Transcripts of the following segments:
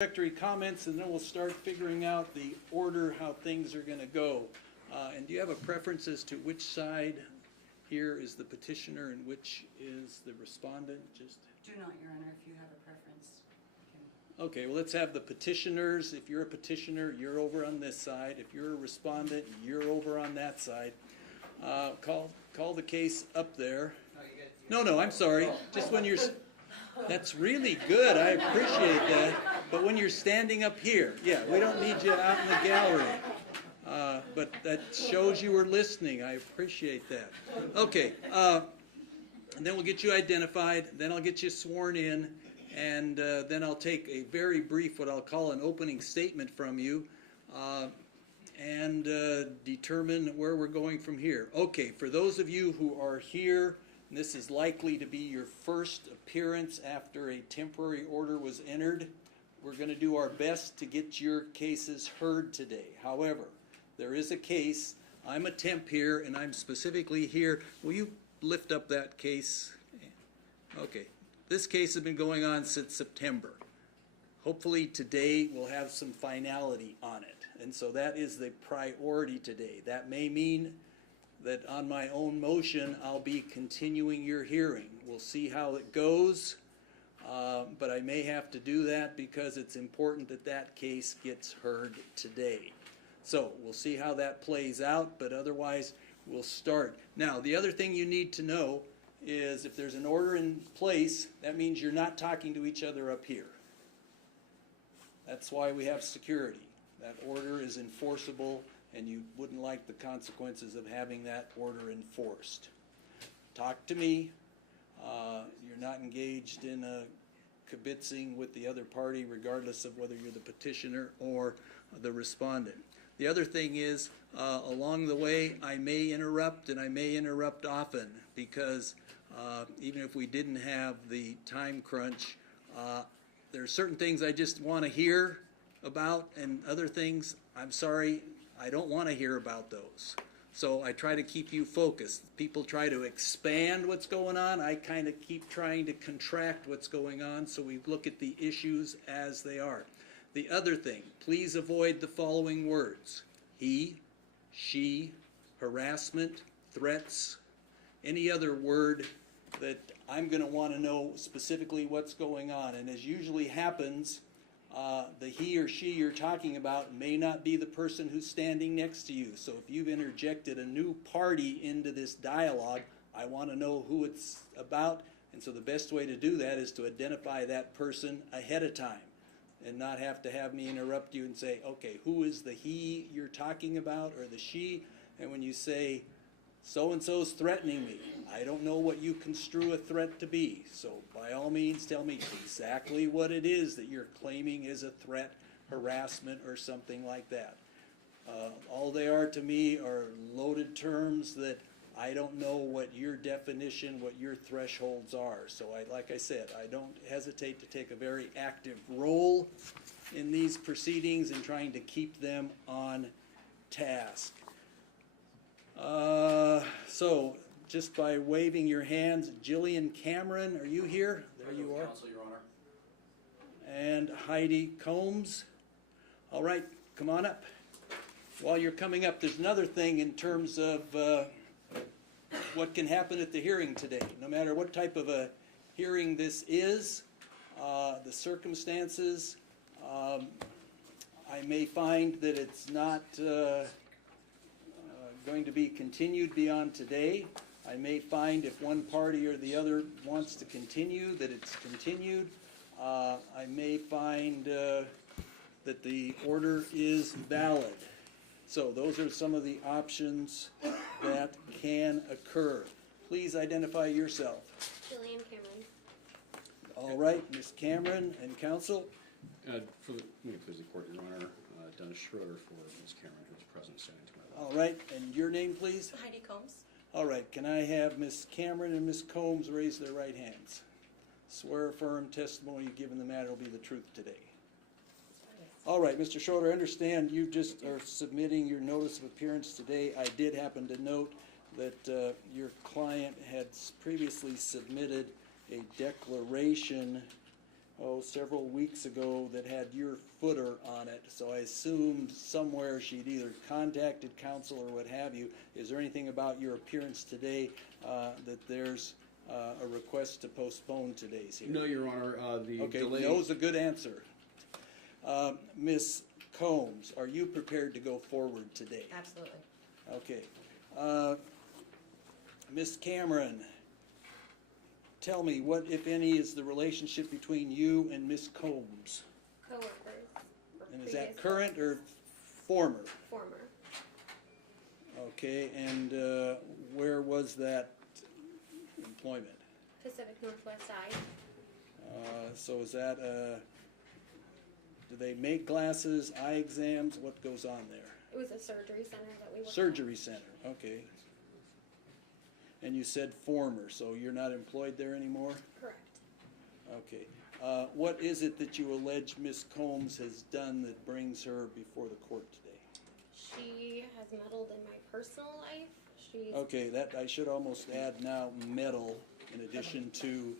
Introductory comments, and then we'll start figuring out the order how things are going to go. And do you have a preference as to which side here is the petitioner and which is the respondent? Just do not, Your Honor, if you have a preference. Okay, well, let's have the petitioners. If you're a petitioner, you're over on this side. If you're a respondent, you're over on that side. Call the case up there. No, I'm sorry. Just when you're... That's really good. I appreciate that. But when you're standing up here, yeah, we don't need you out in the gallery. But that shows you were listening. I appreciate that. Okay, and then we'll get you identified. Then I'll get you sworn in. And then I'll take a very brief, what I'll call an opening statement from you, and determine where we're going from here. Okay, for those of you who are here, and this is likely to be your first appearance after a temporary order was entered, we're going to do our best to get your cases heard today. However, there is a case. I'm a temp here, and I'm specifically here. Will you lift up that case? Okay. This case has been going on since September. Hopefully today we'll have some finality on it. And so that is the priority today. That may mean that on my own motion I'll be continuing your hearing. We'll see how it goes, but I may have to do that because it's important that that case gets heard today. So we'll see how that plays out, but otherwise we'll start. Now, the other thing you need to know is if there's an order in place, that means you're not talking to each other up here. That's why we have security. That order is enforceable, and you wouldn't like the consequences of having that order enforced. Talk to me. You're not engaged in a kibitzing with the other party, regardless of whether you're the petitioner or the respondent. The other thing is, along the way, I may interrupt, and I may interrupt often, because even if we didn't have the time crunch, there are certain things I just want to hear about, and other things, I'm sorry, I don't want to hear about those. So I try to keep you focused. People try to expand what's going on. I kind of keep trying to contract what's going on, so we look at the issues as they are. The other thing, please avoid the following words: he, she, harassment, threats, any other word that I'm going to want to know specifically what's going on. And as usually happens, the he or she you're talking about may not be the person who's standing next to you. So if you've interjected a new party into this dialogue, I want to know who it's about. And so the best way to do that is to identify that person ahead of time and not have me interrupt you and say, okay, who is the he you're talking about, or the she? And when you say, so-and-so's threatening me, I don't know what you construe a threat to be. So by all means, tell me exactly what it is that you're claiming is a threat, harassment, or something like that. All they are to me are loaded terms that I don't know what your definition, what your thresholds are. So like I said, I don't hesitate to take a very active role in these proceedings and trying to keep them on task. So just by waving your hands, Jillian Cameron, are you here? There you are. Counsel, Your Honor. And Heidi Combs. All right, come on up. While you're coming up, there's another thing in terms of what can happen at the hearing today. No matter what type of a hearing this is, the circumstances, I may find that it's not going to be continued beyond today. I may find if one party or the other wants to continue, that it's continued. I may find that the order is valid. So those are some of the options that can occur. Please identify yourself. Jillian Cameron. All right, Ms. Cameron and counsel. Let me please the court, Your Honor. Dennis Schroeder for Ms. Cameron, who is present standing to my left. All right, and your name, please? Heidi Combs. All right, can I have Ms. Cameron and Ms. Combs raise their right hands? Swear affirm testimony you give in the matter will be the truth today. All right, Mr. Schroeder, I understand you just are submitting your notice of appearance today. I did happen to note that your client had previously submitted a declaration several weeks ago that had your footer on it, so I assumed somewhere she'd either contacted counsel or what have you. Is there anything about your appearance today that there's a request to postpone today's hearing? No, Your Honor, the Okay, delay. no's a good answer. Ms. Combs, are you prepared to go forward today? Absolutely. Okay. Ms. Cameron, tell me, what, if any, is the relationship between you and Ms. Combs? Coworkers. And is that current or former? Former. Okay, and where was that employment? Pacific Northwest Side. So is that, do they make glasses, eye exams? What goes on there? It was a surgery center that we worked Surgery center, okay. And you said former, so you're not employed there anymore? at. Correct. Okay. What is it that you allege Ms. Combs has done that brings her before the court today? She has meddled in my personal life. She's Okay, that, I should almost add now meddle in addition to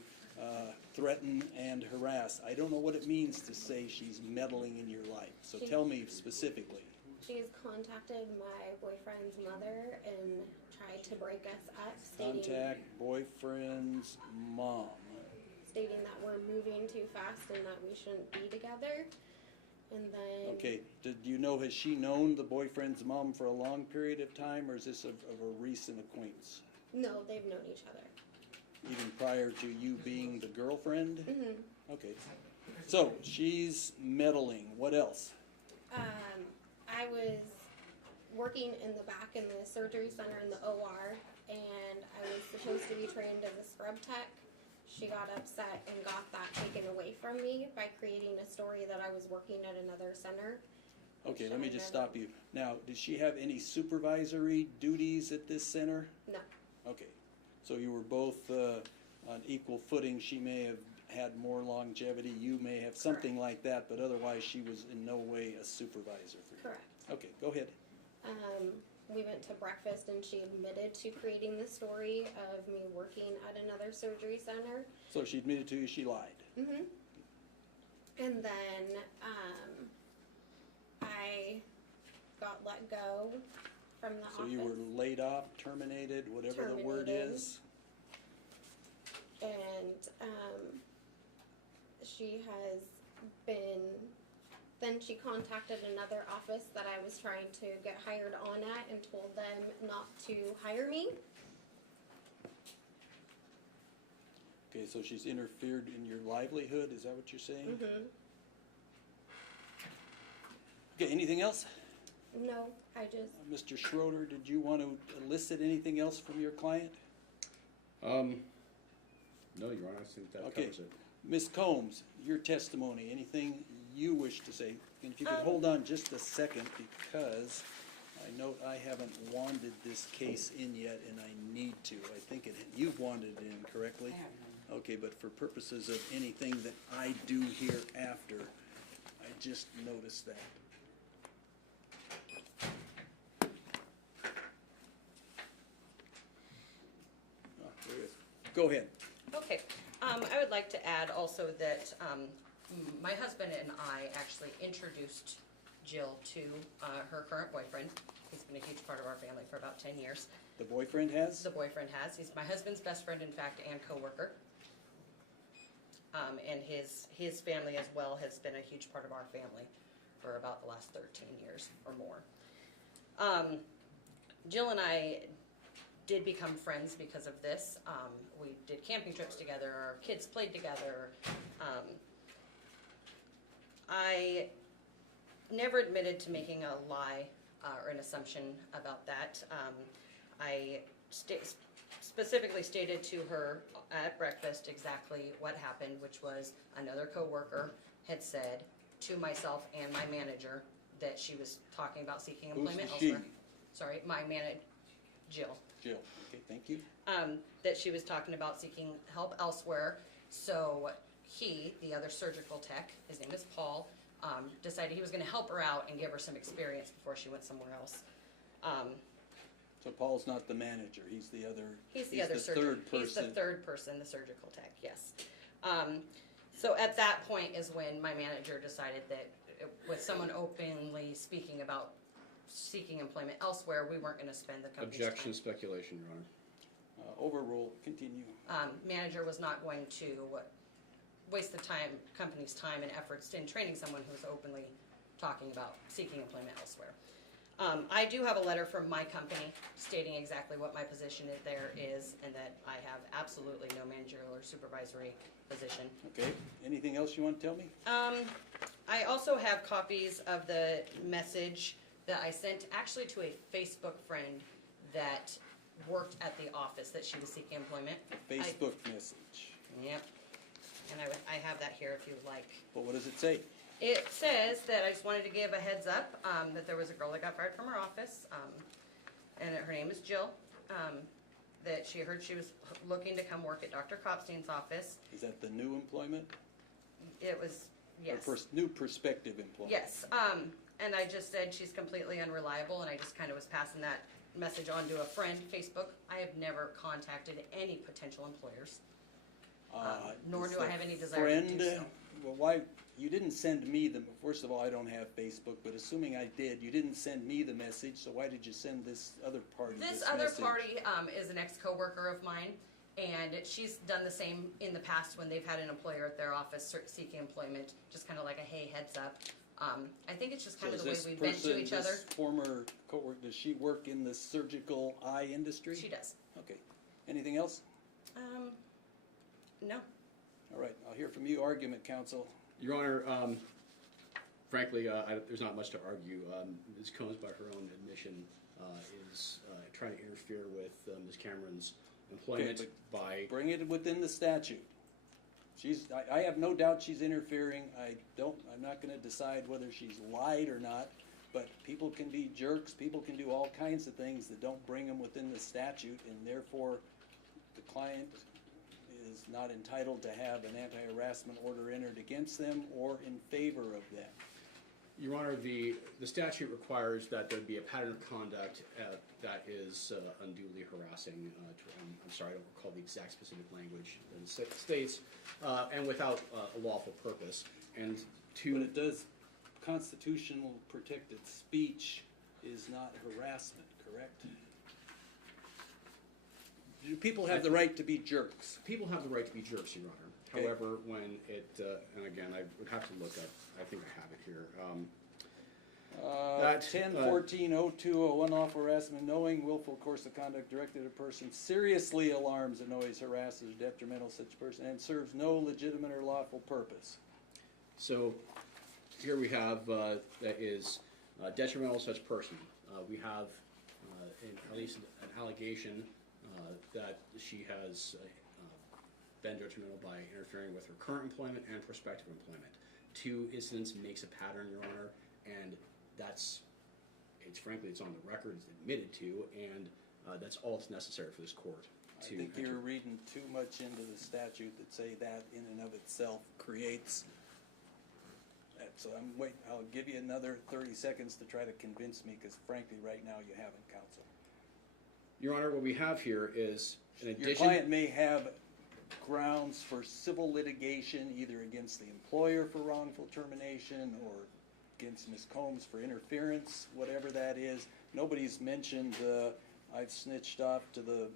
threaten and harass. I don't know what it means to say she's meddling in your life, so tell me specifically. she's contacted my boyfriend's mother and tried to break us up, Contact boyfriend's mom. stating that we're moving too fast and that we shouldn't be together. And then Okay, did you know, has she known the boyfriend's mom for a long period of time, or is this of a recent acquaintance? no, they've known each other. Even prior to you being the girlfriend? Mm-hmm. Okay, so she's meddling, what else? I was working in the back in the surgery center in the OR, and I was supposed to be trained as a scrub tech. She got upset and got that taken away from me by creating a story that I was working at another center. Okay, which let me I just never- stop you. Now, did she have any supervisory duties at this center? No, Okay, so you were both on equal footing. She may have had more longevity, you may have something like that, but otherwise she was in no way a supervisor for you. correct. Okay, go ahead. We went to breakfast and she admitted to creating the story of me working at another surgery center. So she admitted to you she lied. Mm-hmm. And then I got let go from the So office. you were laid off, terminated, whatever the word Terminated. is. And she has been, then she contacted another office that I was trying to get hired on at and told them not to hire me. Okay, so she's interfered in your livelihood, is that what you're saying? Mm-hmm. Okay, anything else? No, I just, Mr. Schroeder, did you want to elicit anything else from your client? No, Your Honor, I think that Okay. covers it. Ms. Combs, your testimony, anything you wish to say? And if you could hold on just a second, because I note I haven't wanded this case in yet, and I need to. I think you've wanted it in correctly? Okay, but for purposes of anything that I do hereafter, I just noticed that. Ah, there it is. Go ahead. Okay, I would like to add also that my husband and I actually introduced Jill to her current boyfriend. He's been a huge part of our family for about 10 years. The boyfriend has? The boyfriend has. He's my husband's best friend, in fact, and coworker. And his family as well has been a huge part of our family for about the last 13 years or more. Jill and I did become friends because of this. We did camping trips together, our kids played together. I never admitted to making a lie or an assumption about that. I specifically stated to her at breakfast exactly what happened, which was another coworker had said to myself and my manager that she was talking about seeking Who's employment the she? elsewhere. Sorry, my manager, Jill. Jill. Okay, thank you. That she was talking about seeking help elsewhere. So he, the other surgical tech, his name is Paul, decided he was going to help her out and give her some experience before she went somewhere else. So Paul's not the manager, he's the other, He's the other third person. He's the third person, the surgical tech, yes. So at that point is when my manager decided that with someone openly speaking about seeking employment elsewhere, we weren't going to spend the company's Objection, time. speculation, Your Honor. Overrule, continue. Manager was not going to waste the company's time and efforts in training someone who's openly talking about seeking employment elsewhere. I do have a letter from my company stating exactly what my position there is, and that I have absolutely no managerial or supervisory position. Okay, anything else you want to tell me? I also have copies of the message that I sent actually to a Facebook friend that worked at the office that she was seeking employment. Facebook message. Yep. And I have that here if you would like. But what does it say? It says that I just wanted to give a heads up that there was a girl that got fired from her office, and that her name is Jill. That she heard she was looking to come work at Dr. Kopstein's office. Is that the new employment? It was, yes. Or new prospective employment? Yes. And I just said she's completely unreliable, and I just kind of was passing that message on to a friend, Facebook. I have never contacted any potential employers, nor Is do I the have any desire to do so. Well, why, you didn't send me the, first of all, I don't have Facebook, but assuming I did, you didn't send me the message, so why did you send this other party This this other message? party is an ex-coworker of mine, and she's done the same in the past when they've had an employer at their office seeking employment, just kind of like a hey, heads up. I think it's just kind of the way we vent to each other. This former coworker, does she work in the surgical eye industry? She does. Okay. Anything else? No. All right, I'll hear from you, argument counsel. Your Honor, frankly, there's not much to argue. Ms. Combs, by her own admission, is trying to interfere with Ms. Cameron's employment by... Bring it within the statute. I have no doubt she's interfering. I'm not gonna decide whether she's lied or not, but people can be jerks, people can do all kinds of things that don't bring them within the statute, and therefore the client is not entitled to have an anti-harassment order entered against them or in favor of them. Your Honor, the statute requires that there be a pattern of conduct that is unduly harassing. I'm sorry, I don't recall the exact specific language in the states, and without a lawful purpose. And But it does, constitutional protected speech is not harassment, correct? Do people have the right to be jerks? people have the right to be jerks, Your Honor. Okay. However, when it, and again, I would have to look up, I think I have it here. That, 10-14-02, unlawful harassment, knowing willful course of conduct directed at a person seriously alarms, annoys, harasses, detrimental such a person, and serves no legitimate or lawful purpose. So here we have that is detrimental to such person. We have at least an allegation that she has been detrimental by interfering with her current employment and prospective employment. 2 incidents makes a pattern, Your Honor, and frankly, it's on the record, it's admitted to, and that's all that's necessary for this court to I think enter. you're reading too much into the statute that say that in and of itself creates that. So I'll give you another 30 seconds to try to convince me, because frankly, right now you haven't, counsel. Your Honor, what we have here is, in addition... Your client may have grounds for civil litigation, either against the employer for wrongful termination or against Ms. Combs for interference, whatever that is. Nobody's mentioned I've snitched off to the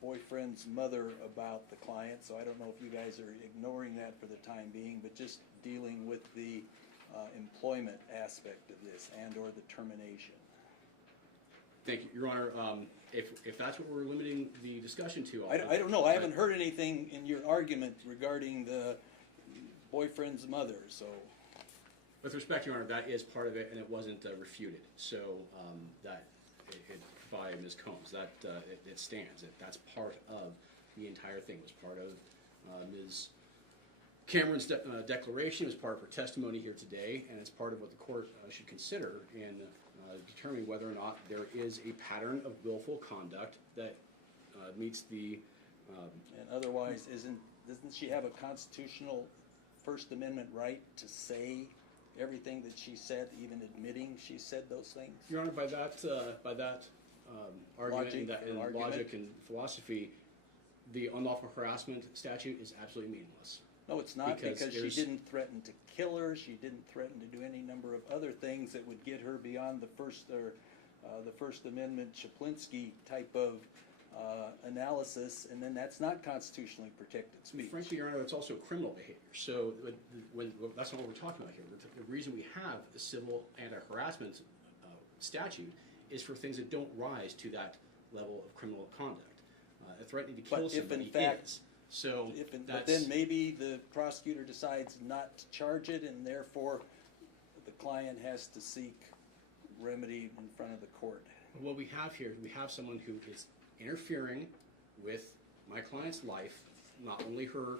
boyfriend's mother about the client, so I don't know if you guys are ignoring that for the time being, but just dealing with the employment aspect of this and or the termination. Thank you, Your Honor. If that's what we're limiting the discussion to... I don't know. I haven't heard anything in your argument regarding the boyfriend's mother, so... With respect, Your Honor, that is part of it, and it wasn't refuted. So by Ms. Combs, it stands. That's part of the entire thing. It was part of Ms. Cameron's declaration. It was part of her testimony here today, and it's part of what the court should consider in determining whether or not there is a pattern of willful conduct that meets the... And otherwise, doesn't she have a constitutional First Amendment right to say everything that she said, even admitting she said those things? Your Honor, by that argument Logic logic and philosophy, the unlawful harassment statute is absolutely meaningless. No, it's not, because she there's- didn't threaten to kill her, she didn't threaten to do any number of other things that would get her beyond the First Amendment Chaplinsky type of analysis, and then that's not constitutionally protected speech. Frankly, Your Honor, that's also criminal behavior. So that's not what we're talking about here. The reason we have a civil anti-harassment statute is for things that don't rise to that level of criminal conduct. Threatening to kill But if somebody in fact, is. So but that's, then maybe the prosecutor decides not to charge it, and therefore the client has to seek remedy in front of the court. what we have here, we have someone who is interfering with my client's life, not only her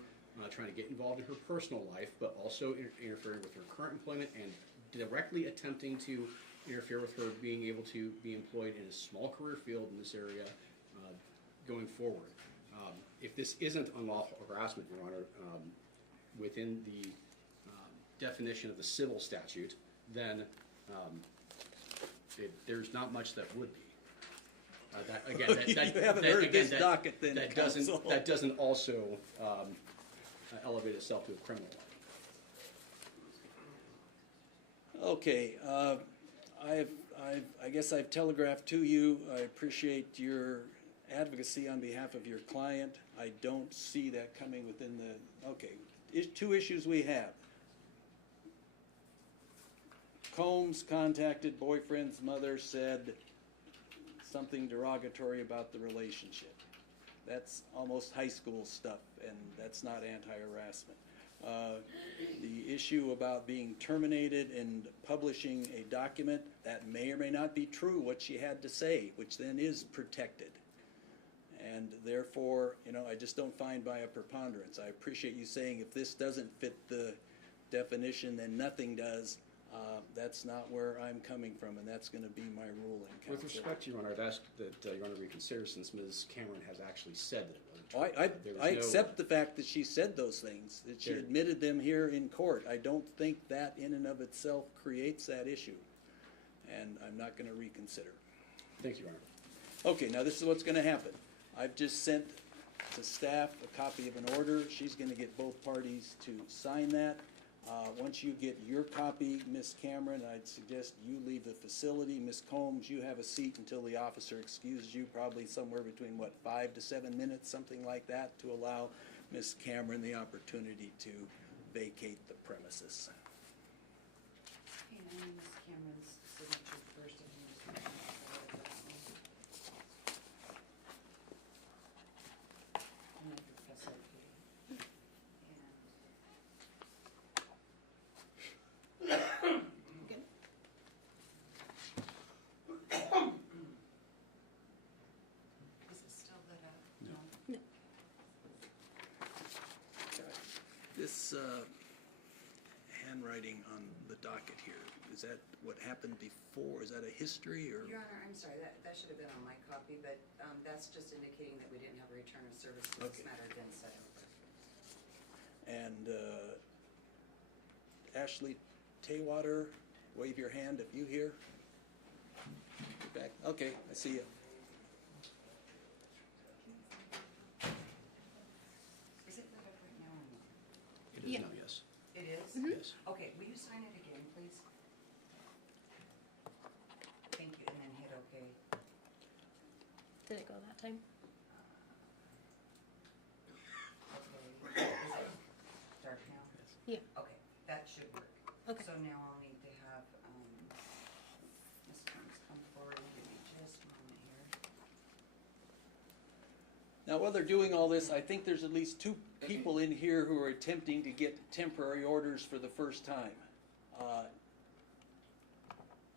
trying to get involved in her personal life, but also interfering with her current employment and directly attempting to interfere with her being able to be employed in a small career field in this area going forward. If this isn't unlawful harassment, Your Honor, within the definition of the civil statute, then there's not much that would be. You haven't heard this docket then, that counsel. doesn't also elevate itself to a criminal one. Okay, I guess I've telegraphed to you, I appreciate your advocacy on behalf of your client. I don't see that coming within the, okay, two issues we have. Combs contacted boyfriend's mother, said something derogatory about the relationship. That's almost high school stuff, and that's not anti-harassment. The issue about being terminated and publishing a document, that may or may not be true, what she had to say, which then is protected. And therefore, I just don't find by a preponderance. I appreciate you saying if this doesn't fit the definition, then nothing does. That's not where I'm coming from, and that's going to be my ruling, counsel. With respect, Your Honor, I'd ask that Your Honor reconsider, since Ms. Cameron has actually said that it wasn't true. I accept the fact that she said those things, that she admitted them here in court. I don't think that in and of itself creates that issue, and I'm not going to reconsider. Thank you, Your Honor. Okay, now this is what's going to happen. I've just sent to staff a copy of an order. She's going to get both parties to sign that. Once you get your copy, Ms. Cameron, I'd suggest you leave the facility. Ms. Combs, you have a seat until the officer excuses you, probably somewhere between, 5 to 7 minutes, something like that, to allow Ms. Cameron the opportunity to vacate the premises. Okay, I need Ms. Cameron's signature first, and then just make sure that one. And I can press OK. Good. Is it still lit up? No. This handwriting on the docket here, is that what happened before? Is that a history or? Your Honor, I'm sorry, that should have been on my copy, but that's just indicating that we didn't have a return of service, so this Okay. matter had been set over. And Ashley Taywater, wave your hand if you hear. You're back. Okay, I see you. Is it lit up right now or not? It is Yeah. now, yes. It is? Yes. Okay, will you sign it again, please? Thank you, and then hit OK. Did it go that time? Okay, is it dark now? Yeah. Okay, that should work. Okay. So now I'll need to have, Ms. Combs come forward and give me just a moment here. Now, while they're doing all this, I think there's at least two people in here who are attempting to get temporary orders for the first time.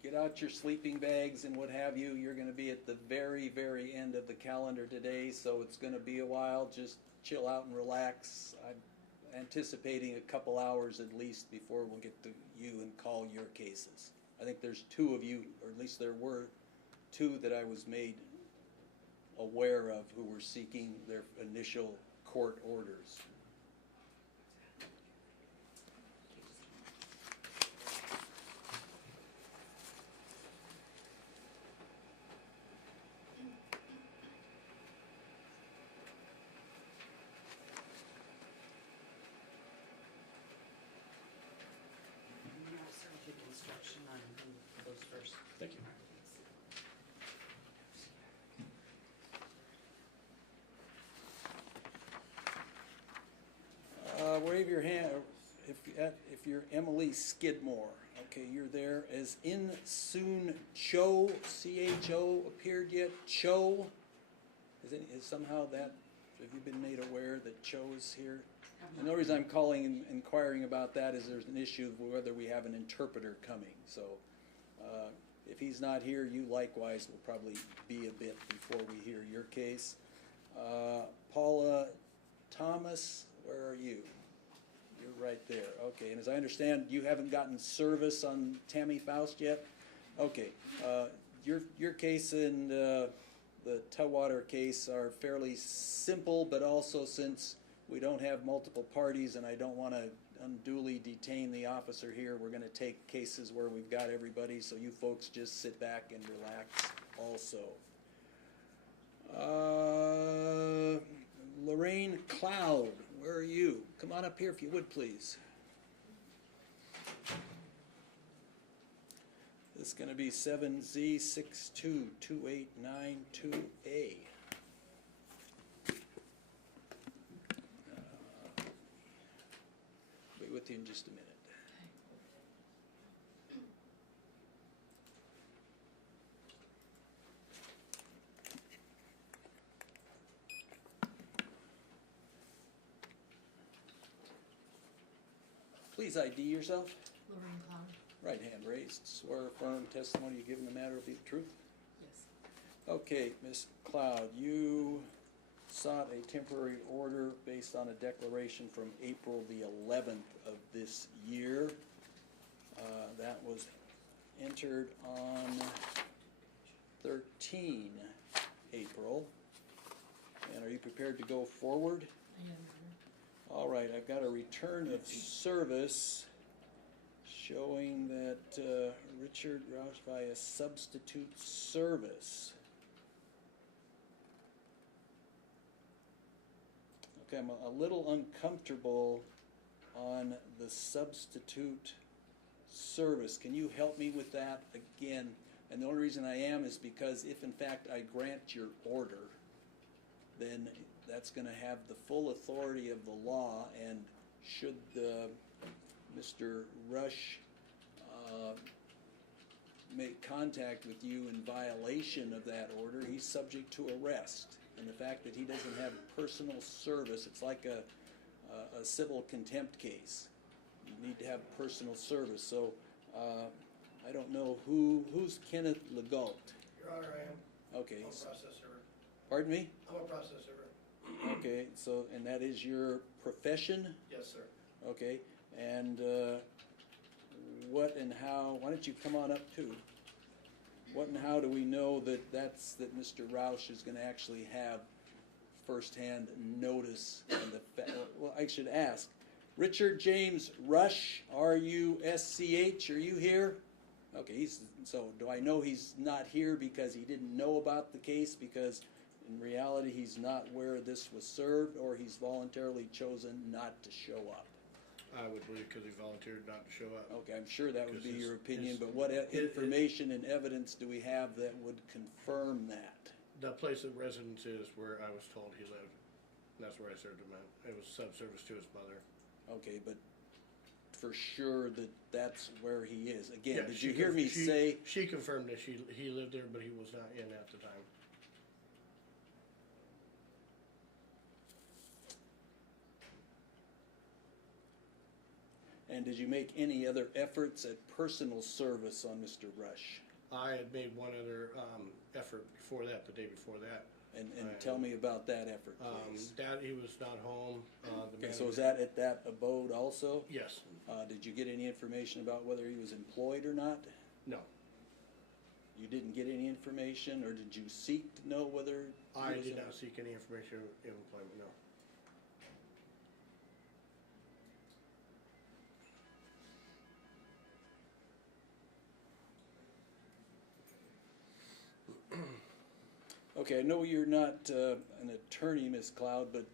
Get out your sleeping bags and what have you. You're going to be at the very, very end of the calendar today, so it's going to be a while. Just chill out and relax. I'm anticipating a couple hours at least before we'll get to you and call your cases. I think there's two of you, or at least there were two that I was made aware of who were seeking their initial court orders. Thank you. Wave your hand if you're Emily Skidmore. Okay, you're there. Has In Soon Cho, C-H-O, appeared yet? Cho? Is somehow that, have you been made aware that Cho is here? And the reason I'm calling and inquiring about that is there's an issue of whether we have an interpreter coming. So if he's not here, you likewise will probably be a bit before we hear your case. Paula Thomas, where are you? You're right there. Okay, and as I understand, you haven't gotten service on Tammy Faust yet? Okay, your case and the Towwater case are fairly simple, but also since we don't have multiple parties and I don't want to unduly detain the officer here, we're going to take cases where we've got everybody, so you folks just sit back and relax also. Lorraine Cloud, where are you? Come on up here if you would, please. This is going to be 7Z622892A. Be with you in just a minute. Please ID yourself. Lorraine Cloud. Right hand raised. Swear or affirm testimony you give in the matter will be the truth. Yes. Okay, Ms. Cloud, you sought a temporary order based on a declaration from April the 11th of this year. That was entered on 13 April. And are you prepared to go forward? I am. All right, I've got a return of service showing that Richard Roush via substitute service. Okay, I'm a little uncomfortable on the substitute service. Can you help me with that again? And the only reason I am is because if in fact I grant your order, then that's going to have the full authority of the law, and should Mr. Rush make contact with you in violation of that order, he's subject to arrest. And the fact that he doesn't have personal service, it's like a civil contempt case. You need to have personal service. So I don't know who's Kenneth Legault. Your Honor, I am. Okay. I'm a process server. Pardon me? I'm a process server. Okay, so, and that is your profession? Yes, sir. Okay, and what and how, why don't you come on up too? What and how do we know that that Mr. Roush is going to actually have firsthand notice of the well, I should ask, Richard James Rush, R-U-S-C-H, are you here? Okay, so do I know he's not here because he didn't know about the case, because in reality he's not where this was served, or he's voluntarily chosen not to show up? I would believe because he volunteered not to show up. Okay, I'm sure that would be Because your opinion, his- but what information and evidence do we have that would confirm that? The place of residence is where I was told he lived. That's where I served him at. It was subservice to his mother. Okay, but for sure that's where he is. Again, Yeah, did she you hear me say? She confirmed that he lived there, but he was not in at the time. And did you make any other efforts at personal service on Mr. Rush? I had made one other effort before that, the day before that. And tell me about that effort, please. Dad, he was not home. Okay, so is that at that abode also? Yes. Did you get any information about whether he was employed or not? No. You didn't get any information, or did you seek to know whether? I did not seek any information of employment, no. Okay, I know you're not an attorney, Ms. Cloud, but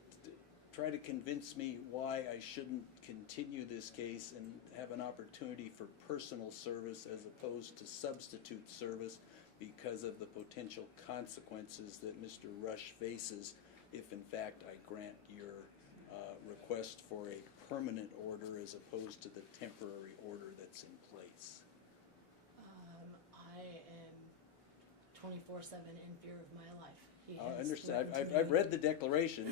try to convince me why I shouldn't continue this case and have an opportunity for personal service as opposed to substitute service because of the potential consequences that Mr. Rush faces if in fact I grant your request for a permanent order as opposed to the temporary order that's in place. I am 24/7 in fear of my life. He I has understand. threatened to I've me. read the declaration.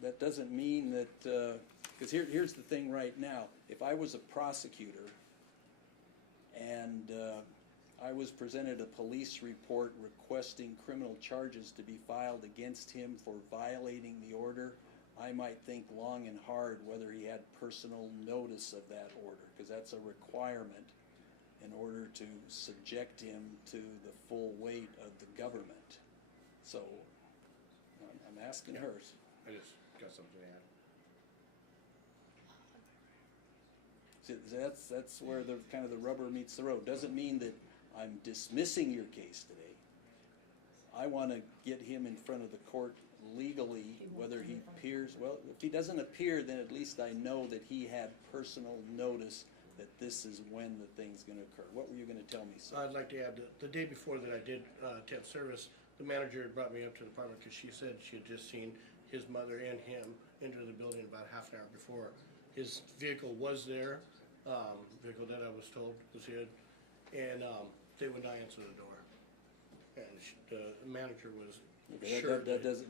That doesn't mean that, because here's the thing right now. If I was a prosecutor and I was presented a police report requesting criminal charges to be filed against him for violating the order, I might think long and hard whether he had personal notice of that order, because that's a requirement in order to subject him to the full weight of the government. So I'm asking her. I just got something to add. See, that's where the kind of the rubber meets the road. Doesn't mean that I'm dismissing your case today. I want to get him in front of the court legally, whether he appears. Well, if he doesn't appear, then at least I know that he had personal notice that this is when the thing's going to occur. What were you going to tell me, sir? I'd like to add that the day before that I did attend service, the manager had brought me up to the department because she said she had just seen his mother and him enter the building about half an hour before. His vehicle was there, vehicle that I was told was hid, and they would not answer the door. And the manager was Okay, sure that doesn't.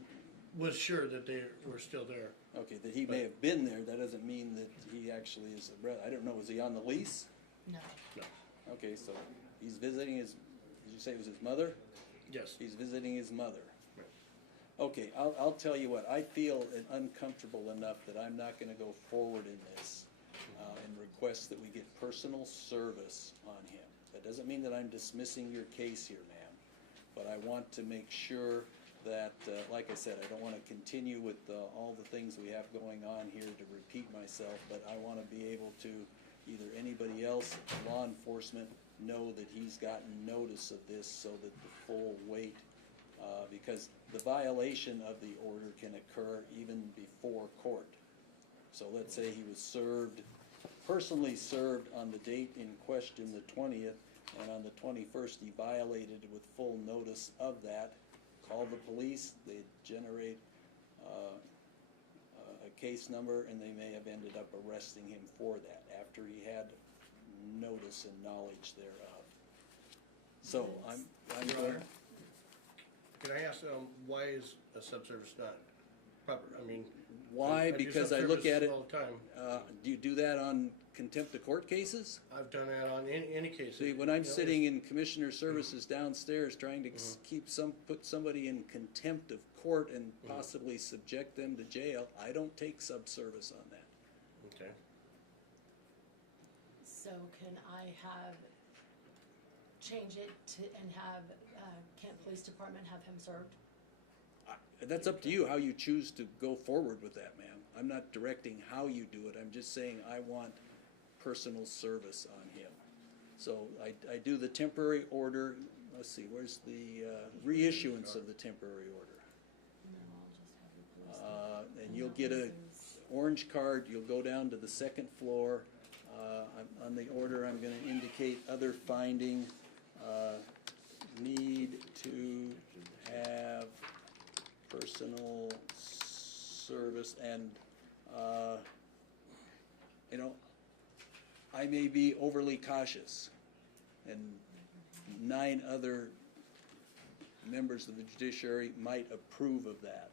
was sure that they were still there. Okay, that he may have been there. That doesn't mean that he actually is a brother. I don't know. Was he on the lease? No. No. Okay, so he's visiting his. Did you say it was his mother? Yes. He's visiting his mother. Right. Okay, I'll tell you what, I feel uncomfortable enough that I'm not gonna go forward in this, and request that we get personal service on him. That doesn't mean that I'm dismissing your case here, ma'am, but I want to make sure that, like I said, I don't wanna continue with, all the things we have going on here to repeat myself, but I wanna be able to, either anybody else, law enforcement, know that he's gotten notice of this so that the full weight, because the violation of the order can occur even before court. So let's say he was served, personally served on the date in question, the 20th, and on the 21st he violated with full notice of that. Call the police, they generate a case number, and they may have ended up arresting him for that after he had notice and knowledge thereof. So I'm Your going. Honor, can I ask, why is a subservice not proper? I mean, Why? I do Because I look subservice at it. all the time. Do you do that on contempt of court cases? I've done that on any case. See, when I'm You know, sitting in commissioner services downstairs trying to put somebody in contempt of court and possibly subject them to jail, I don't take subservice on that. Okay. So can I change it and have Kent Police Department have him served? That's up to you, how you choose to go forward with that, ma'am. I'm not directing how you do it, I'm just saying I want personal service on him. So I do the temporary order, let's see, where's the reissuance of the temporary order? No, I'll just have the police. And you'll get a orange card, you'll go down to the second floor. On the order, I'm gonna indicate other finding, need to have personal service, and, you know, I may be overly cautious, and 9 other members of the judiciary might approve of that.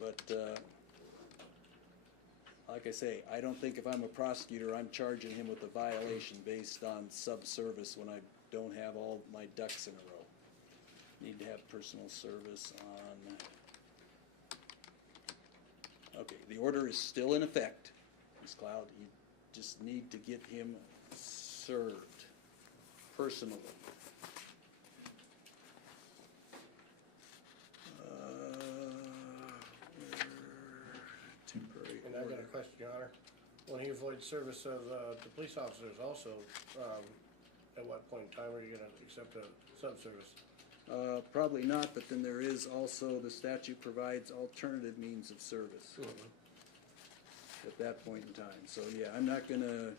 But, like I say, I don't think if I'm a prosecutor, I'm charging him with a violation based on subservice when I don't have all my ducks in a row. Need to have personal service on. Okay, the order is still in effect, Ms. Cloud. You just need to get him served personally. Temporary And I've got order. a question, Your Honor. When he avoids service of the police officers also, at what point in time are you gonna accept a subservice? Probably not, but then there is also, the statute provides alternative means of service at that point in time. So, yeah, I'm not gonna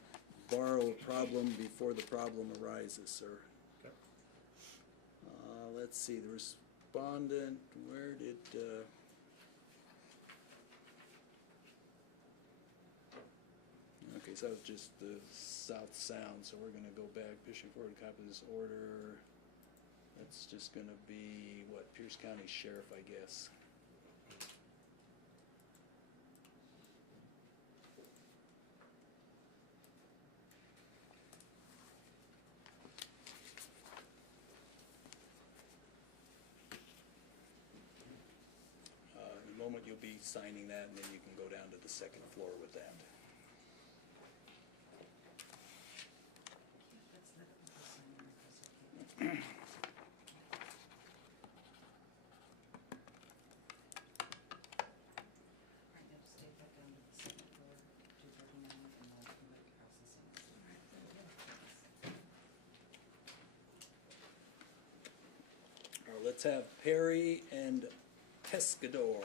borrow a problem before the problem arises, sir. Okay. Let's see, the respondent, where did, okay, so that was just the South Sound, so we're gonna go back, Bishop forward a copy of this order. That's just gonna be, what, Pierce County Sheriff, I guess. In a moment, you'll be signing that, and then you can go down to the second floor with that. Let's have Perry and Pescador.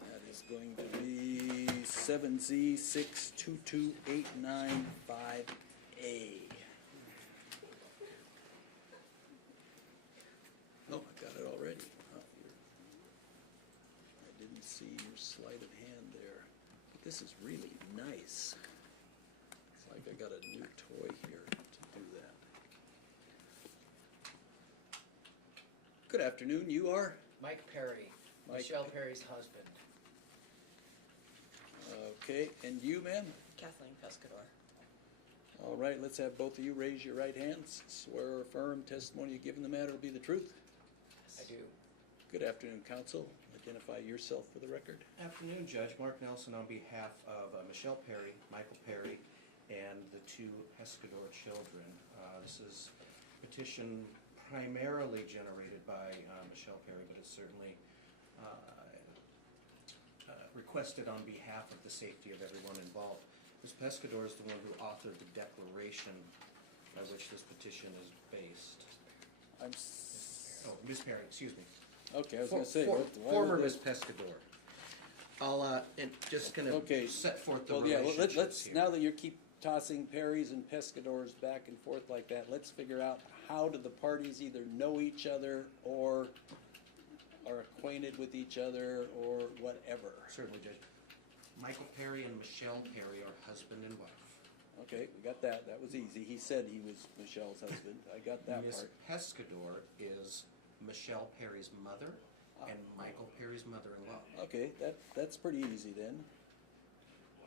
That is going to be 7Z622895A. Oh, I got it already. Oh, I didn't see your sleight of hand there. But this is really nice. It's like I got a new toy here to do that. Good afternoon, you are? Mike Perry, Mike. Michelle Perry's husband. Okay, and you, ma'am? Kathleen Pescador. All right, let's have both of you raise your right hands. Swear or affirm testimony you give in the matter will be the truth. I do. Good afternoon, counsel. Identify yourself for the record. Afternoon, Judge. Mark Nelson on behalf of Michelle Perry, Michael Perry, and the two Pescador children. This is a petition primarily generated by Michelle Perry, but it's certainly requested on behalf of the safety of everyone involved. Ms. Pescador is the one who authored the declaration by which this petition is based. Oh, Ms. Perry, excuse me. Okay, I was gonna say. Former Ms. Pescador. I'll, just gonna Okay. set forth the Well, yeah, relationships let's, here. now that you keep tossing Perrys and Pescadors back and forth like that, let's figure out how do the parties either know each other or are acquainted with each other or whatever. Certainly, Judge. Michael Perry and Michelle Perry are husband and wife. Okay, we got that. That was easy. He said he was Michelle's husband. I got that Miss part. Pescador is Michelle Perry's mother and Michael Perry's mother-in-law, Okay, that's pretty easy then.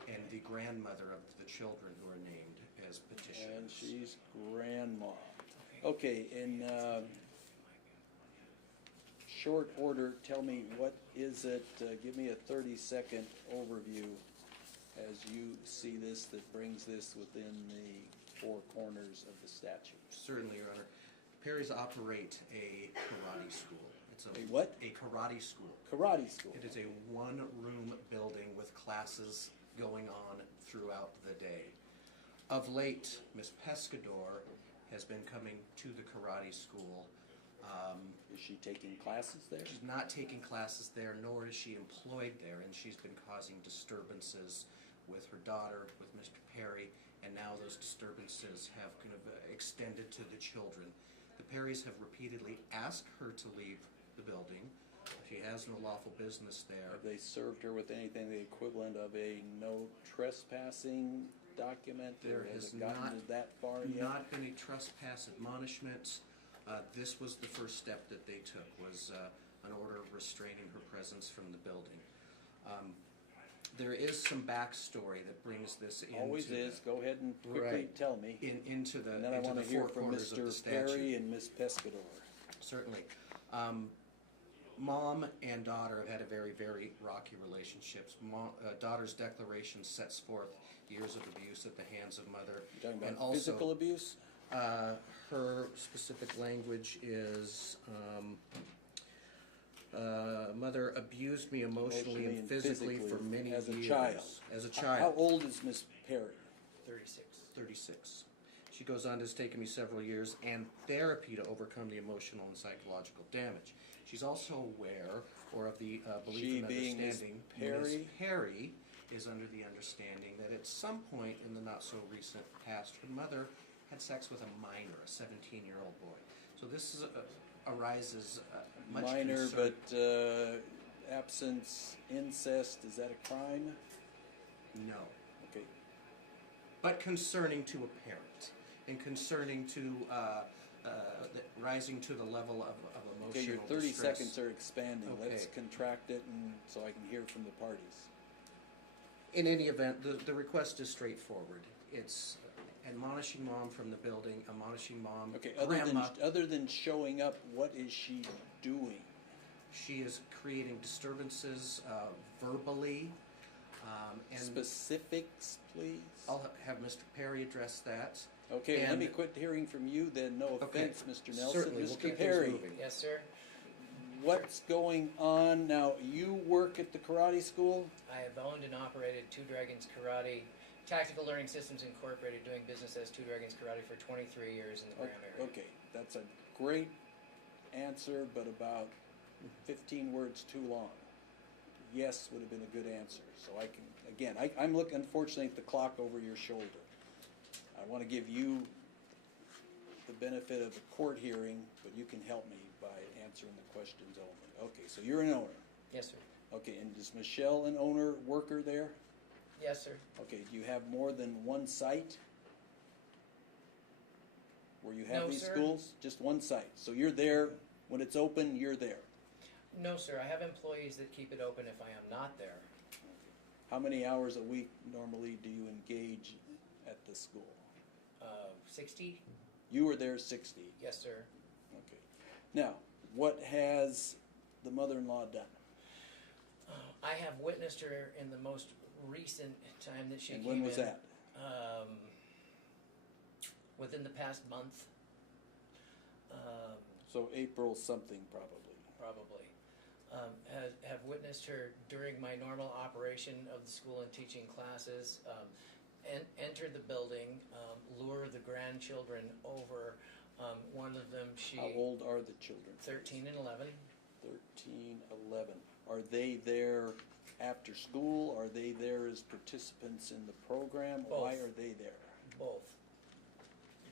and the grandmother of the children who are named as petitioners. And she's grandma. Okay, in short order, tell me what is it, give me a 30-second overview as you see this that brings this within the four corners of the statute. Certainly, Your Honor. Perry's operate a karate school. It's A what? A karate school. Karate school. It is a one-room building with classes going on throughout the day. Of late, Miss Pescador has been coming to the karate school. Is she taking classes there? She's not taking classes there, nor is she employed there, and she's been causing disturbances with her daughter, with Mr. Perry, and now those disturbances have kind of extended to the children. The Perrys have repeatedly asked her to leave the building. She has no lawful business there. Have they served her with anything the equivalent of a no trespassing document? There Or has it gotten to that far yet? not been a trespass admonishment. This was the first step that they took, was an order restraining her presence from the building. There is some backstory that brings this into Always is. Go ahead and quickly Right. tell me. into the And then I into want the to hear four from corners of the Mr. Perry statute. and Miss Pescador. Certainly. Mom and daughter have had a very, very rocky relationships. Daughter's declaration sets forth years of abuse at the hands of mother. You talking and about also, physical abuse? Her specific language is, mother abused me emotionally and physically for many as years. a child. As a How child. old is Miss Perry? 36. 36. She goes on, it's taken me several years and therapy to overcome the emotional and psychological damage. She's also aware, or of the belief She and being Miss understanding, Perry? Miss Perry is under the understanding that at some point in the not-so-recent past, her mother had sex with a minor, a 17-year-old boy. So this is arises much Minor, concern. but absence, incest, is that a crime? No. Okay. But concerning to a parent, and concerning to rising to the level of emotional Okay, your 30 distress. seconds are expanding. Let's Okay. contract it and so I can hear from the parties. In any event, the request is straightforward. It's admonishing mom from the building, admonishing mom, Okay, grandma. other than showing up, what is she doing? She is creating disturbances verbally, and Specifics, please. I'll have Mr. Perry address that. Okay, let me and- quit hearing from you then. No Okay, offense, Mr. Nelson. certainly, we'll Mr. keep things Perry, moving. Yes, sir. what's going on now? You work at the karate school? I have owned and operated Two Dragons Karate, Tactical Learning Systems Incorporated, doing business as Two Dragons Karate for 23 years in the Graham area. Okay, that's a great answer, but about 15 words too long. Yes would have been a good answer. So I can, again, I'm looking, unfortunately, at the clock over your shoulder. I want to give you the benefit of a court hearing, but you can help me by answering the questions only. Okay, so you're an owner. Yes, sir. Okay, and is Michelle an owner worker there? Yes, sir. Okay, do you have more than one site where you have No, these sir. schools? Just one site. So you're there, when it's open, you're there. No, sir. I have employees that keep it open if I am not there. How many hours a week normally do you engage at the school? 60? You were there 60. Yes, sir. Okay. Now, what has the mother-in-law done? I have witnessed her in the most recent time that she And came when was in. that? Within the past month. So April something probably. Probably. Have witnessed her during my normal operation of the school and teaching classes, enter the building, lure the grandchildren over. One of them, she, How old are the children? 13 and 11. 13, 11. Are they there after school? Are they there as participants in the program? Why Both. are they there? Both.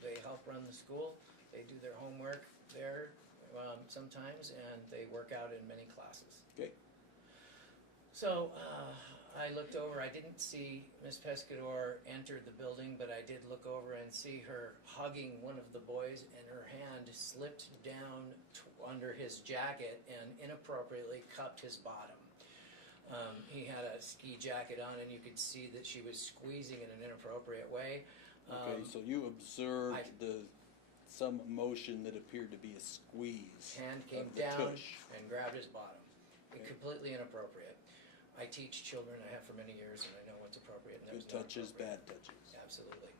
They help run the school. They do their homework there sometimes, and they work out in many classes. Okay. So I looked over. I didn't see Miss Pescador enter the building, but I did look over and see her hugging one of the boys, and her hand slipped down under his jacket and inappropriately cupped his bottom. He had a ski jacket on, and you could see that she was squeezing in an inappropriate way. Okay, so you observed some motion that appeared to be a squeeze. Hand came of the down tush. and grabbed his bottom. Okay. Completely inappropriate. I teach children, I have for many years, and I know what's appropriate and Good what's not touches, appropriate. bad touches. Absolutely.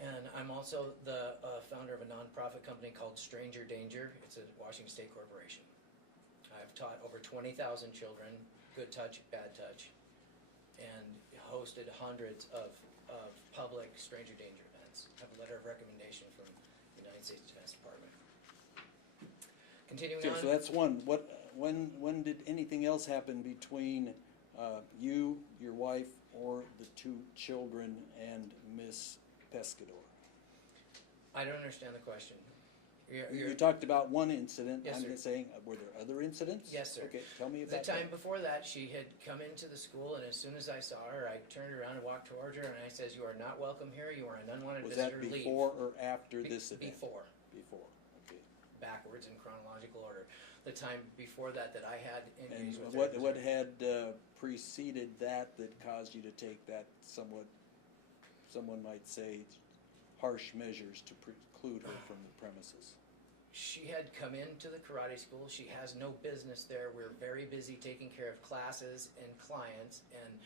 And I'm also the founder of a nonprofit company called Stranger Danger. It's a Washington State corporation. I've taught over 20,000 children good touch, bad touch, and hosted hundreds of public Stranger Danger events. I have a letter of recommendation from the United States Defense Department. Continuing Okay, on. so that's one. When did anything else happen between you, your wife, or the two children and Miss Pescador? I don't understand the question. You talked about one incident. Yes, I'm sir. just saying, were there other incidents? Yes, sir. Okay, tell me The about time that. before that, she had come into the school, and as soon as I saw her, I turned around and walked towards her, and I says, "You are not welcome here. You are an unwanted Was visitor. that Leave." before or after this event? Before, Before. Okay. backwards in chronological order. The time before that I had And engaged with what her. had preceded that caused you to take that somewhat, someone might say, harsh measures to preclude her from the premises? She had come into the karate school. She has no business there. We're very busy taking care of classes and clients, and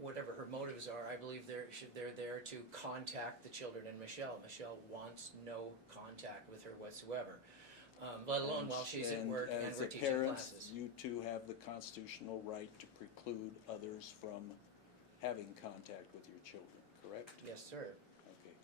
whatever her motives are, I believe they're there to contact the children and Michelle. Michelle wants no contact with her whatsoever, let alone while she's at work and as we're a teaching parent, classes. you too have the constitutional right to preclude others from having contact with your children, correct? Yes, sir. Okay.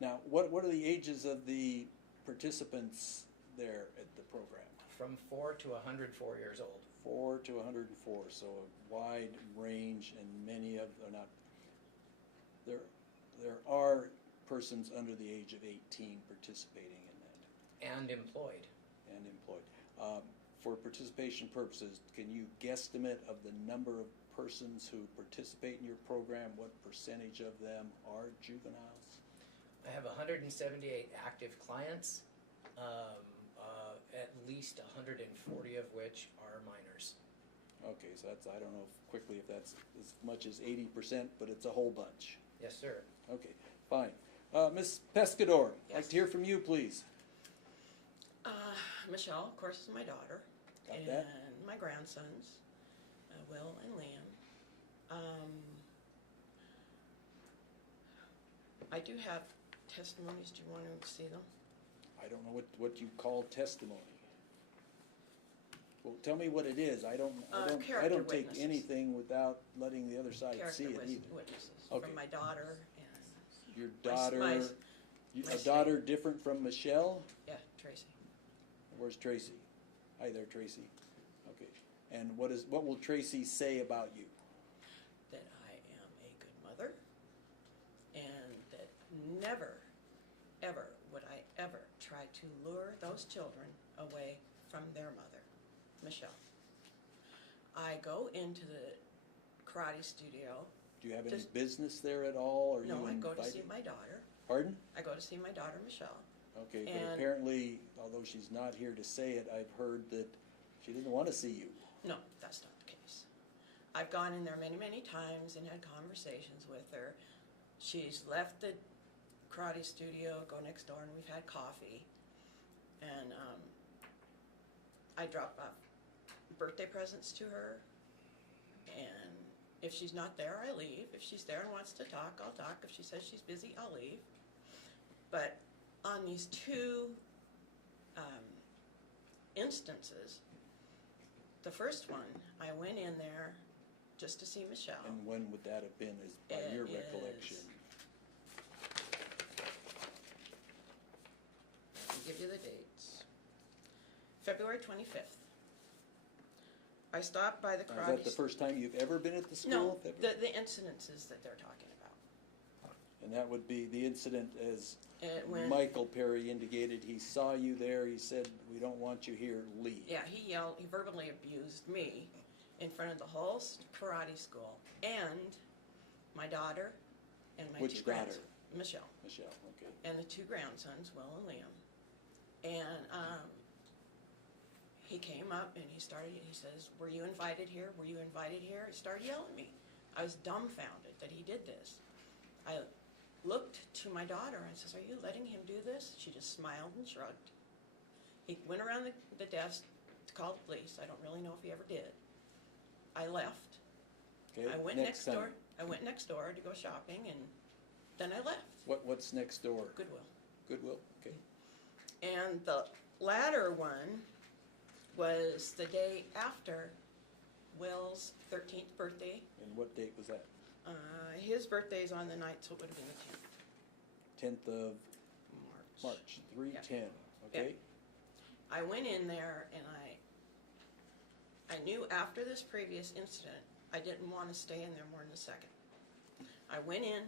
Now, what are the ages of the participants there at the program? From 4 to 104 years old. 4 to 104, so a wide range, and many of, or not, there are persons under the age of 18 participating in that And employed. and employed. For participation purposes, can you guesstimate of the number of persons who participate in your program? What percentage of them are juveniles? I have 178 active clients, at least 140 of which are minors. Okay, so that's, I don't know quickly if that's as much as 80%, but it's a whole bunch. Yes, sir. Okay, fine. Ms. Pescador, I'd like Yes. to hear from you, please. Michelle, of course, is my daughter. Got and that? my grandsons, Will and Liam. I do have testimonies. Do you want to see them? I don't know what you call testimony. Well, tell me what it is. I don't Character take witnesses. anything without letting the other side see Character it either. witnesses Okay. from my daughter and Your My- daughter, my- a daughter different from Michelle? yeah, Tracy. Where's Tracy? Hi there, Tracy. Okay. And what will Tracy say about you? That I am a good mother, and that never, ever would I ever try to lure those children away from their mother, Michelle. I go into the karate studio. Do you have any Just- business there at all? Or No, you I go to see invited? my daughter. Pardon? I go to see my daughter, Michelle. Okay, but And- apparently, although she's not here to say it, I've heard that she didn't want to see you. No, that's not the case. I've gone in there many, many times and had conversations with her. She's left the karate studio, go next door, and we've had coffee. And I drop off birthday presents to her. And if she's not there, I leave. If she's there and wants to talk, I'll talk. If she says she's busy, I'll leave. But on these two instances, the first one, I went in there just to see Michelle. And when would that have been, is by It your is- recollection? I'll give you the dates. February 25th. I stopped by the Now, karate. is that the first time you've ever been at the school? No, February? the incidences that they're talking about. And that would be the incident as When, Michael Perry indicated, he saw you there, he said, we don't want you here, leave. yeah, he verbally abused me in front of the whole karate school and my daughter and my Which two daughter? grandsons. Michelle. Michelle, okay. And the two grandsons, Will and Liam. And he came up and he says, were you invited here? Were you invited here? He started yelling at me. I was dumbfounded that he did this. I looked to my daughter and says, are you letting him do this? She just smiled and shrugged. He went around the desk to call the police. I don't really know if he ever did. I left. Okay, I went next next door. time. I went next door to go shopping, and then I left. What's next door? Goodwill. Goodwill, okay. And the latter one was the day after Will's 13th birthday. And what date was that? His birthday's on the 9th, so it would have been the 10th of 10th March, 3/10, okay? I went in there and I knew after this previous incident, I didn't want to stay in there more than a second. I went in,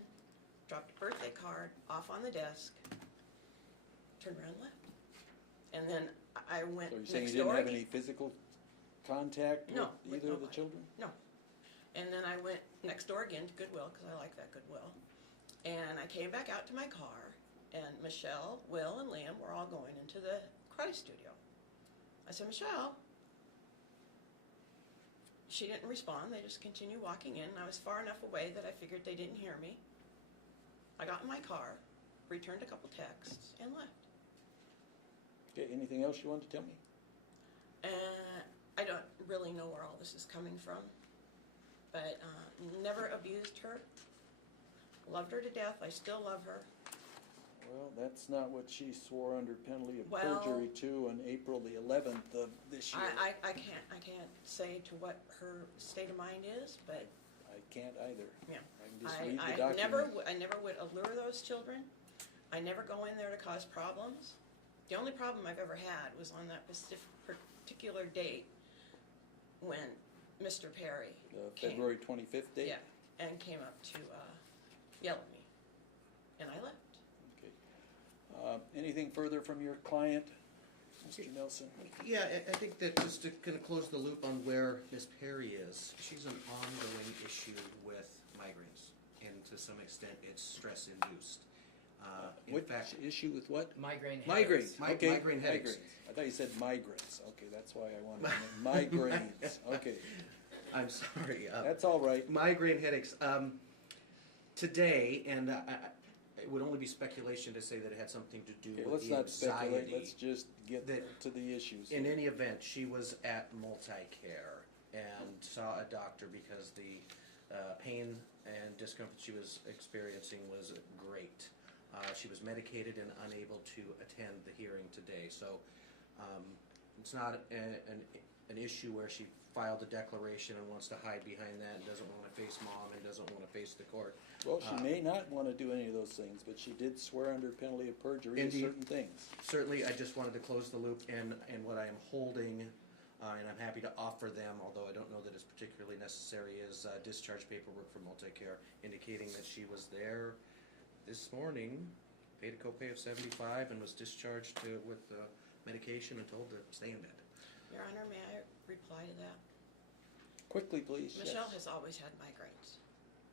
dropped a birthday card off on the desk, turned around and left. And then I went So you're next saying you didn't door have again. any physical contact No, with with either of the nobody. children? No. And then I went next door again to Goodwill, because I like that Goodwill. And I came back out to my car, and Michelle, Will, and Liam were all going into the karate studio. I said, Michelle. She didn't respond. They just continued walking in, and I was far enough away that I figured they didn't hear me. I got in my car, returned a couple texts, and left. Okay, anything else you want to tell me? I don't really know where all this is coming from, but never abused her. Loved her to death. I still love her. Well, that's not what she swore under penalty of Well- perjury to on April the 11th of this year. I can't say to what her state of mind is, but I can't either. Yeah. I can just read the I never, document. I never would allure those children. I never go in there to cause problems. The only problem I've ever had was on that particular date when Mr. Perry The came. February 25th date? Yeah, and came up to yell at me, and I left. Okay. Anything further from your client, Mr. Nelson? Yeah, I think that just to kind of close the loop on where Miss Perry is, she's an ongoing issue with migraines, and to some extent, it's stress-induced. In What fact, issue with what? Migraine Migraines. headaches. Okay. migraine headaches. Migraines. I thought you said migrants. Okay, that's why I wanted to know. Migraines. Okay, I'm sorry. that's all right. Migraine headaches. Today, and it would only be speculation to say that it had something to do Okay, with let's the not speculate. anxiety. Let's just get that- to the issues. In any event, she was at multi-care and saw a doctor because the pain and discomfort she was experiencing was great. She was medicated and unable to attend the hearing today. So it's not an issue where she filed a declaration and wants to hide behind that and doesn't want to face mom and doesn't want to face the court. Well, she may not want to do any of those things, but she did swear under penalty of perjury to Indeed. certain things. Certainly, I just wanted to close the loop, and what I am holding, and I'm happy to offer them, although I don't know that it's particularly necessary, is discharge paperwork from multi-care indicating that she was there this morning, paid a copay of $75, and was discharged with medication and told to stay in bed. Your Honor, may I reply to that? Quickly, please. Michelle Yes. has always had migraines.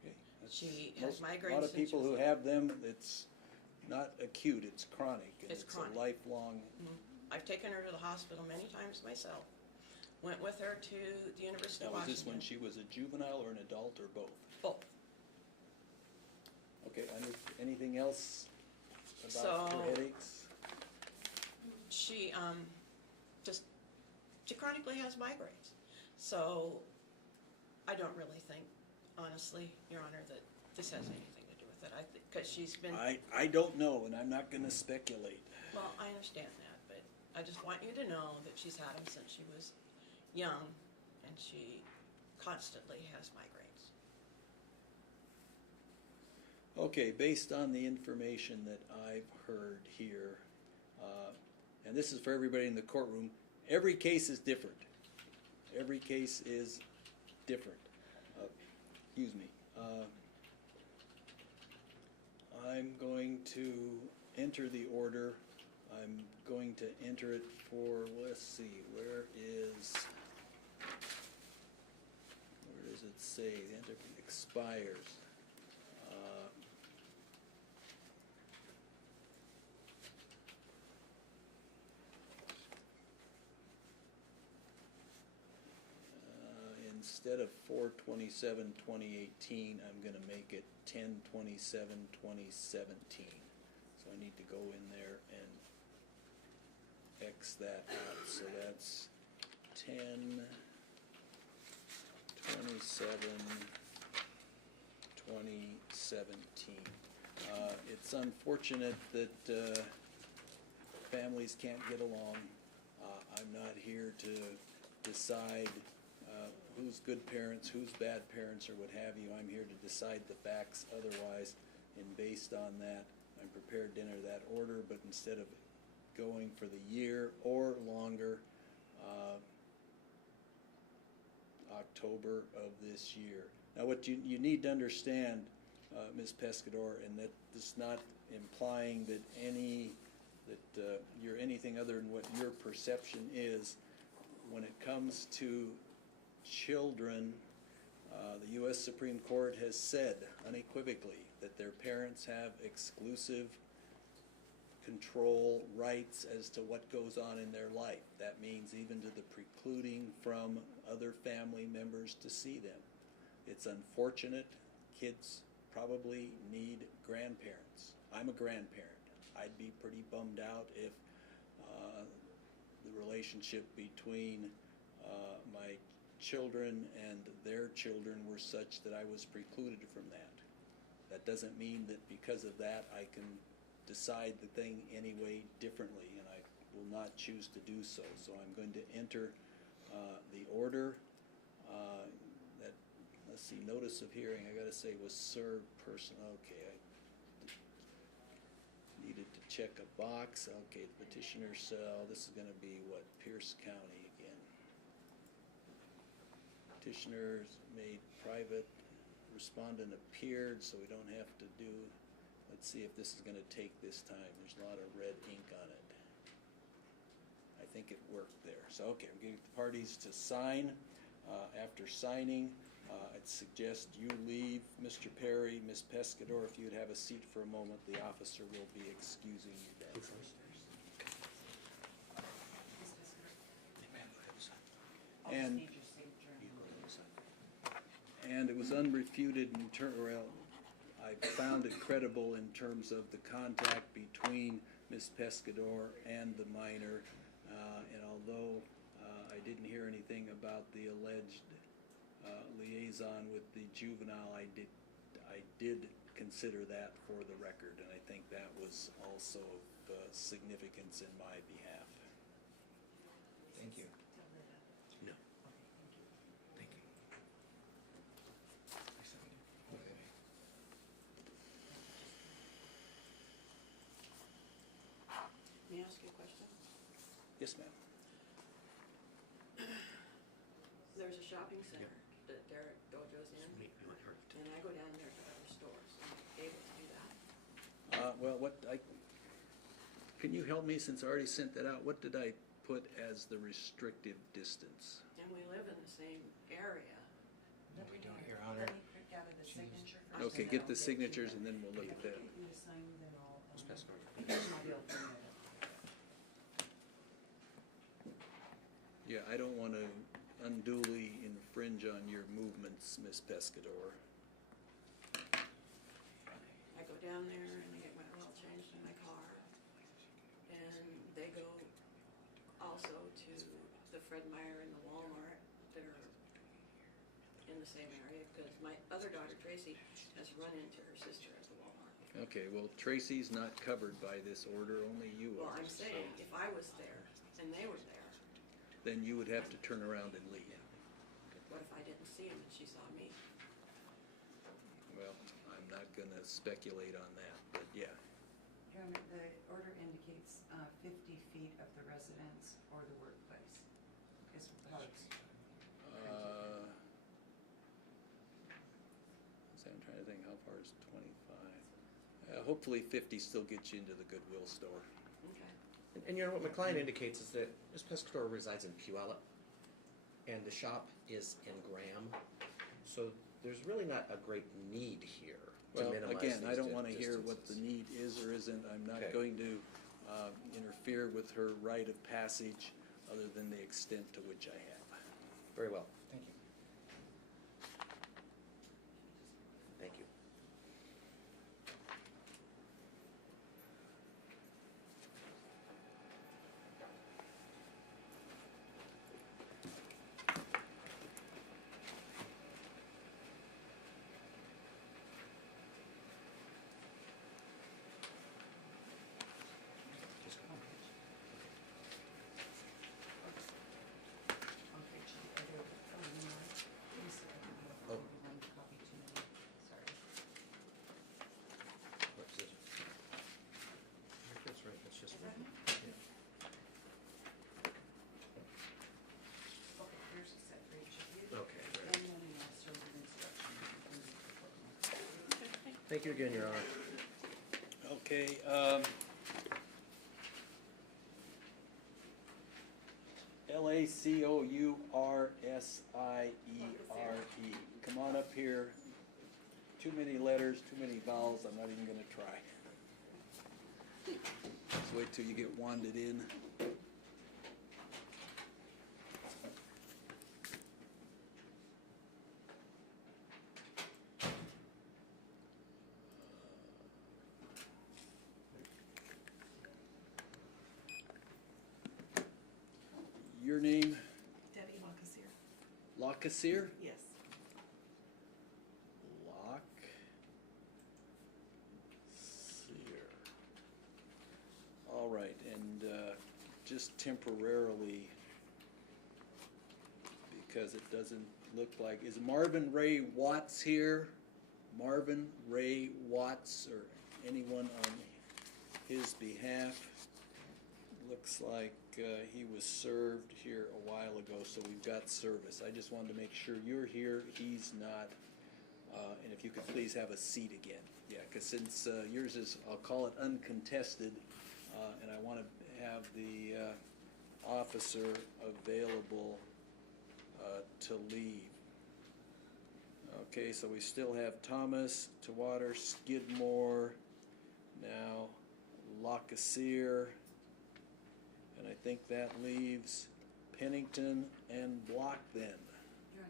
Okay, that's She has A migraines lot of since people she who was- have them, it's not acute, it's chronic. And It's it's chronic. a lifelong. I've taken her to the hospital many times myself. Went with her to the University Now, of was Washington. this when she was a juvenile or an adult or both? Both. Okay, anything else about So- her headaches? She she chronically has migraines. So I don't really think, honestly, Your Honor, that this has anything to do with it. I think because she's been I don't know, and I'm not going to speculate. well, I understand that, but I just want you to know that she's had them since she was young, and she constantly has migraines. Okay, based on the information that I've heard here, and this is for everybody in the courtroom, every case is different. Every case is different. Excuse me. I'm going to enter the order. I'm going to enter it for, let's see, where does it say? The enter expires. Instead of 4/27/2018, I'm going to make it 10/27/2017. So I need to go in there and X that out. So that's 10/27/2017. It's unfortunate that families can't get along. I'm not here to decide who's good parents, who's bad parents, or what have you. I'm here to decide the facts otherwise, and based on that, I'm prepared to enter that order, but instead of going for the year or longer, October of this year. Now, what you need to understand, Ms. Pescador, and that this is not implying that you're anything other than what your perception is, when it comes to children, the U.S. Supreme Court has said unequivocally that their parents have exclusive control rights as to what goes on in their life. That means even to the precluding from other family members to see them. It's unfortunate. Kids probably need grandparents. I'm a grandparent. I'd be pretty bummed out if the relationship between my children and their children were such that I was precluded from that. That doesn't mean that because of that I can decide the thing anyway differently, and I will not choose to do so. So I'm going to enter the order that, let's see, notice of hearing, I gotta say was served person, okay, I needed to check a box, okay, petitioner cell, this is gonna be what, Pierce County again. Petitioners made private, respondent appeared, so we don't have to do, let's see if this is gonna take this time, there's a lot of red ink on it. I think it worked there, so okay, we're getting the parties to sign. After signing, I'd suggest you leave, Mr. Perry, Ms. Pescador, if you'd have a seat for a moment, the officer will be excusing you downstairs. And it was unrefuted well, I found it credible in terms of the contact between Ms. Pescador and the minor, and although I didn't hear anything about the alleged liaison with the juvenile, I did consider that for the record, and I think that was also of significance in my behalf. Thank you. No. Thank you. May I ask you a question? Yes, ma'am. There's a shopping center that Derek Dojo's in, and I go down there to other stores. Am I able to do that? Well, can you help me, since I already sent that out, what did I put as the restrictive distance? And we live in the same area. No, we don't, Your Honor. Okay, get the signatures and then we'll look at that. Ms. Pescador. Yeah, I don't want to unduly infringe on your movements, Ms. Pescador. I go down there and I get my oil changed in my car. And they go also to the Fred Meyer and the Walmart that are in the same area, because my other daughter Tracy has run into her sister at the Walmart. Okay, well, Tracy's not covered by this order, only you Well, are. I'm saying, if I was there and they were there, Then you would have to turn around and leave. what if I didn't see him and she saw me? Well, I'm not gonna speculate on that, but yeah. Your Honor, the order indicates 50 feet of the residence or the workplace is how it's. So I'm trying to think, how far is 25? Hopefully 50 still gets you into the Goodwill store. Okay. And you know what my client indicates is that Ms. Pescador resides in Puyallup, and the shop is in Graham, so there's really not a great need here to Well, minimize again, I these don't want to hear what the distances. need is or isn't. I'm not Okay. going to interfere with her right of passage other than the extent to which I have. Very well, thank you. Thank you. Just go on, please. On page either, Oh. one copy too many, sorry. What's this? That's right, that's just. Is that me? Yeah. Okay, there's a set for each of you. Okay, And great. then also an instruction. Thank you again, Your Honor. Okay, Lacoursiere. Come on up here. Too many letters, too many vowels, I'm not even gonna try. Just wait till you get wanded in. Your name? Debbie Lacoursiere. Lacoursiere? Yes. Lacoursiere. All right, and just temporarily, because it doesn't look like, is Marvin Ray Watts here? Marvin Ray Watts, or anyone on his behalf? Looks like he was served here a while ago, so we've got service. I just wanted to make sure you're here, he's not, and if you could please have a seat again. Yeah, because since yours is, I'll call it uncontested, and I want to have the officer available to leave. Okay, so we still have Thomas, Tewater, Skidmore, now Lockasier, and I think that leaves Pennington and Block then. There are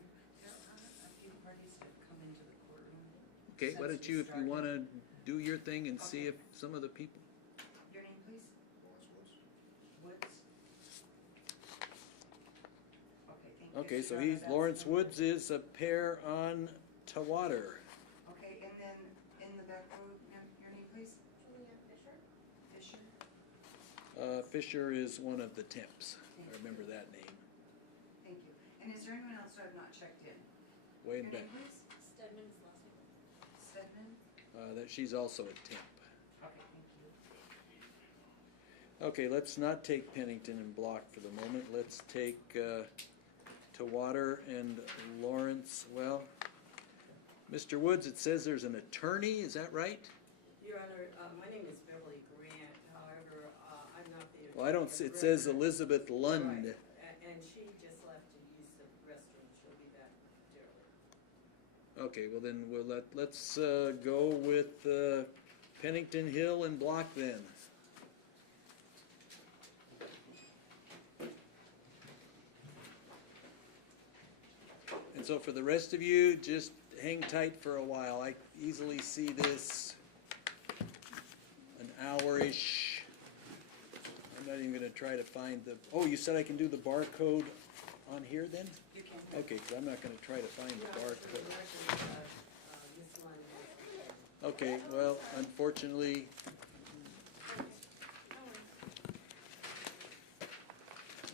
a few parties that come into the courtroom. Okay, why Since don't we you, if you started. want to do your thing and see Okay. if some of the people. Your name, please? Woods? Okay, thank you. Okay, so Shauna, he's, that's Lawrence the- Woods is a pair on Tewater. Okay, and then in the back row, your name, please? Julia Fisher. Fisher? Fisher is one of the temps. Thank I remember that name. Thank you. And is there anyone else who I've not checked in? Way Your in back. name, please? Stedman's last name. Stedman? That she's also a temp. Okay, thank you. Okay, let's not take Pennington and Block for the moment. Let's take Tewater and Lawrence. Well, Mr. Woods, it says there's an attorney, is that right? Your Honor, my name is Beverly Grant, however, I'm not the attorney. Well, I don't, of it says record. Elizabeth Lund. Right, and she just left to use the restroom, she'll be back momentarily. Okay, well then let's go with Pennington Hill and Block then. And so for the rest of you, just hang tight for a while. I easily see this an hour-ish. I'm not even gonna try to find the, oh, you said I can do the barcode on here then? You can. Okay, 'cause I'm not gonna try to find the Your Honor, for the barcode. record, Ms. Lund has Okay, well, unfortunately,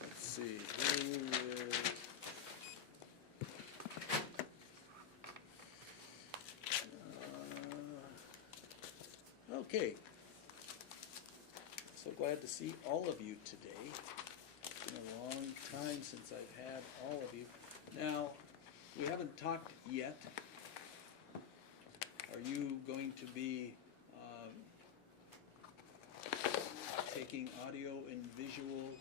let's see, who is... Okay. So glad to see all of you today. It's been a long time since I've had all of you. Now, we haven't talked yet. Are you going to be taking audio and visual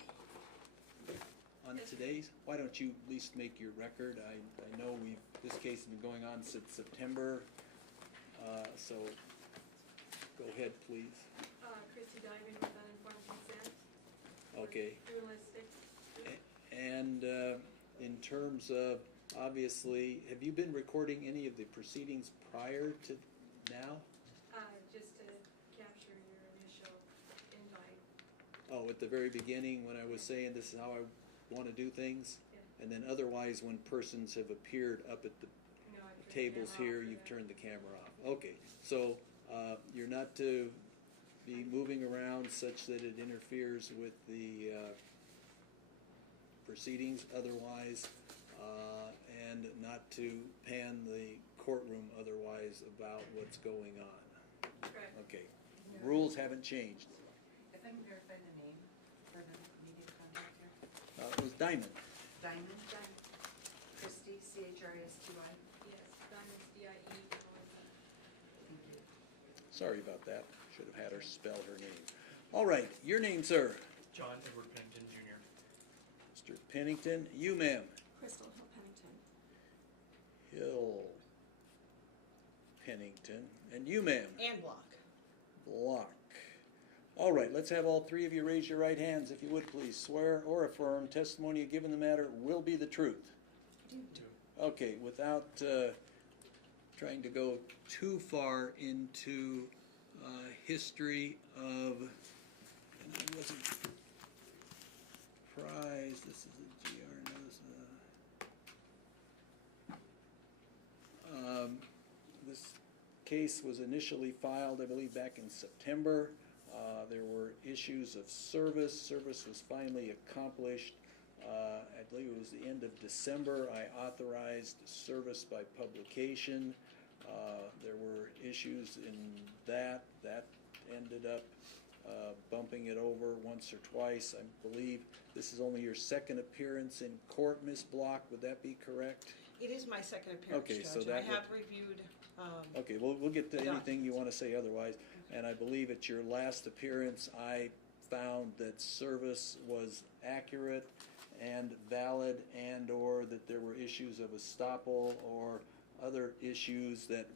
on today's? Why don't you at least make your record? I know this case has been going on since September, so go ahead, please. Christy Diamond with uninformed consent. Okay. Realistic. And in terms of, obviously, have you been recording any of the proceedings prior to now? Just to capture your initial invite. Oh, at the very beginning when I was saying this is how I want to do things? Yeah. And then otherwise when persons have appeared up at the No, I've turned the tables camera here, off for you've that. turned the camera off. Okay, so you're not to be moving around such that it interferes with the proceedings otherwise, and not to pan the courtroom otherwise about what's going on. Correct. Okay, rules haven't changed. If I can verify the name for the media contact here. It was Diamond. Diamond? Christy, C-H-R-I-S-T-Y. Yes, Diamond's D-I-E. Thank you. Sorry about that. Should have had her spell her name. All right, your name, sir? John Edward Pennington Jr. Mr. Pennington. You, ma'am? Crystal Hill Pennington. Hill Pennington. And you, ma'am? And Block. Block. All right, let's have all three of you raise your right hands, if you would, please. Swear or affirm testimony you give in the matter will be the truth. Okay, without trying to go too far into history of, and I wasn't surprised, this is a GR notice. This case was initially filed, I believe, back in September. There were issues of service. Service was finally accomplished. I believe it was the end of December, I authorized service by publication. There were issues in that ended up bumping it over once or twice. I believe this is only your second appearance in court, Ms. Block, would that be correct? It is my second appearance, Okay, so Judge. that I would- have reviewed, Okay, we'll get to The anything you want to say otherwise. And I believe at your last appearance, I found that service was accurate and valid, and/or that there were issues of estoppel or other issues that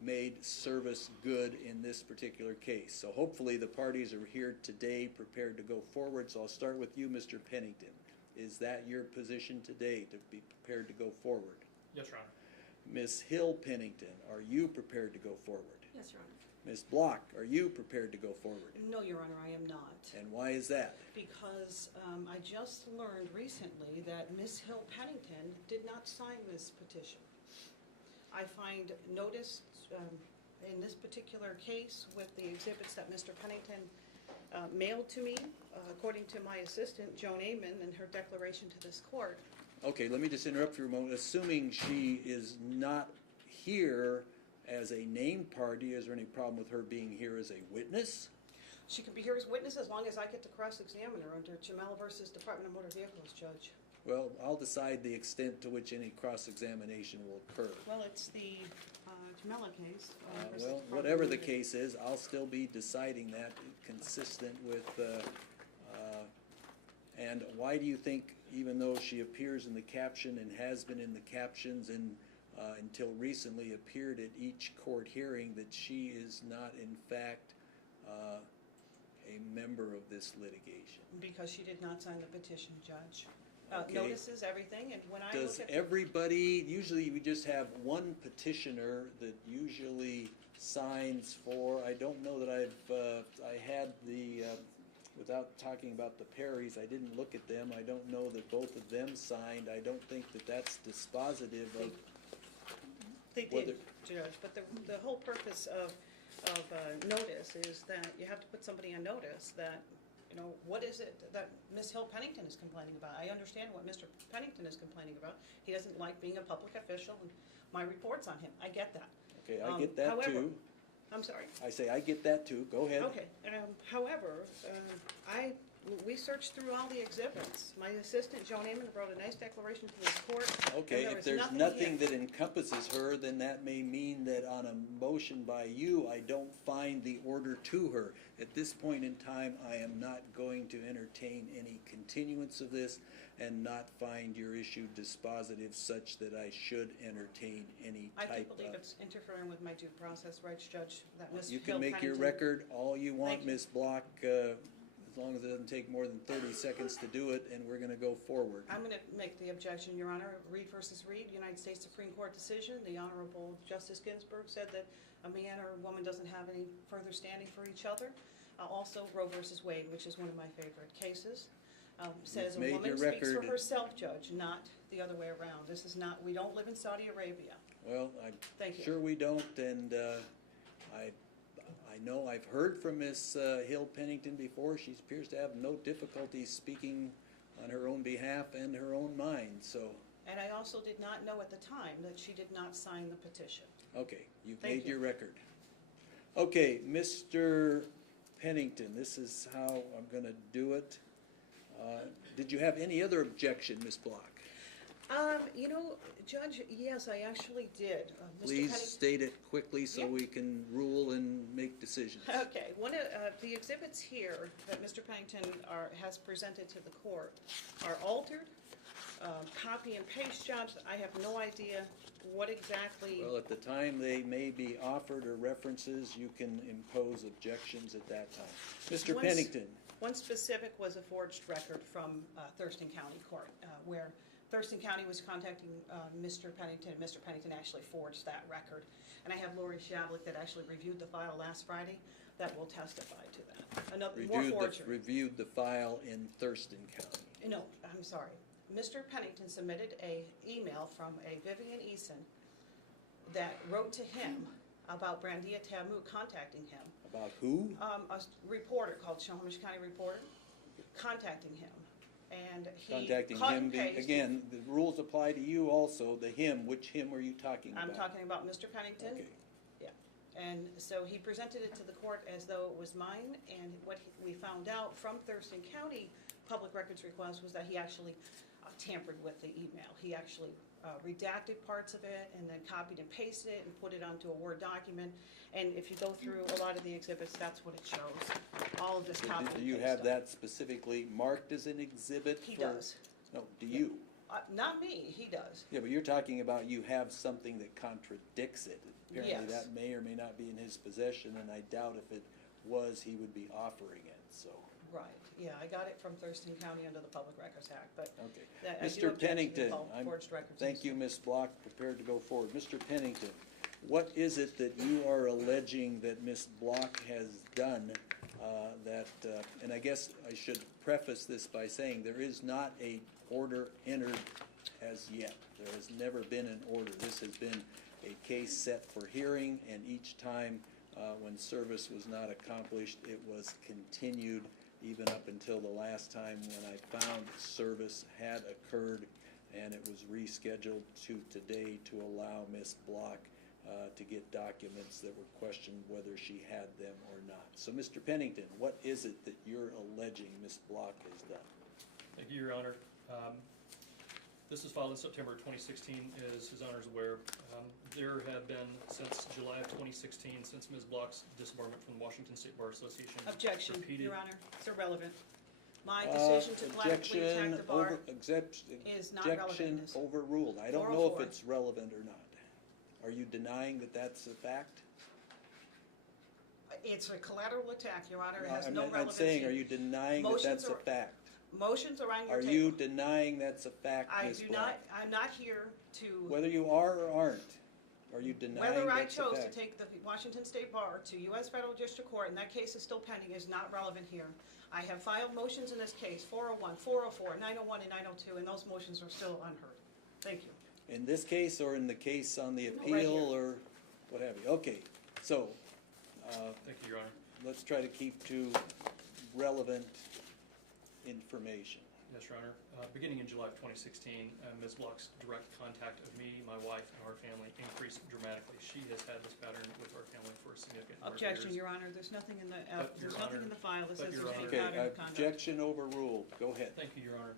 made service good in this particular case. So hopefully the parties are here today prepared to go forward. So I'll start with you, Mr. Pennington. Is that your position today, to be prepared to go forward? Yes, Your Honor. Ms. Hill Pennington, are you prepared to go forward? yes, Your Honor. Ms. Block, are you prepared to go forward? No, Your Honor, I am not. And why is that? Because I just learned recently that Ms. Hill Pennington did not sign this petition. I find notice in this particular case with the exhibits that Mr. Pennington mailed to me, according to my assistant, Joan Amon, in her declaration to this court. Okay, let me just interrupt for a moment. Assuming she is not here as a named party, is there any problem with her being here as a witness? She can be here as witness as long as I get to cross-examine her under Jamel versus Department of Motor Vehicles, Judge. Well, I'll decide the extent to which any cross-examination will occur. Well, it's the Jamela case. versus Well, Department of whatever the Motor- case is, I'll still be deciding that consistent with, and why do you think, even though she appears in the caption and has been in the captions and until recently appeared at each court hearing, that she is not in fact a member of this litigation? Because she did not sign the petition, Judge. Okay. Notices everything, and when I Does look at everybody, usually we just have one petitioner that usually signs for, I don't know that I had the, without talking about the Perrys, I didn't look at them, I don't know that both of them signed, I don't think that that's dispositive of They whether- did, Judge, but the whole purpose of notice is that you have to put somebody on notice that, you know, what is it that Ms. Hill Pennington is complaining about? I understand what Mr. Pennington is complaining about. He doesn't like being a public official and my reports on him. I get that. Okay, I get that however- too. I'm sorry. I say, I get that too, go ahead. Okay, however, we searched through all the exhibits. My assistant, Joan Amon, wrote a nice declaration to this court. Okay, and there if was there's here. nothing that encompasses her, then that may mean that on a motion by you, I don't find the order to her. At this point in time, I am not going to entertain any continuance of this and not find your issue dispositive such that I should entertain any I type do believe of. it's interfering with my due process rights, Judge, that Ms. You Hill can make your Pennington- record all you want, Thank you. Ms. Block, as long as it doesn't take more than 30 seconds to do it, and we're gonna go forward. I'm going to make the objection, Your Honor. Reed versus Reed, United States Supreme Court decision. The Honorable Justice Ginsburg said that a man or a woman doesn't have any further standing for each other. Also, Roe versus Wade, which is one of my favorite cases, says a You've made woman your speaks for record. herself, Judge, not the other way around. This is not, we don't live in Saudi Arabia. Well, I'm Thank you. sure we don't, and I know I've heard from Miss Hill Pennington before. She appears to have no difficulty speaking on her own behalf and her own mind, so, And I also did not know at the time that she did not sign the petition. okay, you've Thank made you. your record. Okay, Mr. Pennington, this is how I'm gonna do it. Did you have any other objection, Miss Block? You know, Judge, yes, I actually did. Mr. Please Pennington- state it quickly so Yeah. we can rule and make decisions. Okay, one of the exhibits here that Mr. Pennington has presented to the court are altered, copy and paste jobs. I have no idea what exactly. Well, at the time they may be offered or references, you can impose objections at that time. Mr. Once- Pennington, One specific was a forged record from Thurston County Court, where Thurston County was contacting Mr. Pennington, and Mr. Pennington actually forged that record. And I have Lori Shavlik that actually reviewed the file last Friday that will testify to that. Another, more forgery. reviewed the file in Thurston County. No, I'm sorry. Mr. Pennington submitted a email from a Vivian Eason that wrote to him about Brandia Tamu contacting him. About who? A reporter called Snohomish County Reporter contacting him and he Contacting cut him, and paste. again, the rules apply to you also, the him, which him are you talking about? I'm talking about Mr. Pennington. Okay. Yeah, and so he presented it to the court as though it was mine, and what we found out from Thurston County public records request was that he actually tampered with the email. He actually redacted parts of it and then copied and pasted it and put it onto a Word document. And if you go through a lot of the exhibits, that's what it shows. All of this So copy and do paste you have stuff. that specifically marked as an exhibit? He for- does. No, do you? Not me, he does. Yeah, but you're talking about you have something that contradicts it. Apparently Yes. that may or may not be in his possession, and I doubt if it was, he would be offering it, so, Right, yeah, I got it from Thurston County under the Public Records Act, but okay. that, I do Mr. object to Pennington, the forged records. and thank you, stuff. Ms. Block, prepared to go forward. Mr. Pennington, what is it that you are alleging that Ms. Block has done and I guess I should preface this by saying there is not a order entered as yet. There has never been an order. This has been a case set for hearing, and each time when service was not accomplished, it was continued even up until the last time when I found service had occurred, and it was rescheduled to today to allow Ms. Block to get documents that were questioned whether she had them or not. So, Mr. Pennington, what is it that you're alleging Ms. Block has done? Thank you, Your Honor. This was filed in September 2016, as His Honor's aware. There have been, since July of 2016, since Ms. Block's disbarment from the Washington State Bar Association. Objection, repeated- Your Honor, it's irrelevant. My decision to collaboratively attack the bar is not relevant in Objection this. overruled. I don't know if 404. it's relevant or not. Are you denying that that's a fact? It's a collateral attack, Your Honor, it has no I'm relevancy. saying, are you denying that Motions that's a are- fact? Motions are on your Are table. you denying that's a fact, I Ms. do Block? not, I'm not here to, Whether you are or aren't, are you denying whether I that's a chose to fact? take the Washington State Bar to U.S. Federal District Court, and that case is still pending, is not relevant here. I have filed motions in this case, 401, 404, 901, and 902, and those motions are still unheard. Thank you. In this case or in the case on the No, right appeal here. or what have you? Okay, so, Thank you, Your Honor. let's try to keep to relevant information. Yes, Your Honor. Beginning in July of 2016, Ms. Block's direct contact of me, my wife, and our family increased dramatically. She has had this pattern with our family for a significant number of years. Objection, Your Honor, there's nothing in the, But, Your there's nothing Honor, in the file that but, says Your there's any Honor- Okay, pattern of conduct. objection overruled. Go ahead. Thank you, Your Honor.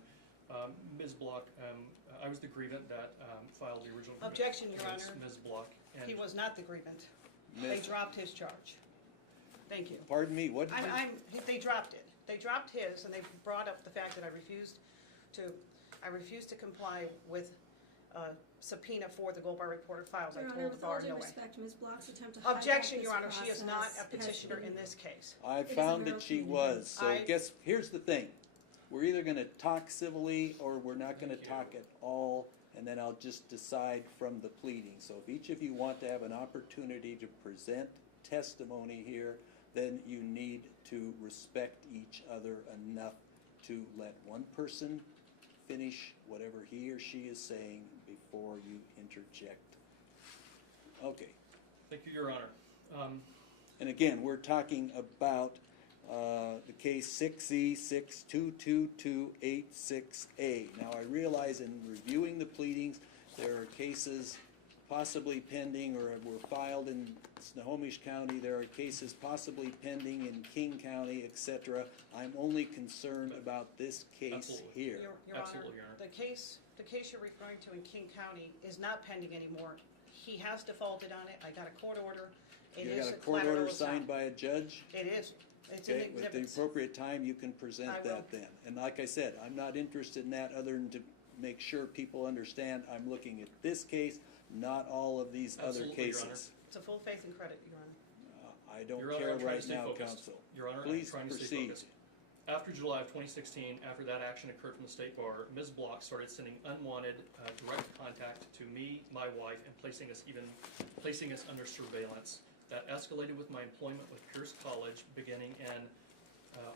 Ms. Block, I was the grievant that filed the original. grievance Objection, Your against Honor. Ms. Block. And He was not the grievant. They Ms. dropped his charge. Thank you. Pardon me, what did you? They dropped it. They dropped his, and they brought up the fact that I refused to comply with subpoena for the Gold Bar Reporter files. I Your told Honor, the with all bar, due no way. respect, Ms. Block's attempt to hijack Objection, this Your Honor, she is not process a has petitioner been- in this case. I It is found under that oath she in the was, so I- guess, here's the thing. We're either gonna talk civilly or we're not gonna talk at all, and then I'll just decide from the pleading. So if each of you want to have an opportunity to present testimony here, then you need to respect each other enough to let one person finish whatever he or she is saying before you interject. Okay. Thank you, Your Honor. And again, we're talking about the case 6E6222286A. Now, I realize in reviewing the pleadings, there are cases possibly pending or were filed in Snohomish County. There are cases possibly pending in King County, etc. I'm only concerned about this case Absolutely. here. Your Honor, Absolutely, Your Honor. the case you're referring to in King County is not pending anymore. He has defaulted on it. I got a court order. It You is got a a court collateral order signed attack. by a judge? It is. It's in Okay, with the exhibits. appropriate time, you can present I will. that then. And like I said, I'm not interested in that other than to make sure people understand I'm looking at this case, not all of these other Absolutely, Your Honor. cases. It's a full faith and credit, Your Honor. I don't Your Honor, care I'm trying to right stay now, focused. counsel. Your Honor, Please I'm trying to stay proceed. focused. After July of 2016, after that action occurred from the State Bar, Ms. Block started sending unwanted direct contact to me, my wife, and placing us under surveillance. That escalated with my employment with Pierce College beginning in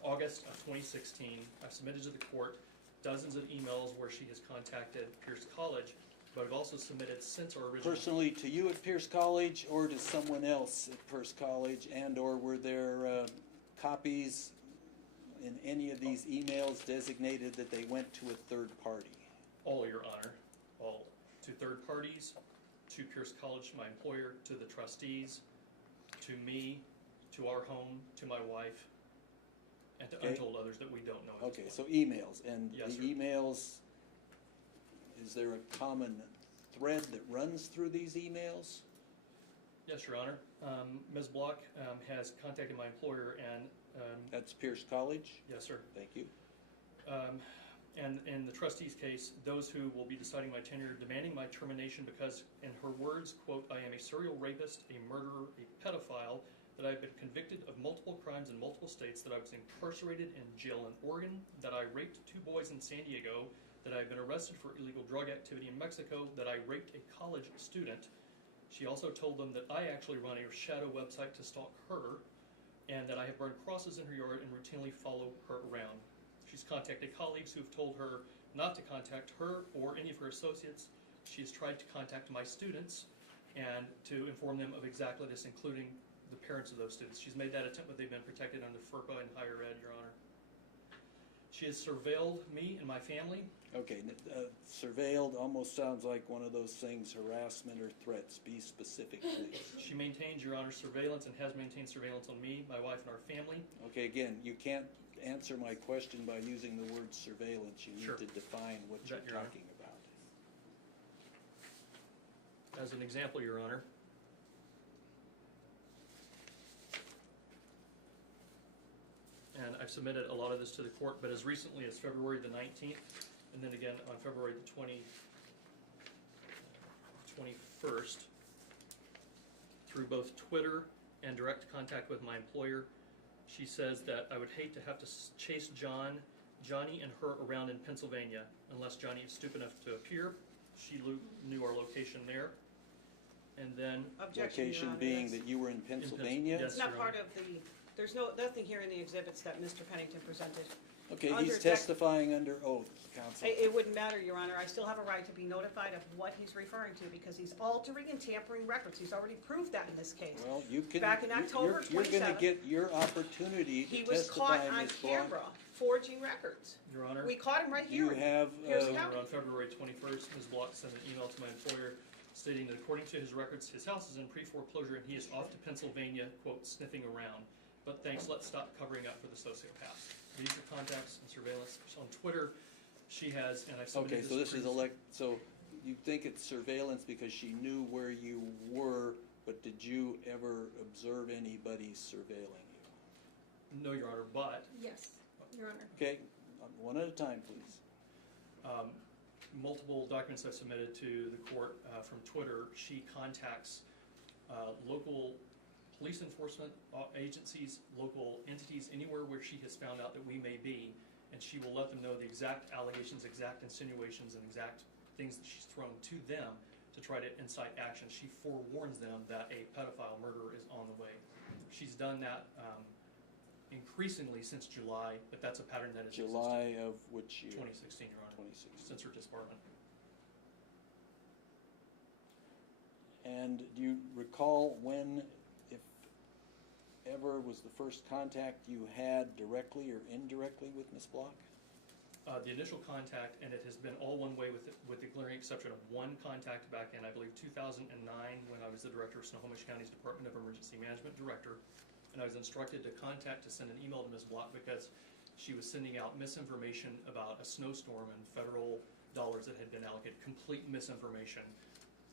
August of 2016. I've submitted to the court dozens of emails where she has contacted Pierce College, but I've also submitted since our original. Personally, to you at Pierce College or to someone else at Pierce College, and or were there copies in any of these emails designated that they went to a third party? All, Your Honor, all. To third parties, to Pierce College, my employer, to the trustees, to me, to our home, to my wife, and to Okay. untold others that we don't know at Okay, this so point. emails, and Yes, the sir. emails, is there a common thread that runs through these emails? Yes, Your Honor. Ms. Block has contacted my employer and, That's Pierce College? yes, sir. Thank you. And in the trustee's case, those who will be deciding my tenure, demanding my termination because, in her words, quote, I am a serial rapist, a murderer, a pedophile, that I've been convicted of multiple crimes in multiple states, that I was incarcerated in jail in Oregon, that I raped 2 boys in San Diego, that I've been arrested for illegal drug activity in Mexico, that I raped a college student. She also told them that I actually run a shadow website to stalk her, and that I have burned crosses in her yard and routinely follow her around. She's contacted colleagues who've told her not to contact her or any of her associates. She has tried to contact my students and to inform them of exactly this, including the parents of those students. She's made that attempt, but they've been protected under FERPA and higher ed, Your Honor. She has surveilled me and my family. Okay, surveilled almost sounds like one of those things, harassment or threats. Be specific, please. She maintains, Your Honor, surveillance and has maintained surveillance on me, my wife, and our family. Okay, again, you can't answer my question by using the word surveillance. You need Sure. to define what That, you're Your Honor. talking about. As an example, Your Honor, and I've submitted a lot of this to the court, but as recently as February the 19th, and then again on February the 21st, through both Twitter and direct contact with my employer, she says that I would hate to have to chase Johnny and her around in Pennsylvania unless Johnny is stupid enough to appear. She knew our location there. And then, Objection, Your Location Honor, being that's- that you were in Pennsylvania? yes. It's not Your part Honor. of the, there's nothing here in the exhibits that Mr. Pennington presented. Okay, Under he's tech- testifying under oath, counsel. It wouldn't matter, Your Honor. I still have a right to be notified of what he's referring to because he's altering and tampering records. He's already proved that in this case. Well, you can. Back in October You're gonna 27th, get your opportunity He to was caught testify, on Ms. Blunt. camera forging records. Your Honor. We caught him right You here. have, Pierce However, County. on February 21st, Ms. Block sent an email to my employer stating that according to his records, his house is in pre-foreclosure and he is off to Pennsylvania, quote, sniffing around. But thanks, let's stop covering up for the sociopaths. These are contacts and surveillance. On Twitter, she has, and I submitted okay, so this is previously. so you think it's surveillance because she knew where you were, but did you ever observe anybody surveilling you? No, Your Honor, but Yes, Your Honor. Okay, one at a time, please. multiple documents I've submitted to the court from Twitter, she contacts local police enforcement agencies, local entities, anywhere where she has found out that we may be, and she will let them know the exact allegations, exact insinuations, and exact things that she's thrown to them to try to incite action. She forewarns them that a pedophile murderer is on the way. She's done that increasingly since July, but that's a pattern that has July of which year? 2016, Your Honor, 2016. since her disbarment. And do you recall when, if ever, was the first contact you had directly or indirectly with Ms. Block? The initial contact, and it has been all one way with the glaring exception of one contact back in, I believe, 2009, when I was the director of Snohomish County's Department of Emergency Management Director, and I was instructed to send an email to Ms. Block because she was sending out misinformation about a snowstorm and federal dollars that had been allocated, complete misinformation.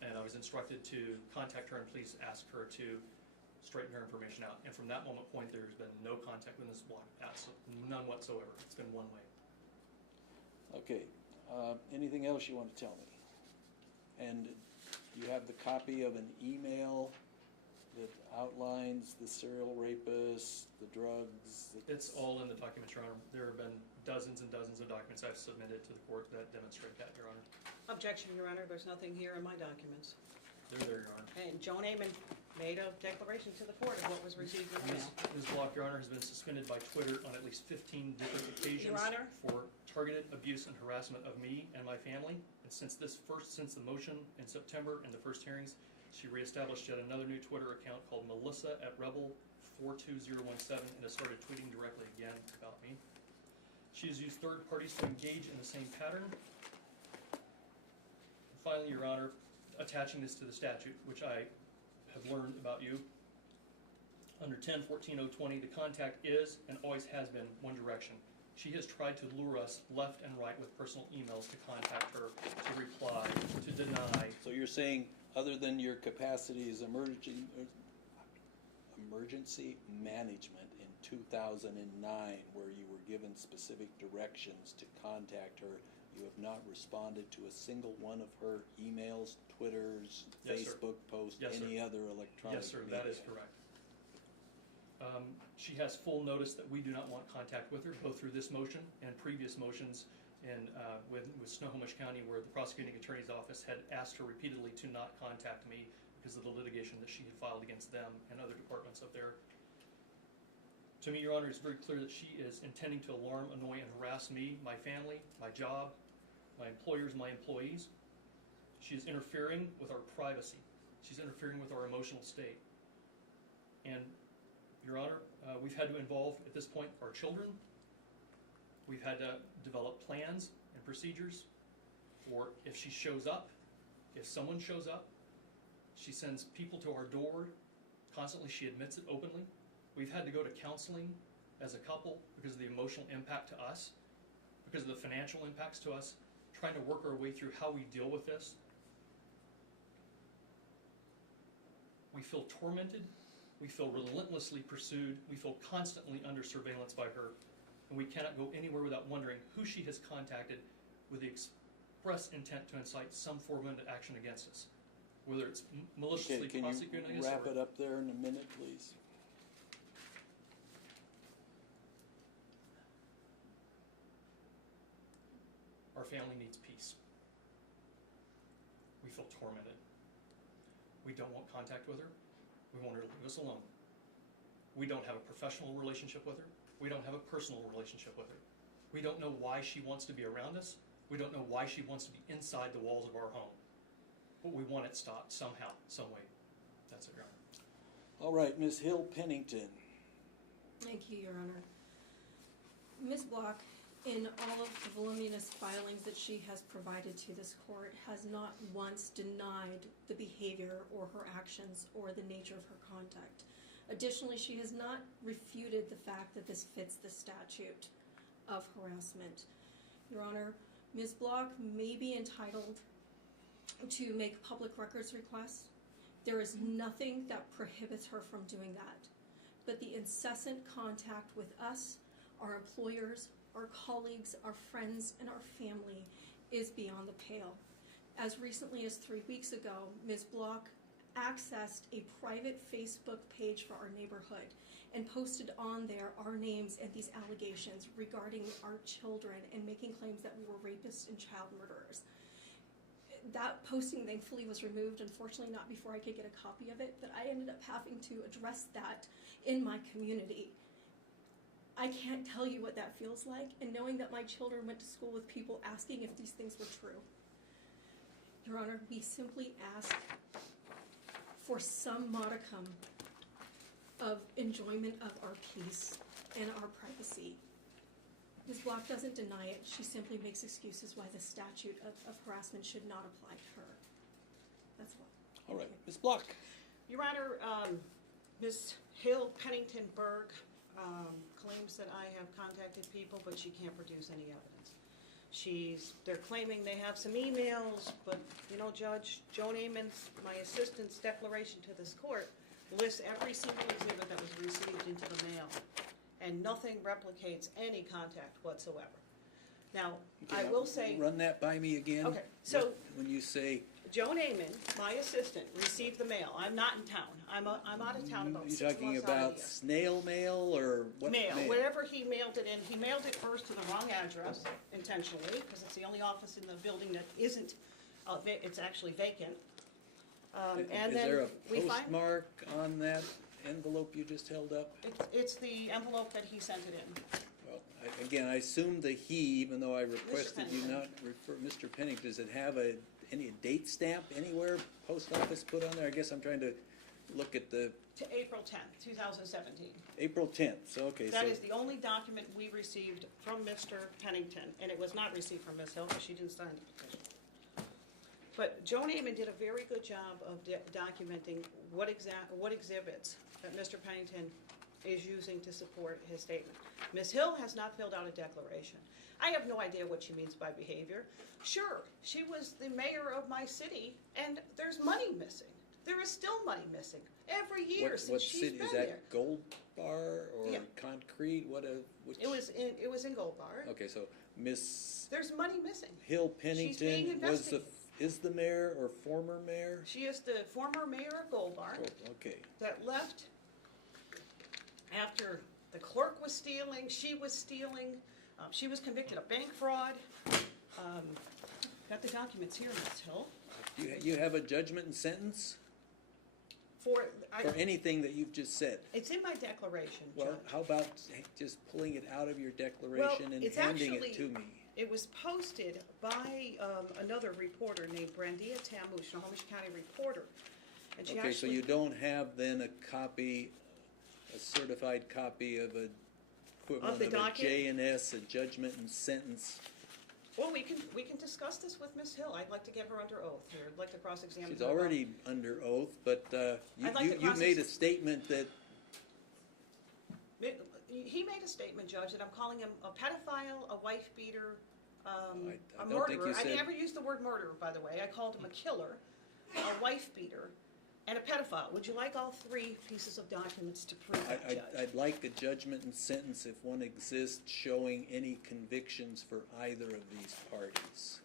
And I was instructed to contact her and please ask her to straighten her information out. And from that moment point, there's been no contact with Ms. Block, none whatsoever. It's been one way. Okay, anything else you want to tell me? And you have the copy of an email that outlines the serial rapist, the drugs? It's all in the documents, Your Honor. There have been dozens and dozens of documents I've submitted to the court that demonstrate that, Your Honor. Objection, Your Honor. There's nothing here in my documents. They're there, Your Honor. And Joan Amon made a declaration to the court of what was received in the mail. Ms. Block, Your Honor, has been suspended by Twitter on at least 15 different occasions Your Honor? for targeted abuse and harassment of me and my family. And since the motion in September and the first hearings, she reestablished yet another new Twitter account called Melissa at Rebel 42017 and has started tweeting directly again about me. She has used third parties to engage in the same pattern. And finally, Your Honor, attaching this to the statute, which I have learned about you. Under 10-14-020, the contact is and always has been one direction. She has tried to lure us left and right with personal emails to contact her, to reply, to deny. So you're saying, other than your capacity as emergency management in 2009, where you were given specific directions to contact her, you have not responded to a single one of her emails, Twitters, Yes, sir. Facebook posts, Yes, any other electronic Yes, sir, media? that is correct. She has full notice that we do not want contact with her, both through this motion and previous motions with Snohomish County, where the prosecuting attorney's office had asked her repeatedly to not contact me because of the litigation that she had filed against them and other departments up there. To me, Your Honor, it's very clear that she is intending to alarm, annoy, and harass me, my family, my job, my employers, my employees. She is interfering with our privacy. She's interfering with our emotional state. And, Your Honor, we've had to involve, at this point, our children. We've had to develop plans and procedures for if she shows up, if someone shows up. She sends people to our door. Constantly, she admits it openly. We've had to go to counseling as a couple because of the emotional impact to us, because of the financial impacts to us, trying to work our way through how we deal with this. We feel tormented. We feel relentlessly pursued. We feel constantly under surveillance by her. And we cannot go anywhere without wondering who she has contacted with the express intent to incite some form of action against us. Whether it's maliciously Okay, prosecuting can you us wrap or... it up there in a minute, please? Our family needs peace. We feel tormented. We don't want contact with her. We want her to leave us alone. We don't have a professional relationship with her. We don't have a personal relationship with her. We don't know why she wants to be around us. We don't know why she wants to be inside the walls of our home. But we want it stopped somehow, some way. That's it, Your Honor. All right, Ms. Hill Pennington. Thank you, Your Honor. Ms. Block, in all of the voluminous filings that she has provided to this court, has not once denied the behavior or her actions or the nature of her conduct. Additionally, she has not refuted the fact that this fits the statute of harassment. Your Honor, Ms. Block may be entitled to make public records requests. There is nothing that prohibits her from doing that. But the incessant contact with us, our employers, our colleagues, our friends, and our family is beyond the pale. As recently as 3 weeks ago, Ms. Block accessed a private Facebook page for our neighborhood and posted on there our names and these allegations regarding our children and making claims that we were rapists and child murderers. That posting thankfully was removed, unfortunately not before I could get a copy of it, but I ended up having to address that in my community. I can't tell you what that feels like, and knowing that my children went to school with people asking if these things were true. Your Honor, we simply ask for some modicum of enjoyment of our peace and our privacy. Ms. Block doesn't deny it. She simply makes excuses why the statute of harassment should not apply to her. That's all. All right, Ms. Block. Your Honor, Ms. Hill Pennington Berg claims that I have contacted people, but she can't produce any evidence. They're claiming they have some emails, but you know, Judge, Joan Amon's, my assistant's declaration to this court lists every single exhibit that was received into the mail, and nothing replicates any contact whatsoever. Now, Okay, I will say, run that by me again. Okay, so- When you say, Joan Amon, my assistant, received the mail. I'm not in town. I'm out of town about you 6 talking months out of about the year. snail mail or what? Mail, wherever he mailed it in. He mailed it first to the wrong address intentionally, because it's the only office in the building that isn't, it's actually vacant. And Is then there a we find, postmark on that envelope you just held up? it's the envelope that he sent it in. Well, again, I assume the he, even though I requested you Pennington. not refer, Mr. Pennington, does it have any date stamp anywhere, post office put on there? I guess I'm trying to look at the To April 10th, 2017. April 10th, so, okay, so. That is the only document we received from Mr. Pennington, and it was not received from Ms. Hill, because she didn't sign the petition. But Joan Amon did a very good job of documenting what exhibits that Mr. Pennington is using to support his statement. Ms. Hill has not filled out a declaration. I have no idea what she means by behavior. Sure, she was the mayor of my city, and there's money missing. There is still money missing every year since she's been What city, is there. that Gold Bar or Yeah. Concrete, which? It was in Gold Bar. Okay, so Miss There's money missing. Hill She's being Pennington is the mayor or former mayor? She is the former mayor of Gold Bar Oh, okay, that left after the clerk was stealing, she was stealing, she was convicted of bank fraud. Got the documents here, Ms. Hill. you have a judgment and sentence For anything that you've just said? it's in my declaration, Well, Judge. how about just pulling it out of your declaration and it's handing actually- it to me? It was posted by another reporter named Brandia Tamush, Snohomish County reporter. And she Okay, so actually, you don't have then a certified copy of a equivalent the of a docket? J&S, a judgment and sentence? well, we can discuss this with Ms. Hill. I'd like to get her under oath here. I'd like to cross-examine her. She's already under oath, but I'd like to you made a cross-ex- statement that, He made a statement, Judge, that I'm calling him a pedophile, a wife beater, I a don't think murderer. you I said- never used the word murderer, by the way. I called him a killer, a wife beater, and a pedophile. Would you like all three pieces of documents to prove that, Judge? I'd like a judgment and sentence, if one exists, showing any convictions for either of these parties.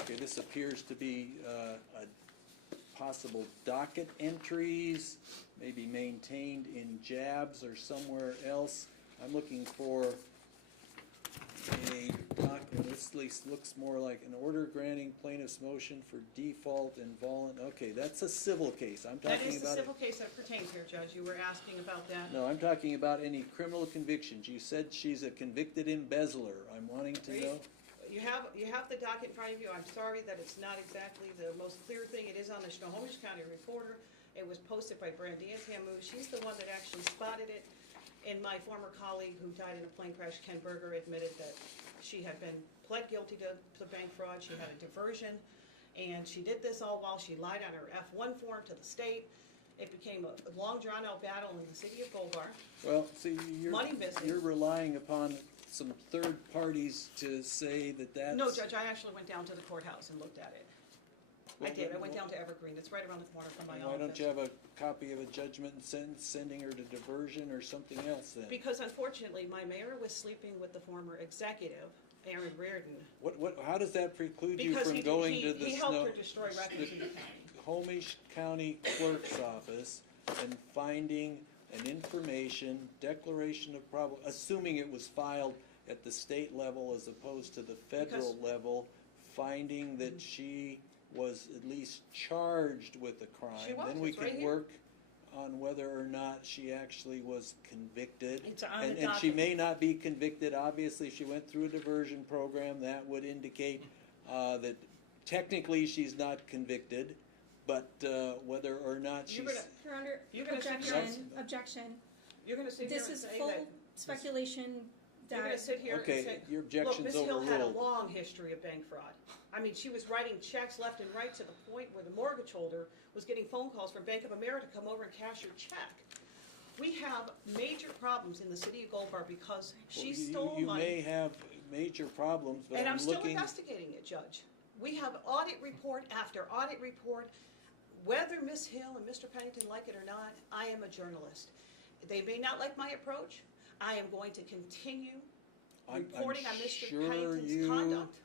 Okay, this appears to be a possible docket entries, maybe maintained in JABS or somewhere else. I'm looking for a document, this at least looks more like an order granting plaintiff's motion for default and okay, that's a civil case. I'm That talking is the about. civil case that pertains here, Judge. You were asking about that. No, I'm talking about any criminal convictions. You said she's a convicted embezzler. I'm wanting to know. You have the docket in front of you. I'm sorry that it's not exactly the most clear thing. It is on the Snohomish County Reporter. It was posted by Brandia Tamu. She's the one that actually spotted it. And my former colleague who died in a plane crash, Ken Berger, admitted that she had been pled guilty to bank fraud. She had a diversion. And she did this all while she lied on her F-1 form to the state. It became a long, drawn-out battle in the city of Gold Bar. Well, see, Money missing. you're relying upon some third parties to say that that's. No, Judge, I actually went down to the courthouse and looked at it. I did. I went down to Evergreen. It's right around the corner from my office. Why don't you have a copy of a judgment and sentence, sending her to diversion or something else then? Because unfortunately, my mayor was sleeping with the former executive, Aaron Reardon. How does that preclude you Because from going to the he helped her destroy records in the county. Snohomish County Clerk's Office and finding an information, declaration of problem, assuming it was filed at the state level as opposed to the federal level, finding that she was at least charged with a crime. She was, Then we it's right could here. work on whether or not she actually was convicted. It's on the And she document. may not be convicted. Obviously, she went through a diversion program. That would indicate that technically she's not convicted, but whether or not she's. Your Honor, You're gonna sit here and- objection. You're gonna sit here This and is say full that, speculation you're gonna that, sit here and Okay, say, your look, objection's Ms. Hill had a overruled. long history of bank fraud. I mean, she was writing checks left and right to the point where the mortgage holder was getting phone calls from Bank of America to come over and cash her check. We have major problems in the city of Gold Bar because she stole You money. may have major problems, but And I'm I'm still looking. investigating it, Judge. We have audit report after audit report. Whether Ms. Hill and Mr. Pennington like it or not, I am a journalist. They may not like my approach. I am going to continue I'm reporting on Mr. sure Pennington's you- conduct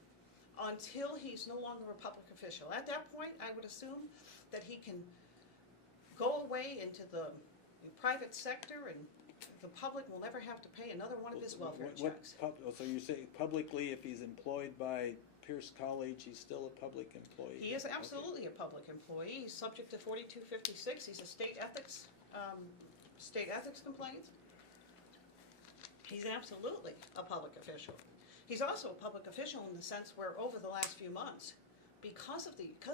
until he's no longer a public official. At that point, I would assume that he can go away into the private sector and the public will never have to pay another one of his welfare checks. So you say publicly if he's employed by Pierce College, he's still a public employee? He is Okay. absolutely a public employee. He's subject to 4256. He's a state ethics complaint. He's absolutely a public official. He's also a public official in the sense where over the last few months, because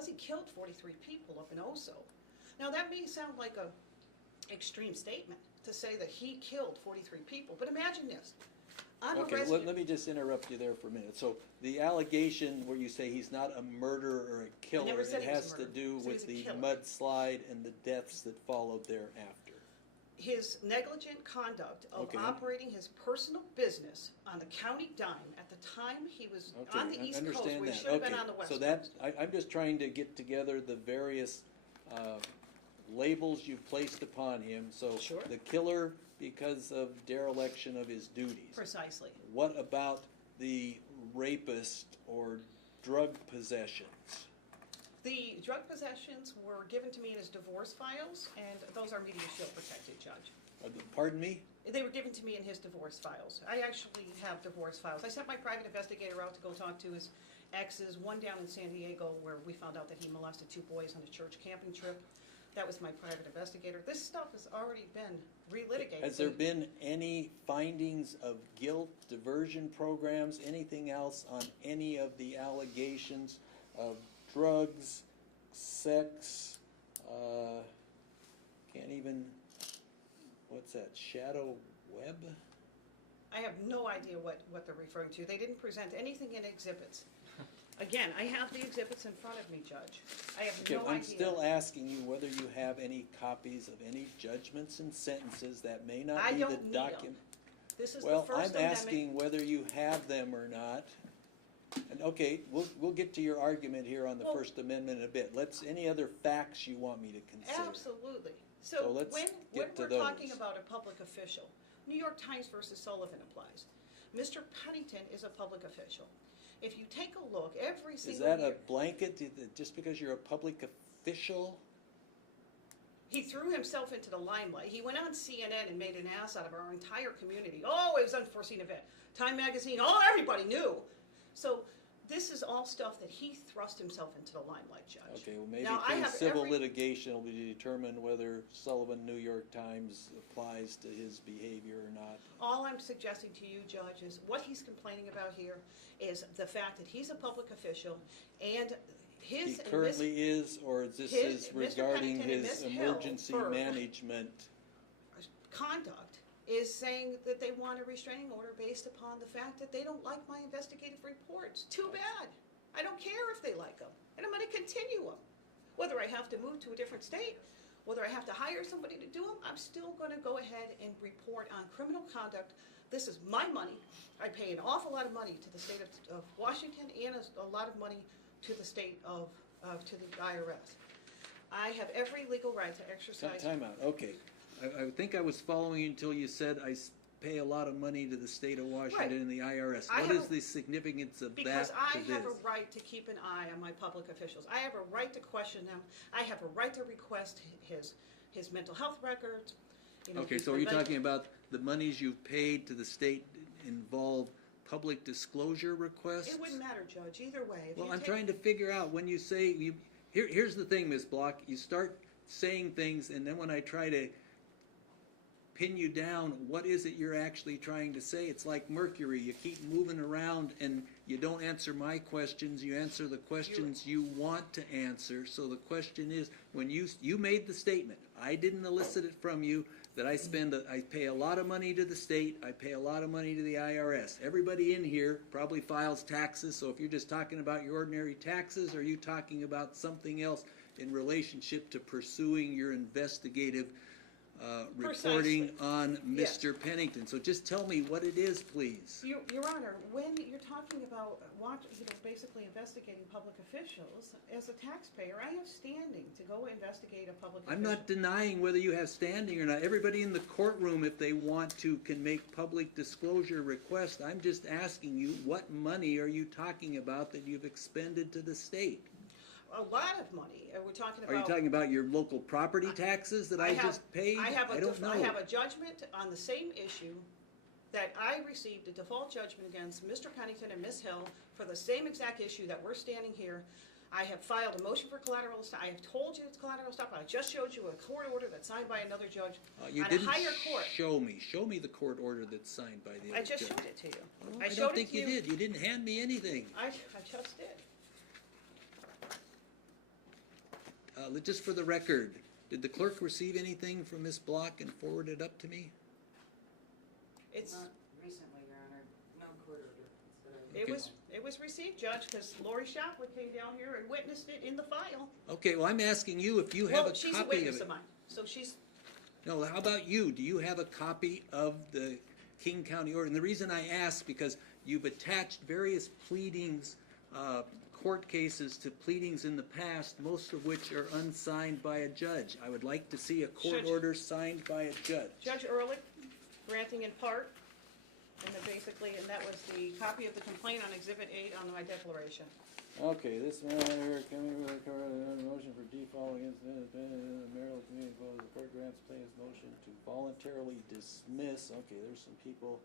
he killed 43 people up in Oso. Now that may sound like a extreme statement to say that he killed 43 people, but imagine this. I'm a Okay, resident. let me just interrupt you there for a minute. So the allegation where you say he's not a murderer or a killer, never said it he was has a to murderer. do I said he with was a the killer. mudslide and the deaths that followed thereafter. His negligent conduct of Okay. operating his personal business on the county dime at the time he was Okay, on the I East Coast, understand where he that. should have been Okay, on the West so Coast. I'm just trying to get together the various labels you've placed upon him. So Sure. the killer because of dereliction of his duties. Precisely. What about the rapist or drug possessions? The drug possessions were given to me in his divorce files, and those are media shield protected, Judge. Pardon me? They were given to me in his divorce files. I actually have divorce files. I sent my private investigator out to go talk to his exes, one down in San Diego where we found out that he molested 2 boys on a church camping trip. That was my private investigator. This stuff has already been relitigated. Has there been any findings of guilt, diversion programs, anything else on any of the allegations of drugs, sex, can't even, what's that, shadow web? I have no idea what they're referring to. They didn't present anything in exhibits. Again, I have the exhibits in front of me, Judge. I have Okay, no idea. I'm still asking you whether you have any copies of any judgments and sentences that may not I be the don't need 'em. document. This is Well, the First I'm Amendment. asking whether you have them or not. And okay, we'll get to your argument here on the Well- First Amendment in a bit. Any other facts you want me to consider? Absolutely. So So let's when get to we're those. talking about a public official, New York Times versus Sullivan applies. Mr. Pennington is a public official. If you take a look, every Is single that a year, blanket, just because you're a public official? he threw himself into the limelight. He went on CNN and made an ass out of our entire community. Oh, it was an unforeseen event. Time magazine, oh, everybody knew. So this is all stuff that he thrust himself into the limelight, Judge. Okay, well, maybe Now, I through have civil every- litigation will be determined whether Sullivan New York Times applies to his behavior or not. All I'm suggesting to you, Judge, is what he's complaining about here is the fact that he's a public official and He his currently is, or is this his- is Mr. regarding Pennington and his Ms. Hill emergency for- management? conduct is saying that they want a restraining order based upon the fact that they don't like my investigative reports. Too bad. I don't care if they like them, and I'm going to continue them. Whether I have to move to a different state, whether I have to hire somebody to do them, I'm still going to go ahead and report on criminal conduct. This is my money. I pay an awful lot of money to the state of Washington and a lot of money to the state to the IRS. I have every legal right to exercise. Time out, okay. I think I was following you until you said pay a lot of money to the state of Washington and the IRS. I What have is the significance of that Because I to this? have a right to keep an eye on my public officials. I have a right to question them. I have a right to request his mental health records. You know, Okay, he's so are you been- talking about the monies you've paid to the state involve public disclosure requests? It wouldn't matter, Judge, either way. If Well, you I'm take- trying to figure out when you say, here's the thing, Ms. Block, you start saying things and then when I try to pin you down, what is it you're actually trying to say? It's like Mercury, you keep moving around and you don't answer my questions, you answer the questions you want to answer. So the question is, when you made the statement, I didn't elicit it from you, that I pay a lot of money to the state, I pay a lot of money to the IRS. Everybody in here probably files taxes, so if you're just talking about your ordinary taxes, or are you talking about something else in relationship to pursuing your investigative reporting on Yes. Mr. Pennington? So just tell me what it is, please. Your Honor, when you're talking about basically investigating public officials, as a taxpayer, I have standing to go investigate a public official. I'm not denying whether you have standing or not. Everybody in the courtroom, if they want to, can make public disclosure requests. I'm just asking you, what money are you talking about that you've expended to the state? A lot of money. We're talking about. Are you talking about your local property taxes that I just paid? I have I don't know. I have a judgment on the same issue that I received a default judgment against Mr. Pennington and Ms. Hill for the same exact issue that we're standing here. I have filed a motion for collateral estop. I have told you it's collateral estop. I just showed you a court order that's signed by another judge You on didn't a higher court. show me. Show me the court order that's signed by the other I just judge. showed it to you. Oh, I I showed don't it think to you did. You didn't hand me anything. I just did. Just for the record, did the clerk receive anything from Ms. Block and forward it up to me? It's, Not recently, Your Honor, no court order. it was received, Judge, because Lori Shapler came down here and witnessed it in the file. Okay, well, I'm asking you if you have Well, a she's a copy of witness it. of mine, so she's, No, how about you? Do you have a copy of the King County order? And the reason I ask, because you've attached various pleadings, court cases to pleadings in the past, most of which are unsigned by a judge. I would like to see a court Judge- order signed by a judge. Judge Ehrlich granting in part, and then basically, and that was the copy of the complaint on Exhibit 8 on my declaration. Okay, this matter coming with a court motion for default against the marital community, the court grants plaintiff's motion to voluntarily dismiss. Okay, there's some people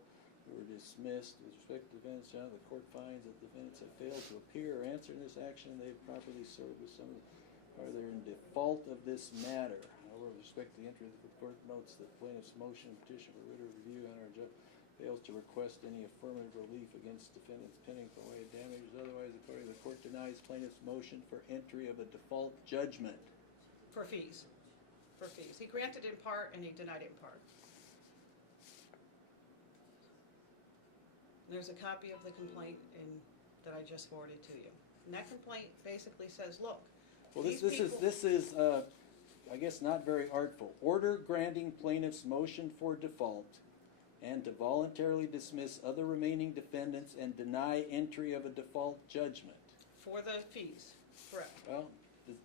who were dismissed. With respect to defendants, the court finds that defendants have failed to appear or answer in this action. They have properly served with some of the, are they in default of this matter? However, with respect to the entry, the court notes that plaintiff's motion petition for writ of review and our judge fails to request any affirmative relief against defendants pending for way of damages. Otherwise, according to the court, denies plaintiff's motion for entry of a default judgment. For fees. For fees. He granted in part and he denied it in part. There's a copy of the complaint that I just forwarded to you. And that complaint basically says, look, Well, these this people- is I guess not very artful. Order granting plaintiff's motion for default and to voluntarily dismiss other remaining defendants and deny entry of a default judgment. for the fees, correct. Well,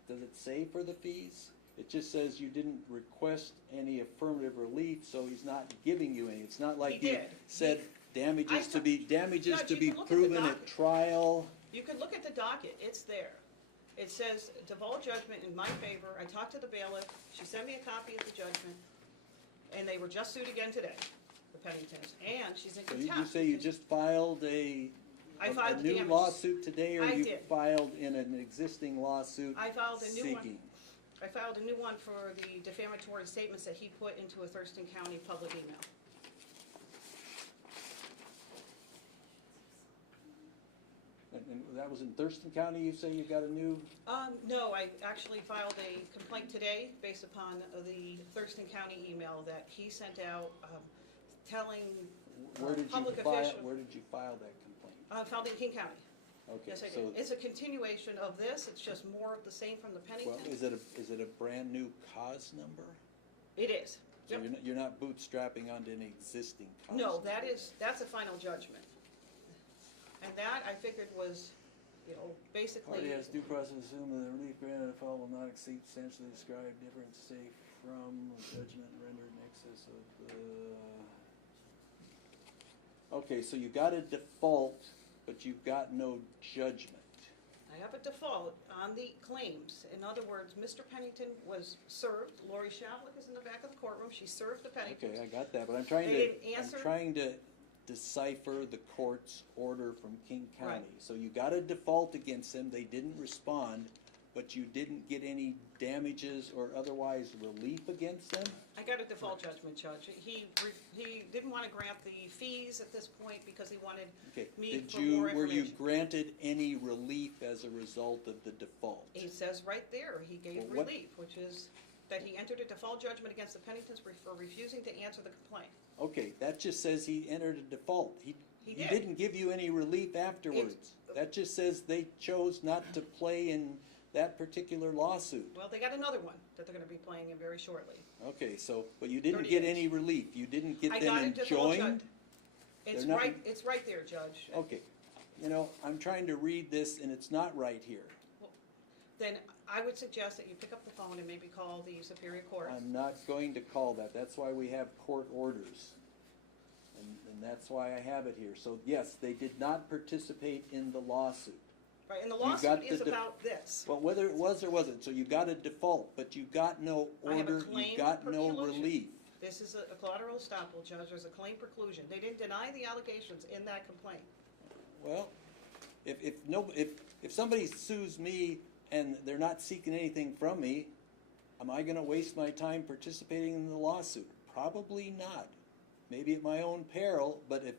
does it say for the fees? It just says you didn't request any affirmative relief, so he's not giving you any. It's not like He you did. said damages to be Judge, you can look at the proven at docket. trial. You can look at the docket, it's there. It says default judgment in my favor. I talked to the bailiff, she sent me a copy of the judgment, and they were just sued again today, the Penningtons, and she's in So contempt. you say you just filed a filed the new damages. lawsuit today, or I you did. filed in an existing lawsuit I filed a new one. seeking? I filed a new one for the defamatory statements that he put into a Thurston County public email. And that was in Thurston County, you say you got a new? No, I actually filed a complaint today based upon the Thurston County email that he sent out, telling Where did you public file, officials. where did you file that complaint? Filed in King County. Okay, Yes, I so, did. It's a continuation of this, it's just more of the same from the well, Penningtons. is it a brand new cause number? It is. So Yep. you're not bootstrapping onto an existing cause? No, number? that's a final judgment. And that, I figured was, basically. Party has due process assumed that the relief granted default will not exceed substantially described difference, say, from a judgment rendered in excess of the. Okay, so you got a default, but you got no judgment. I have a default on the claims. In other words, Mr. Pennington was served. Lori Shavlik is in the back of the courtroom. She served the Penningtons. Okay, I got that, but I'm trying They to, didn't answer? I'm trying to decipher the court's order from King County. Right. So you got a default against them, they didn't respond, but you didn't get any damages or otherwise relief against them? I got a default judgment, Judge. He didn't want to grant the fees at this point because he wanted Okay, me for more were you information. granted any relief as a result of the default? He says right there, he gave Well, what- relief, which is that he entered a default judgment against the Penningtons for refusing to answer the complaint. Okay, that just says he entered a default. He did. didn't give you any relief afterwards. That just says they chose not to play in that particular lawsuit. Well, they got another one that they're going to be playing in very shortly. Okay, so, but you didn't 30 get days. any relief. You didn't get I them got a default enjoined? It's They're not- it's right there, Judge. Okay, I'm trying to read this and it's not right here. Then I would suggest that you pick up the phone and maybe call the Superior Court. I'm not going to call that. That's why we have court orders. And that's why I have it here. So yes, they did not participate in the lawsuit. Right, and the You got lawsuit the is def- about this. Well, whether it was or wasn't, so you got a default, but you got no I have a order, claim you got no preclusion. relief. This is a collateral estoppel, Judge. There's a claim preclusion. They didn't deny the allegations in that complaint. Well, if somebody sues me and they're not seeking anything from me, am I gonna waste my time participating in the lawsuit? Probably not. Maybe at my own peril, but if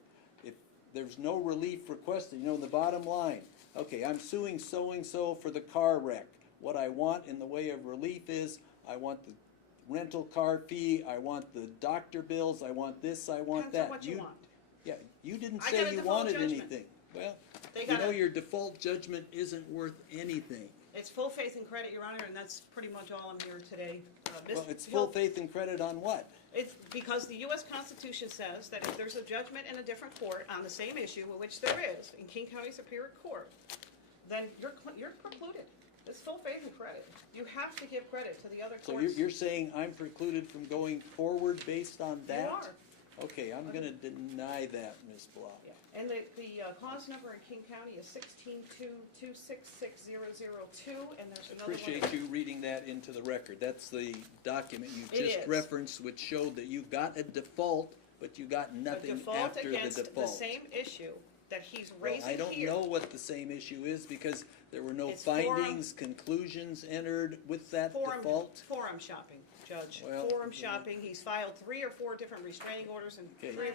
there's no relief requested, the bottom line, okay, I'm suing so-and-so for the car wreck. What I want in the way of relief is, I want the rental car fee, I want the doctor bills, I want this, I want Depends on that. what you want. Yeah, you didn't I got say a you default wanted judgment. anything. Well, They got your default judgment isn't worth anything. It's full faith and credit, Your Honor, and that's pretty much all I'm here today. Well, it's full faith and credit on what? It's because the U.S. Constitution says that if there's a judgment in a different court on the same issue, which there is, in King County Superior Court, then you're precluded. It's full faith and credit. You have to give credit to the other So courts. you're saying I'm precluded from going forward based on that? You are. Okay, I'm gonna deny that, Ms. Block. Yeah. And the clause number in King County is 162266002, and there's another one. Appreciate you reading that into the record. That's the document you It just is. referenced, which showed that you got a default, but you got nothing A default after the against default. the same issue that he's Well, raising I don't here. know what the same issue is because there were no It's forum- findings, conclusions entered with that Forum default. shopping, Judge. Well, Forum shopping. He's filed 3 or 4 different restraining orders and Okay. 3 or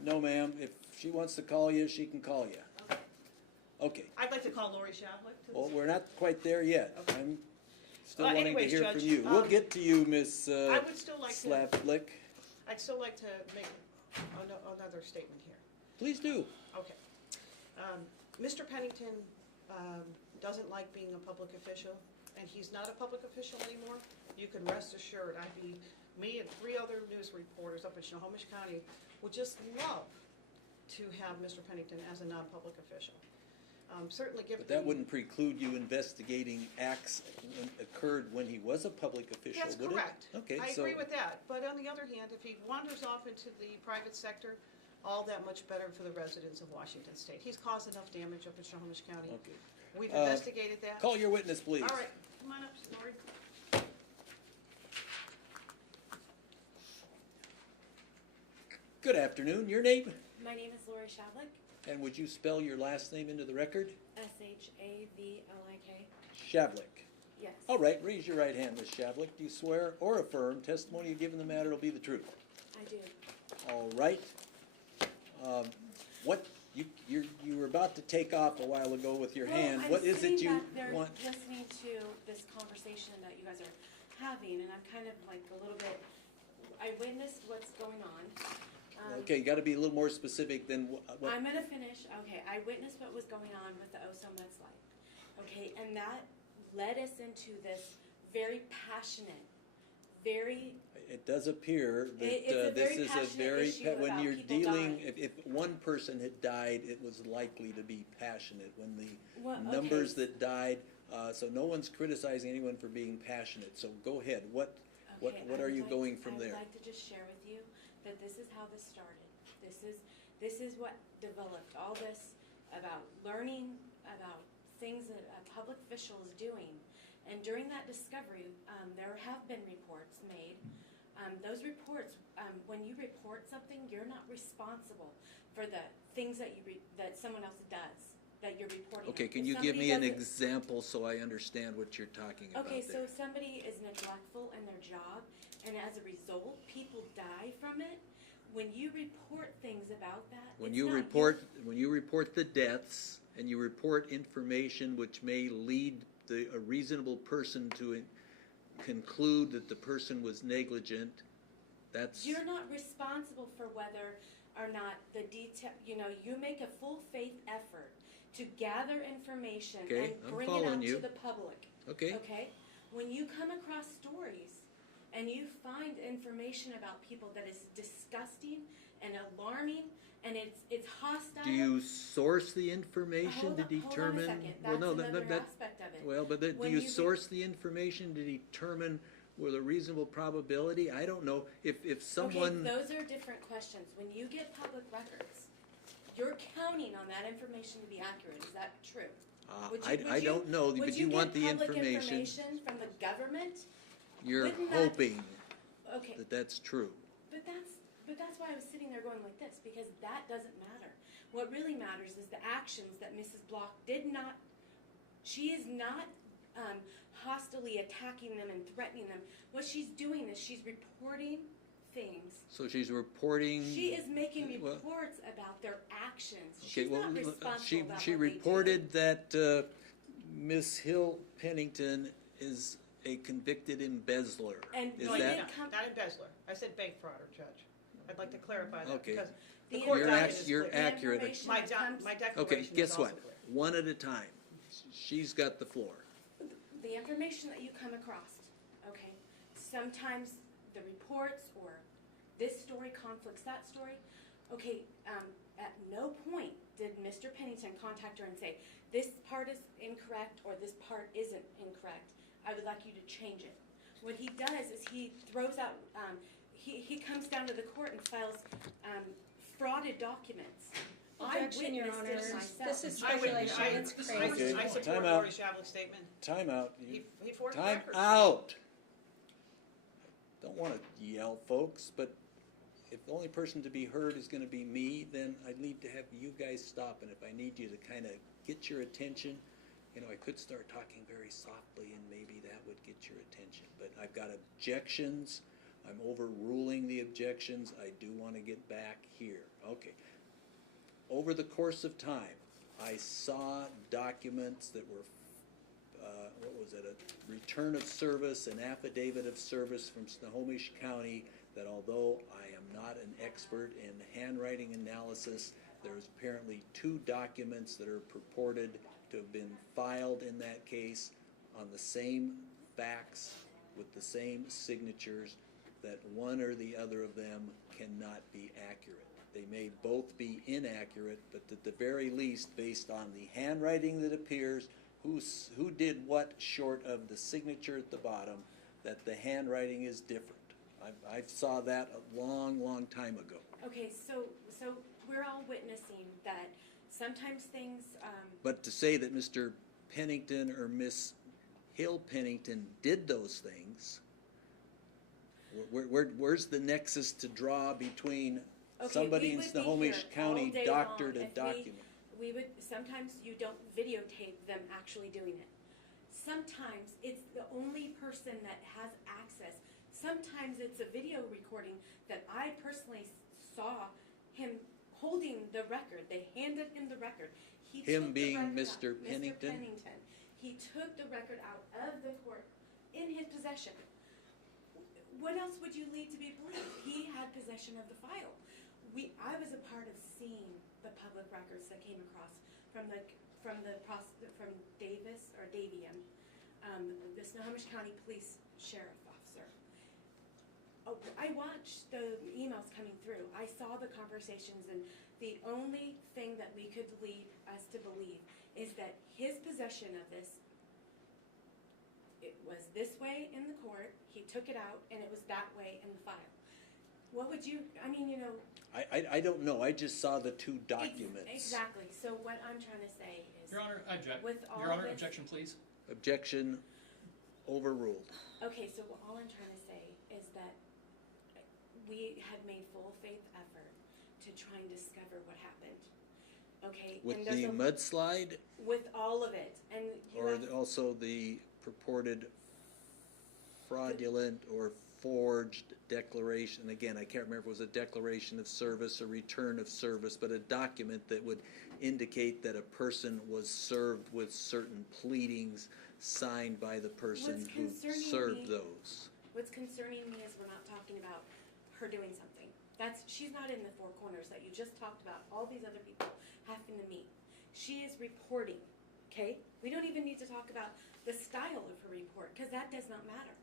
No, ma'am. If she wants to call you, she can call you. Okay. I'd like to call Lori Shavlik to Well, this. we're not quite there yet. Okay. I'm still wanting to anyways, hear Judge, from you. We'll get to you, Miss I would still like to, Slapflick. I'd still like to make another statement here. Please do. Okay. Mr. Pennington doesn't like being a public official, and he's not a public official anymore. You can rest assured, me and 3 other news reporters up in Snohomish County would just love to have Mr. Pennington as a non-public official. Certainly given But that wouldn't preclude you investigating acts that occurred when he was a public official, That's would it? correct. Okay, I so agree with that. But on the other hand, if he wanders off into the private sector, all that much better for the residents of Washington State. He's caused enough damage up in Snohomish County. Okay. We've investigated that. Call your witness, please. All right, come on up, Lori. Good afternoon. Your name? My name is Lori Shavlik, And would you spell your last name into the record? Shavlik. Shavlik. Yes. All right, raise your right hand, Ms. Shavlik. Do you swear or affirm testimony you give in the matter will be the truth? I do. All right. What you were about to take off a while ago with your hand. What is it you I'm sitting back there want? listening to this conversation that you guys are having, and I'm kind of like a little bit. I witnessed what's going on. Okay, you got to be a little more specific than what. I'm gonna finish. Okay, I witnessed what was going on with the Oso mudslide. Okay, and that led us into this very passionate, very. It does appear that It's a this very is a passionate very issue when about you're people dealing. dying. If one person had died, it was likely to be passionate. When the Well, numbers okay. that died, so no one's criticizing anyone for being passionate. So go ahead. What are you going from there? I would like to just share with you that this is how this started. This is what developed all this about learning about things that a public official is doing. And during that discovery, there have been reports made. Those reports, when you report something, you're not responsible for the things that that someone else does that you're reporting. Okay, on. can If you give somebody me an doesn't- example so I understand what you're talking about Okay, there? so somebody is neglectful in their job, and as a result, people die from it. When you report things about that, When it's you not report the deaths and you report information which may lead a reasonable person to conclude that the person was negligent, that's. You're not responsible for whether or not the detail. You make a full faith effort to gather information Okay, and I'm bring it following out you. to the public. Okay. Okay. When you come across stories and you find information about people that is disgusting and alarming and it's hostile. Do you source the information to determine? Hold on a second. That's another aspect of it. Well, but do When you you source the information to determine with a reasonable probability? I don't know if someone. Okay, those are different questions. When you get public records, you're counting on that information to be accurate. Is that true? I don't know, but you want the Would you get information. public information from the government? You're Wouldn't that- hoping Okay. that that's true. But that's why I was sitting there going like this, because that doesn't matter. What really matters is the actions that Mrs. Block did not. She is not hostilely attacking them and threatening them. What she's doing is she's reporting things. So she's reporting. She is making well, reports about their actions. Okay, She's well, not responsible she about she what they reported that Miss Hill Pennington is a convicted embezzler. And is No, that not embezzler. I said bank frauder, Judge. I'd like to clarify that Okay. because the The court You're document ac- is you're clear. accurate. information My that doc- comes- my declaration okay? is Guess also what? clear. One at a time. She's got the floor. The information that you come across, okay? Sometimes the reports or this story conflicts that story. Okay, at no point did Mr. Pennington contact her and say, this part is incorrect or this part isn't incorrect. I would like you to change it. What he does is he throws out, he comes down to the court and files frauded documents. I Objection, Your witnessed it Honor. myself. This is I would- speculation. It's crazy. I support Time out. Lori Shavlik's statement. Time out. He forged Time records. out. Don't want to yell, folks, but if the only person to be heard is going to be me, then I need to have you guys stop. And if I need you to kind of get your attention, I could start talking very softly and maybe that would get your attention. But I've got objections. I'm overruling the objections. I do want to get back here. Okay. Over the course of time, I saw documents that were, a return of service, an affidavit of service from Snohomish County, that although I am not an expert in handwriting analysis, there's apparently 2 documents that are purported to have been filed in that case on the same facts with the same signatures, that one or the other of them cannot be accurate. They may both be inaccurate, but at the very least, based on the handwriting that appears, who did what short of the signature at the bottom, that the handwriting is different. I saw that a long, long time ago. Okay, so we're all witnessing that sometimes things. But to say that Mr. Pennington or Miss Hill Pennington did those things, where's the nexus to draw between somebody in Snohomish County doctored a document? We would sometimes you don't videotape them actually doing it. Sometimes it's the only person that has access. Sometimes it's a video recording that I personally saw him holding the record. They handed him the record. He Him took the being record Mr. out. Pennington? Mr. Pennington. He took the record out of the court in his possession. What else would you lead to be believed? He had possession of the file. I was a part of seeing the public records that came across from Davis or Davian, the Snohomish County Police Sheriff Officer. Oh, I watched the emails coming through. I saw the conversations, and the only thing that we could lead us to believe is that his possession of this, it was this way in the court, he took it out, and it was that way in the file. What would you, I don't know. I just saw the 2 documents. Exactly. So what I'm trying to say is, Your Honor, I object. with all Your Honor, this, objection, please. Objection overruled. okay, so all I'm trying to say is that we had made full faith effort to try and discover what happened. Okay, With and the there's mudslide, with all of it, and you or have, also the purported fraudulent or forged declaration. Again, I can't remember if it was a declaration of service, a return of service, but a document that would indicate that a person was served with certain pleadings signed by the person What's who concerning served me- those. what's concerning me is we're not talking about her doing something. She's not in the 4 corners that you just talked about. All these other people having to meet. She is reporting. Okay, we don't even need to talk about the style of her report because that does not matter.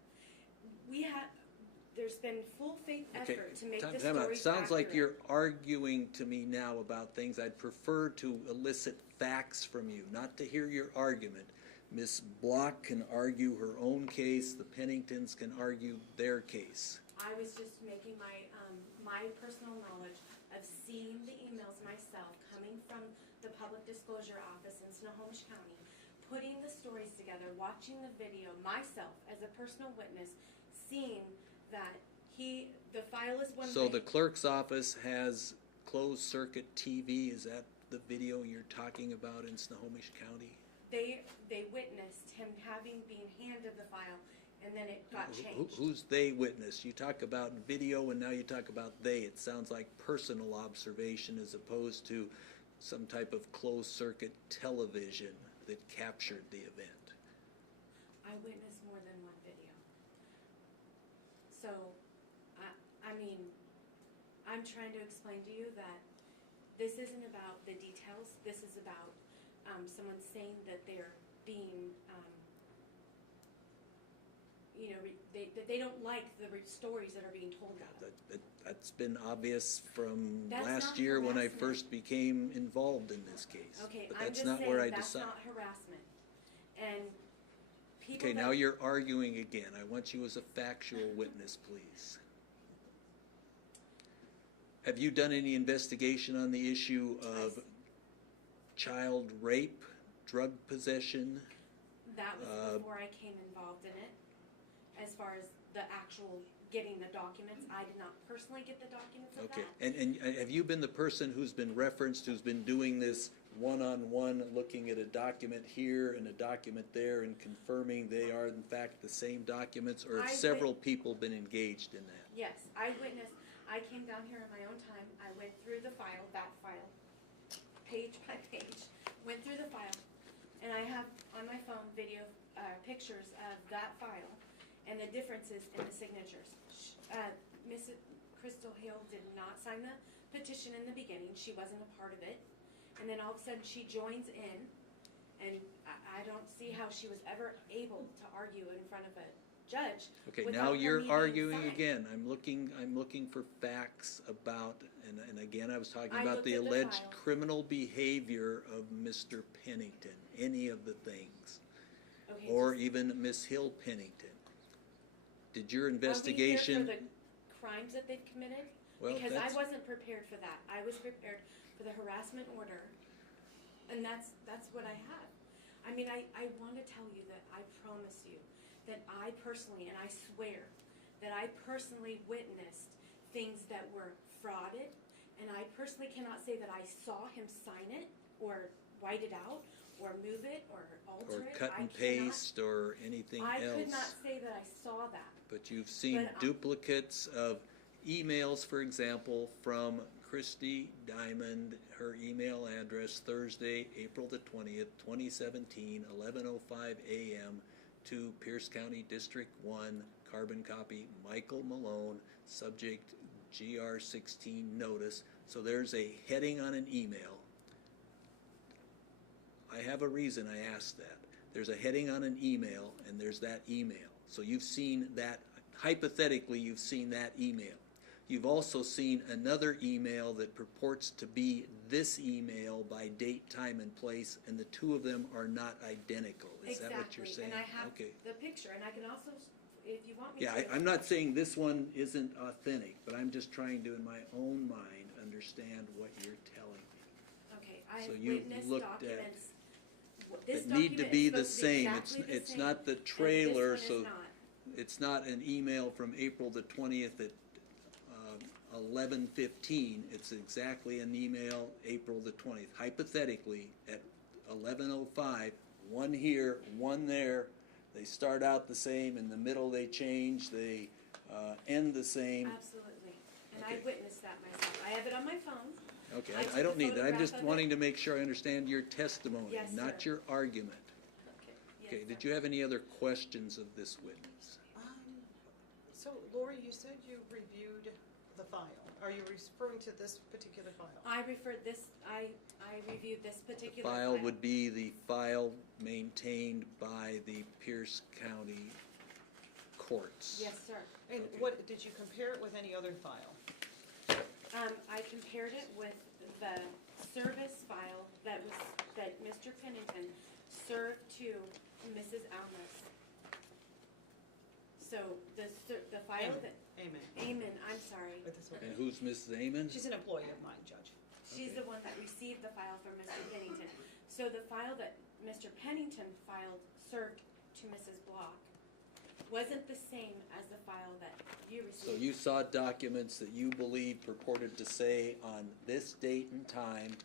There's been full faith effort to make this time out. story Sounds like accurate. you're arguing to me now about things. I'd prefer to elicit facts from you, not to hear your argument. Ms. Block can argue her own case. The Penningtons can argue their case. I was just making my personal knowledge of seeing the emails myself coming from the Public Disclosure Office in Snohomish County, putting the stories together, watching the video myself as a personal witness, seeing that The file is one So thing. the clerk's office has closed circuit TV, is that the video you're talking about in Snohomish County? They witnessed him being handed the file, and then it got changed. Who's they witness? You talk about video and now you talk about they. It sounds like personal observation as opposed to some type of closed circuit television that captured the event. I witnessed more than one video. So, I mean, I'm trying to explain to you that this isn't about the details. This is about someone saying that they're being, that they don't like the stories that are being told about them. That's been obvious from That's last not year when I harassment. first became involved in this case. Okay, But I'm that's just not saying where I that's decide. not harassment. And people Okay, that- now you're arguing again. I want you as a factual witness, please. Have you done any investigation on the issue of child rape, drug possession? That was before I came involved in it. As far as the actual getting the documents, I did not personally get the documents of Okay, that. and have you been the person who's been referenced, who's been doing this one-on-one, looking at a document here and a document there and confirming they are in fact the same documents, or have several people been engaged in that? Yes, I witnessed. I came down here on my own time. I went through the file, that file, page by page, went through the file, and I have on my phone video pictures of that file and the differences in the signatures. Mrs. Crystal Hill did not sign the petition in the beginning. She wasn't a part of it. And then all of a sudden she joins in, and I don't see how she was ever able to argue in front of a judge. Okay, without now her you're needing arguing sign. again. I'm looking for facts about, and again, I was talking I about looked the at the alleged file. criminal behavior of Mr. Pennington, any of the things, Okay, or just- even Miss Hill Pennington. Did your Are we here investigation? for the crimes that they've committed? Well, Because that's- I wasn't prepared for that. I was prepared for the harassment order, and that's what I have. I mean, I want to tell you that I promise you that I personally, and I swear, that I personally witnessed things that were frauded, and I personally cannot say that I saw him sign it, or white it out, or move it, or alter Or it. cut I and cannot- paste, or anything I else? could not say that I saw that. But you've seen But, duplicates of emails, for example, from Christy Diamond, her email address, Thursday, April the 20th, 2017, 11:05 a.m. to Pierce County District 1, carbon copy, Michael Malone, subject GR16 notice. So there's a heading on an email. I have a reason I asked that. There's a heading on an email, and there's that email. So you've seen that, hypothetically, you've seen that email. You've also seen another email that purports to be this email by date, time, and place, and the two of them are not identical. Is that what you're saying? And I have Okay. the picture, and I can also, if you want me Yeah, to. I'm not saying this one isn't authentic, but I'm just trying to, in my own mind, understand what you're telling me. Okay, I So have you've witnessed looked at- documents. This That need to document be is the supposed to same. exactly the It's same, not the and this trailer, one is so not. it's not an email from April the 20th at 11:15. It's exactly an email April the 20th. Hypothetically, at 11:05, one here, one there. They start out the same. In the middle, they change. They end the same. Absolutely, and I Okay. witnessed that myself. I have it on my phone. Okay, I took I don't a need that. I'm photograph just of it. wanting to make sure I understand your testimony, Yes, not sir. your argument. Okay, Okay, yes, did sir. you have any other questions of this witness? So Lori, you said you reviewed the file. Are you referring to this particular file? I referred this, I reviewed this particular File would be the file maintained by the Pierce County courts. Yes, sir. And Okay. what, did you compare it with any other file? I compared it with the service file that Mr. Pennington served to Mrs. Almus. So the file Amen. that, Amen. Amen, I'm sorry. But this one- And who's Mrs. Amon? She's an employee of mine, Judge. She's the one that received the file from Mr. Pennington. So the file that Mr. Pennington served to Mrs. Block wasn't the same as the file that you received So you saw documents that you believe purported to say on this date and time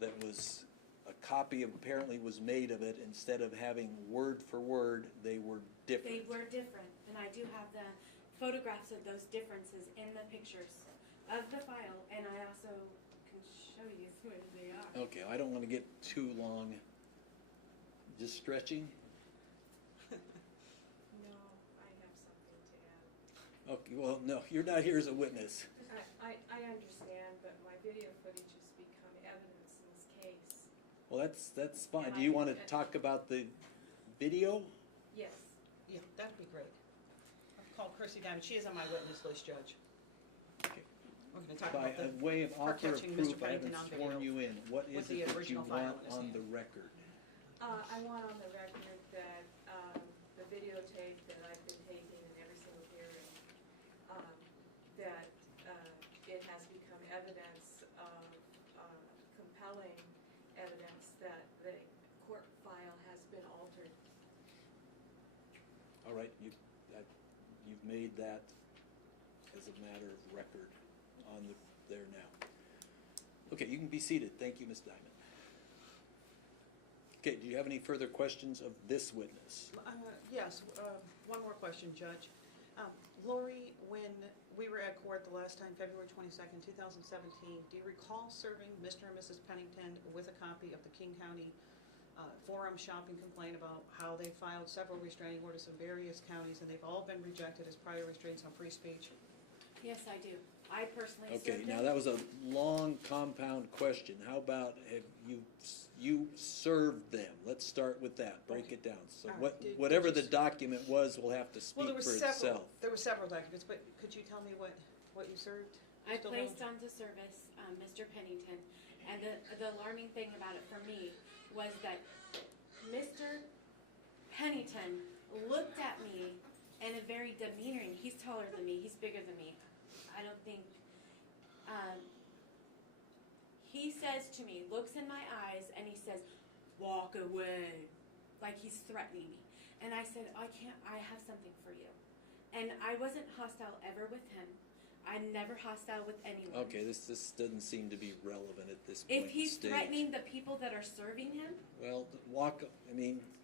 that was, a copy apparently was made of it, instead of having word for word, they were different. They were different, and I do have the photographs of those differences in the pictures of the file, and I also can show you where they are. Okay, I don't want to get too long. Just stretching? No, I have something to add. Okay, well, no, you're not here as a witness. I understand, but my video footage has become evidence in this case. Well, that's fine. Do you want to talk about the video? Yes. Yeah, that'd be great. I've called Chrissy Diamond, she is on my witness list, Judge. Okay. We're gonna talk By about a way of her offer of catching proof, Mr. I haven't Pennington on sworn video you in. What with is the it that you original file want in his on hand. the record? I want on the record that the videotape that I've been taking in every single hearing, that it has become evidence of compelling evidence that the court file has been altered. All right, you've made that as a matter of record on there now. Okay, you can be seated. Thank you, Ms. Diamond. Okay, do you have any further questions of this witness? Yes, one more question, Judge. Lori, when we were at court the last time, February 22nd, 2017, do you recall serving Mr. and Mrs. Pennington with a copy of the King County forum shopping complaint about how they filed several restraining orders in various counties and they've all been rejected as prior restraints on free speech? Yes, I do. I personally Okay, served now it. that was a long compound question. How about have you served them? Let's start with that. Break it down. So All right. Did whatever you the document was will have to speak Well, there for were several. itself. There were several documents, but could you tell me what you served? I Still placed don't- onto service Mr. Pennington, and the alarming thing about it for me was that Mr. Pennington looked at me in a very demeanoring. He's taller than me. He's bigger than me. I don't think. He says to me, looks in my eyes, and he says, "Walk away," like he's threatening me. And I said, "I can't. I have something for you." And I wasn't hostile ever with him. I'm never hostile with anyone. Okay, this doesn't seem to be relevant at this point. If he's in stage. threatening the people that are serving him, Well,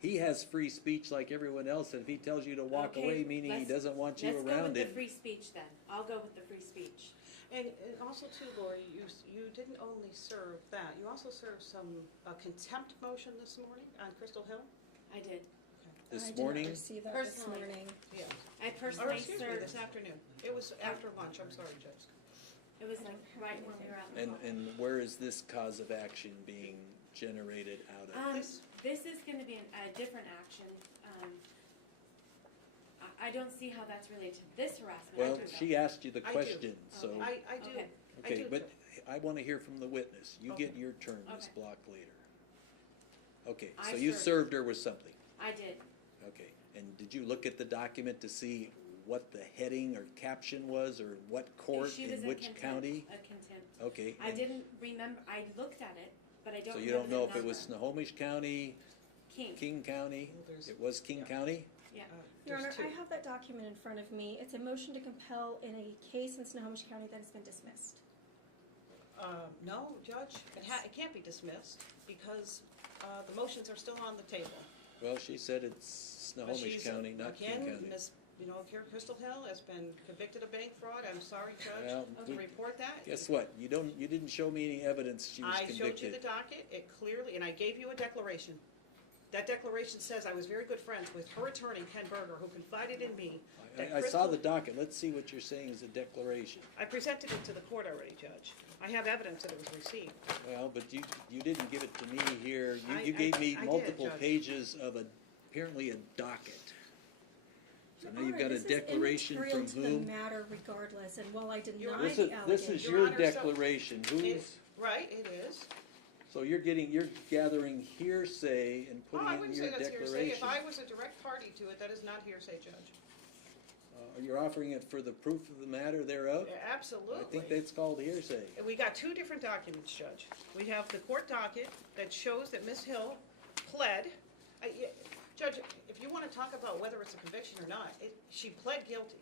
he has free speech like everyone else, and if he tells you to walk okay, away, meaning he doesn't want you let's around go with him. the free speech then. I'll go with the free speech. And also too, Lori, you didn't only serve that, you also served some contempt motion this morning on Crystal Hill? I did. This I morning? did not receive that this Personally. morning. Yeah. I Or personally excuse me, served. this afternoon. It was after lunch, I'm sorry, Judge. It was like right when we were out. And where is this cause of action being generated out of? This is going to be a different action. I don't see how that's related to this harassment. Well, I do, she asked you the I do. question, so. I do. Okay. I do Okay, but too. I want to hear from the witness. You get Okay. your turn, Ms. Okay. Block, later. Okay, I so you served. served her with something. I did. Okay, and did you look at the document to see what the heading or caption was, or what court, She was in in which contempt, county? A contempt. Okay. I and didn't remember. I looked at it, but I don't. So you don't remember know the if it was number. Snohomish County, King. King County? Well, there's- It was King yeah. County? Yeah. Your There's Honor, two. I have that document in front of me. It's a motion to compel in a case in Snohomish County that has been dismissed. No, Judge, it can't be dismissed because the motions are still on the table. Well, she said it's But Snohomish she's, County, not King again, County. Crystal Hill has been convicted of bank fraud. I'm sorry, Well, Judge, to report that. Guess what? You didn't show me any evidence she was I showed you convicted. the docket, it clearly, and I gave you a declaration. That declaration says I was very good friends with her attorney, Ken Berger, who confided in me that I saw the Crystal- docket. Let's see what you're saying is a declaration. I presented it to the court already, Judge. I have evidence that it was received. Well, but you didn't give it to me here. I You gave me did, multiple Judge. pages of apparently a docket. So Your now you've Honor, got a this is declaration from immaterial to the whom? matter regardless, and while I deny Your the This allegation. is Your your Honor, so- declaration. Who's, Right, it is. so you're gathering hearsay and Oh, putting I it in wouldn't your say that's hearsay. declaration. If I was a direct party to it, that is not hearsay, Judge. You're offering it for the proof of the matter thereof? Yeah, absolutely. I think that's called hearsay. And we got two different documents, Judge. We have the court docket that shows that Ms. Hill pled. Judge, if you want to talk about whether it's a conviction or not, she pled guilty.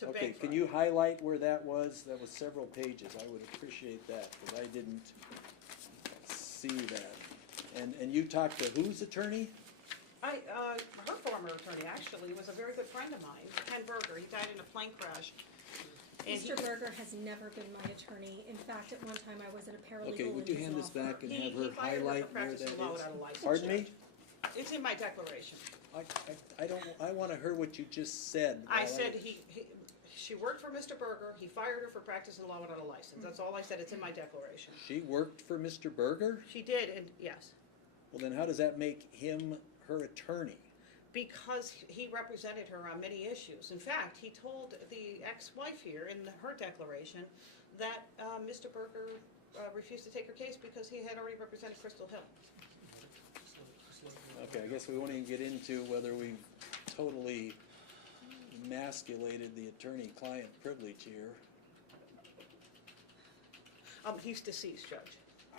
to Okay, beg can from. you highlight where that was? That was several pages. I would appreciate that, because I didn't see that. And you talked to whose attorney? Her former attorney actually was a very good friend of mine, Ken Berger. He died in a plane crash. And Mr. Berger has never been my attorney. In fact, at one time I was in a paralegal Okay, would in you his hand law this back firm. and have He her fired her highlight for where practicing that law is? without a license. Pardon me? It's in my declaration. I don't, I wanna hear what you just said. I while said she worked for Mr. Berger. He fired her for practicing law without a license. That's all I said. It's in my declaration. She worked for Mr. Berger? She did, and yes. Well, then how does that make him her attorney? Because he represented her on many issues. In fact, he told the ex-wife here in her declaration that Mr. Berger refused to take her case because he had already represented Crystal Hill. Okay, I guess we won't even get into whether we've totally emasculated the attorney-client privilege here. He's deceased, Judge.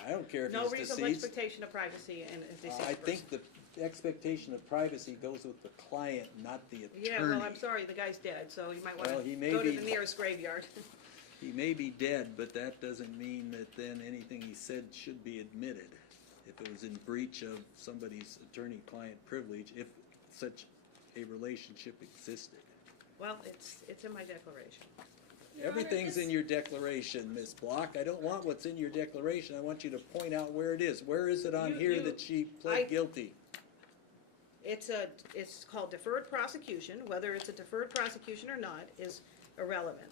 I don't care if No he's reasonable deceased. expectation of privacy and a deceased I person. think the expectation of privacy goes with the client, not the attorney. Yeah, well, I'm sorry, the guy's dead, so you might want Well, to he may go to be- the nearest graveyard. He may be dead, but that doesn't mean that then anything he said should be admitted. If it was in breach of somebody's attorney-client privilege, if such a relationship existed. Well, it's in my declaration. Everything's in your declaration, Ms. Block. I don't want what's in your declaration. I want you to point out where it is. Where is it on here that she pled guilty? It's called deferred prosecution. Whether it's a deferred prosecution or not is irrelevant.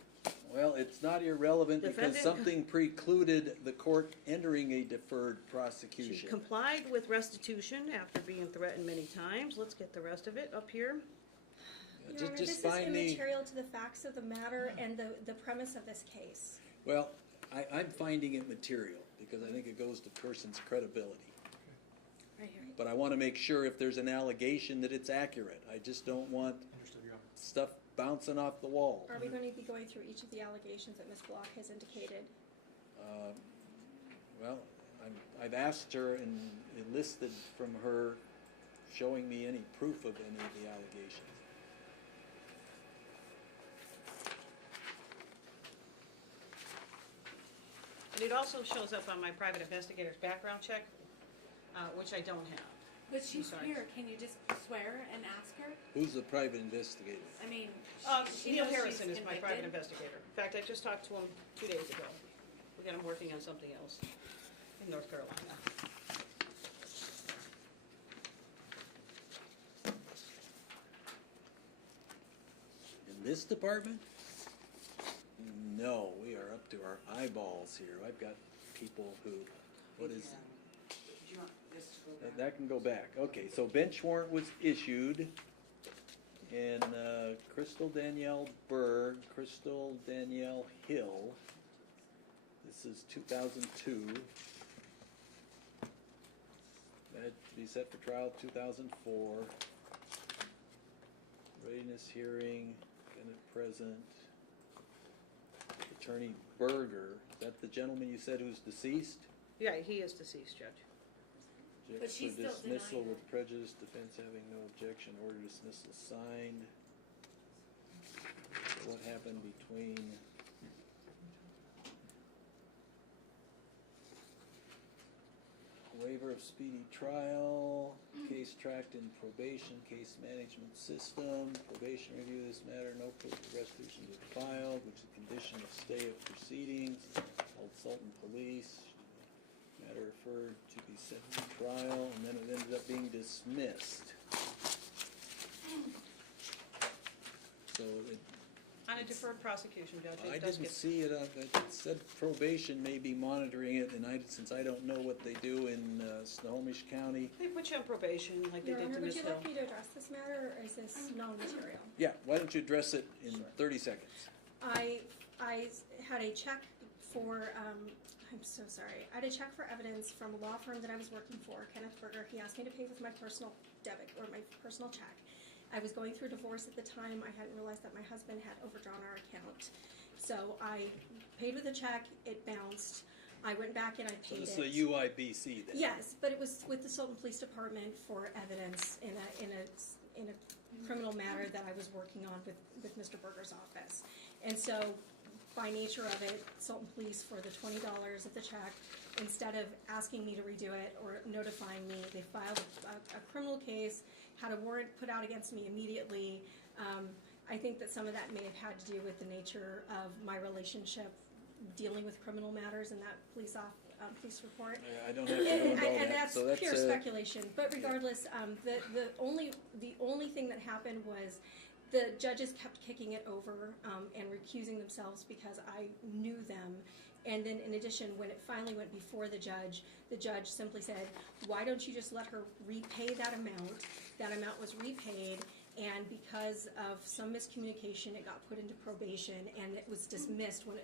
Well, it's not irrelevant because Defendant- something precluded the court entering a deferred She prosecution. complied with restitution after being threatened many times. Let's get the rest of it up here. Your Just Honor, this is find me. immaterial to the facts of the matter and the premise of this case. Well, I'm finding it material because I think it goes to person's credibility. Right here. But I want to make sure if there's an allegation that it's accurate. I just don't want stuff bouncing off the wall. Are we going to be going through each of the allegations that Ms. Block has indicated? Well, I've asked her and enlisted from her showing me any proof of any of the allegations. And it also shows up on my private investigator's background check, which I don't have. But she's sorry. here, can you just swear and ask her? Who's the private investigator? I mean, she Neil knows Harrison she's is my private convicted. investigator. In fact, I just talked to him 2 days ago. We got him working on something else in North Carolina. In this department? No, we are up to our eyeballs here. I've got people who, what is, Do you want this to go back? that can go back. Okay, so bench warrant was issued, and Crystal Danielle Berg, Crystal Danielle Hill. This is 2002. That to be set for trial 2004. Readiness hearing, defendant present. Attorney Berger, is that the gentleman you said who's deceased? Yeah, he is deceased, Judge. But she's For still dismissal denying with prejudice, defense having no objection, order dismissal signed. What happened between? Waiver of speedy trial, case tracked in probation, case management system, probation review this matter, no proof of restitution was filed, which is a condition of stay of proceedings, called Sultan Police, matter referred to be set for trial, and then it ended up being dismissed. So it, On a deferred prosecution, Judge, I it does didn't get. see it, it said probation may be monitoring it, and since I don't know what they do in Snohomish County. They put you on probation like they Your did Honor, to would Ms. you Hill. like me to address this matter, or is this non-material? Yeah, why don't you address it in 30 seconds? I had a check for, I'm so sorry. I had a check for evidence from a law firm that I was working for, Kenneth Berger. He asked me to pay with my personal debit, or my personal check. I was going through divorce at the time. I hadn't realized that my husband had overdrawn our account. So I paid with a check, it bounced. I went back and I So paid this it. is a UIBC then? Yes, but it was with the Sultan Police Department for evidence in a criminal matter that I was working on with Mr. Berger's office. And so, by nature of it, Sultan Police, for the $20 of the check, instead of asking me to redo it or notifying me, they filed a criminal case, had a warrant put out against me immediately. I think that some of that may have had to do with the nature of my relationship dealing with criminal matters in that police report. I don't have to know about And that. that's So that's pure speculation. But regardless, the only thing that happened was the judges kept kicking it over and recusing themselves because I knew them. And then in addition, when it finally went before the judge simply said, why don't you just let her repay that amount? That amount was repaid, and because of some miscommunication, it got put into probation, and it was dismissed when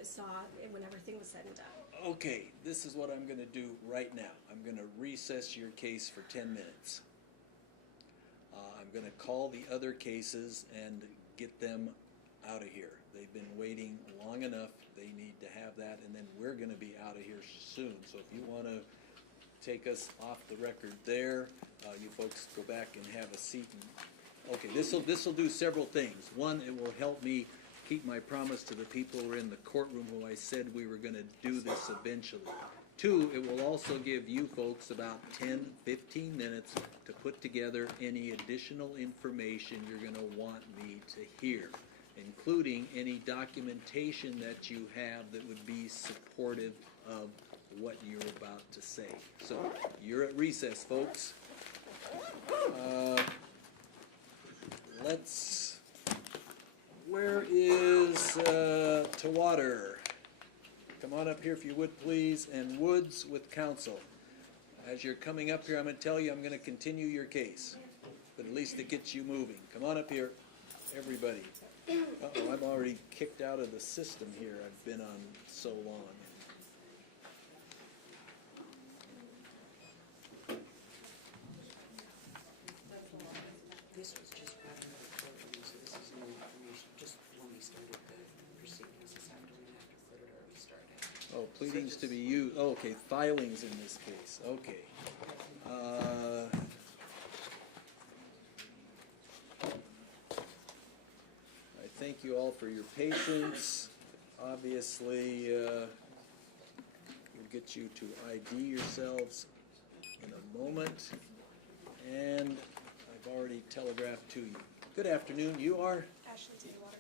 everything was said and done. Okay, this is what I'm going to do right now. I'm going to recess your case for 10 minutes. I'm going to call the other cases and get them out of here. They've been waiting long enough. They need to have that, and then we're going to be out of here soon. So if you want to take us off the record there, you folks go back and have a seat. Okay, this will do several things. One, it will help me keep my promise to the people who are in the courtroom who I said we were going to do this eventually. Two, it will also give you folks about 10, 15 minutes to put together any additional information you're going to want me to hear, including any documentation that you have that would be supportive of what you're about to say. So, you're at recess, folks. Where is Tawater? Come on up here if you would, please, and Woods with counsel. As you're coming up here, I'm going to tell you I'm going to continue your case, but at least it gets you moving. Come on up here, everybody. Uh-oh, I'm already kicked out of the system here. I've been on so long. This was just grabbing the courtroom, so this is new information, just when we started the proceedings this afternoon after court had already started. Oh, pleadings to be used, oh, okay, filings in this case, okay. I thank you all for your patience. Obviously, we'll get you to ID yourselves in a moment. And I've already telegraphed to you. Good afternoon, you are? Ashley Taylor.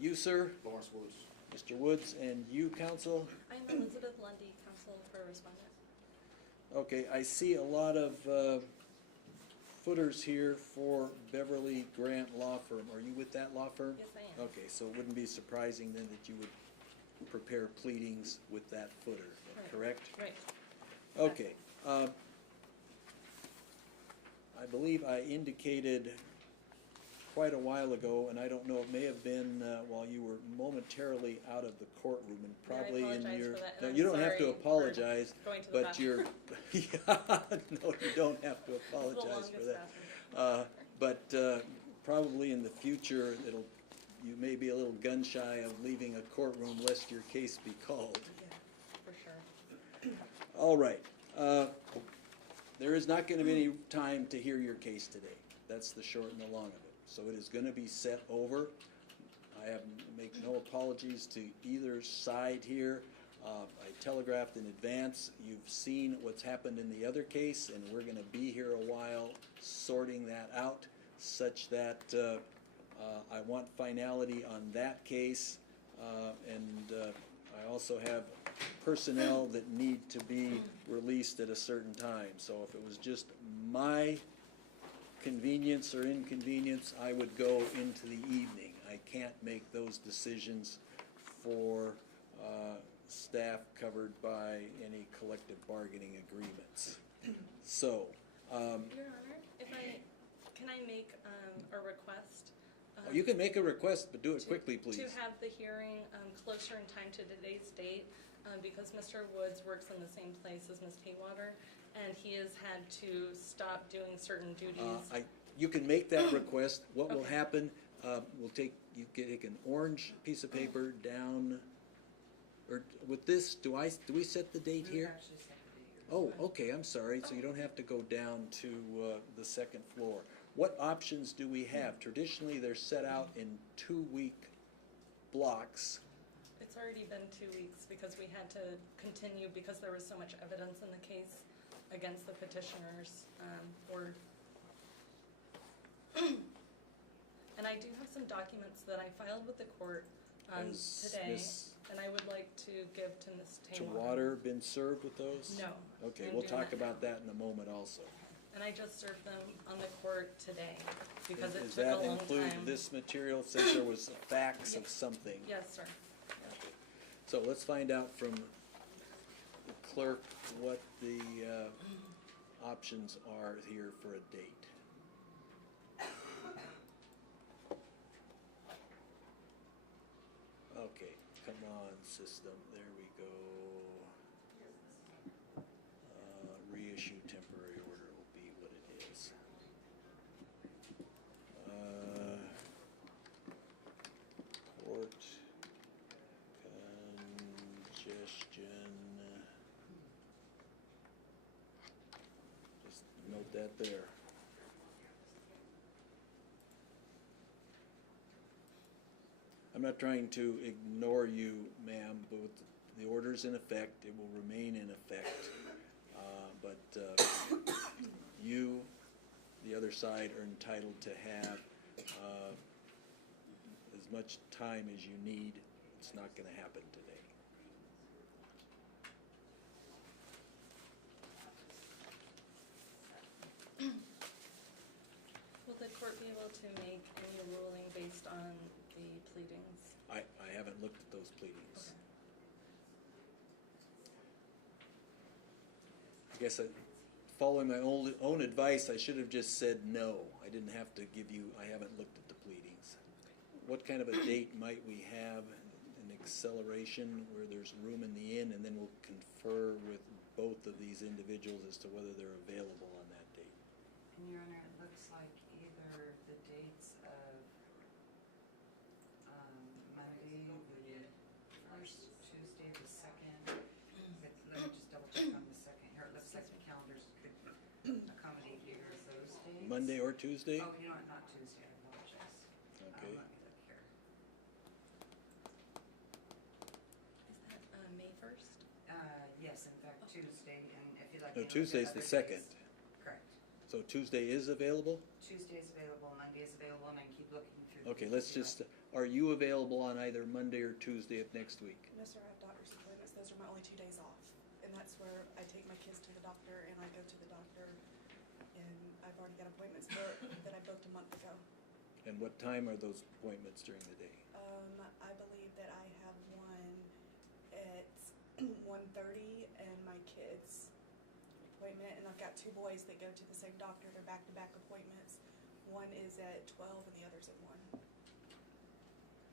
You, sir? Lawrence Woods. Mr. Woods, and you, counsel? I'm Elizabeth Lundy, counsel for respondent. Okay, I see a lot of footers here for Beverly Grant Law Firm. Are you with that law firm? Yes, I am. Okay, so it wouldn't be surprising then that you would prepare pleadings with that footer, correct? Right. Okay. I believe I indicated quite a while ago, and I don't know, it may have been while you were momentarily out of the courtroom, and probably in your. For that, No, you don't have to apologize, but you're. Yeah, no, you don't have to apologize for that. But probably in the future, you may be a little gun shy of leaving a courtroom lest your case be called. Yeah, for sure. All right. There is not going to be any time to hear your case today. That's the short and the long of it. So it is going to be set over. I make no apologies to either side here. I telegraphed in advance. You've seen what's happened in the other case, and we're going to be here a while sorting that out, such that I want finality on that case, and I also have personnel that need to be released at a certain time. So if it was just my convenience or inconvenience, I would go into the evening. I can't make those decisions for staff covered by any collective bargaining agreements. So, Your Honor, can I make a request? you can make a request, but do it quickly, please. To have the hearing closer in time to today's date, because Mr. Woods works in the same place as Ms. Haywater, and he has had to stop doing certain duties. You can make that request. What will happen, we'll take an orange piece of paper down, or with this, do we set the date here? Oh, okay, I'm sorry, so you don't have to go down to the second floor. what options do we have? Traditionally, they're set out in 2-week blocks. It's already been 2 weeks because we had to continue because there was so much evidence in the case against the petitioners. And I do have some documents that I filed with the court Has today, Ms. and I would like to give to Ms. Taylor. Water been served with those? No. Okay, I'm we'll doing talk that about now. that in a moment also. And I just served them on the court today because it Does took a that long include time. this material since there was a fax of something? Yes, sir. Okay. So let's find out from the clerk what the options are here for a date. Okay, come on, system, there we go. Reissue temporary order will be what it is. Port congestion. Just note that there. I'm not trying to ignore you, ma'am, but with the order's in effect, it will remain in effect. But you, the other side, are entitled to have as much time as you need. It's not going to happen today. Will the court be able to make any ruling based on the pleadings? I haven't looked at those pleadings. Okay. I guess following my own advice, I should have just said no. I didn't have to give you, I haven't looked at the pleadings. What kind of a date might we have, an acceleration where there's room in the inn, and then we'll confer with both of these individuals as to whether they're available on that date? And Your Honor, it looks like either the dates of Monday, the first, Tuesday, the second. Let me just double check on the second here. It looks like the calendars could accommodate either of those dates. Monday or Tuesday? Oh, you know what, not Tuesday, I apologize. Okay. Let me look here. Is that May 1st? Yes, in fact, Tuesday, and if you like. No, me to look at Tuesday's the other second. days. Correct. So Tuesday is available? Tuesday is available, Monday is available, and I can keep looking through. the Okay, dates let's if you just, like. are you available on either Monday or Tuesday of next week? No, sir, I have doctor's appointments. Those are my only 2 days off. And that's where I take my kids to the doctor and I go to the doctor. And I've already got appointments booked that I booked a month ago. And what time are those appointments during the day? I believe that I have one at 1:30 and my kids' appointment. And I've got 2 boys that go to the same doctor. They're back-to-back appointments. One is at 12 and the other's at 1.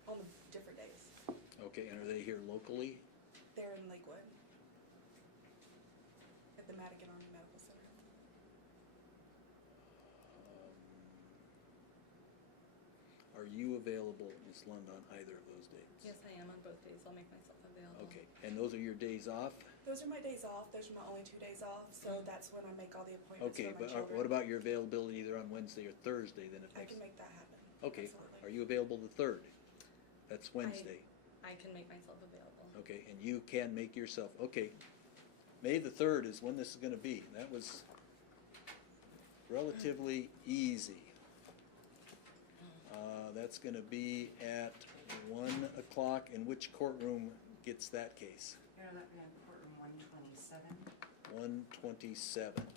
On the different days. Okay, and are they here locally? They're in Lakewood. At the Madigan Army Medical Center. Are you available, Ms. Lund, on either of those dates? Yes, I am on both days. I'll make myself available. Okay, and those are your days off? Those are my days off. Those are my only 2 days off. So that's when I make all the appointments Okay, for my but children. what about your availability either on Wednesday or Thursday then if I next? can make that happen. Okay, Absolutely. are you available the 3rd? That's Wednesday. I can make myself available. Okay, and you can make yourself, okay. May the 3rd is when this is gonna be. That was relatively easy. That's gonna be at 1 o'clock, and which courtroom gets that case? Here, let me have courtroom 127. 127.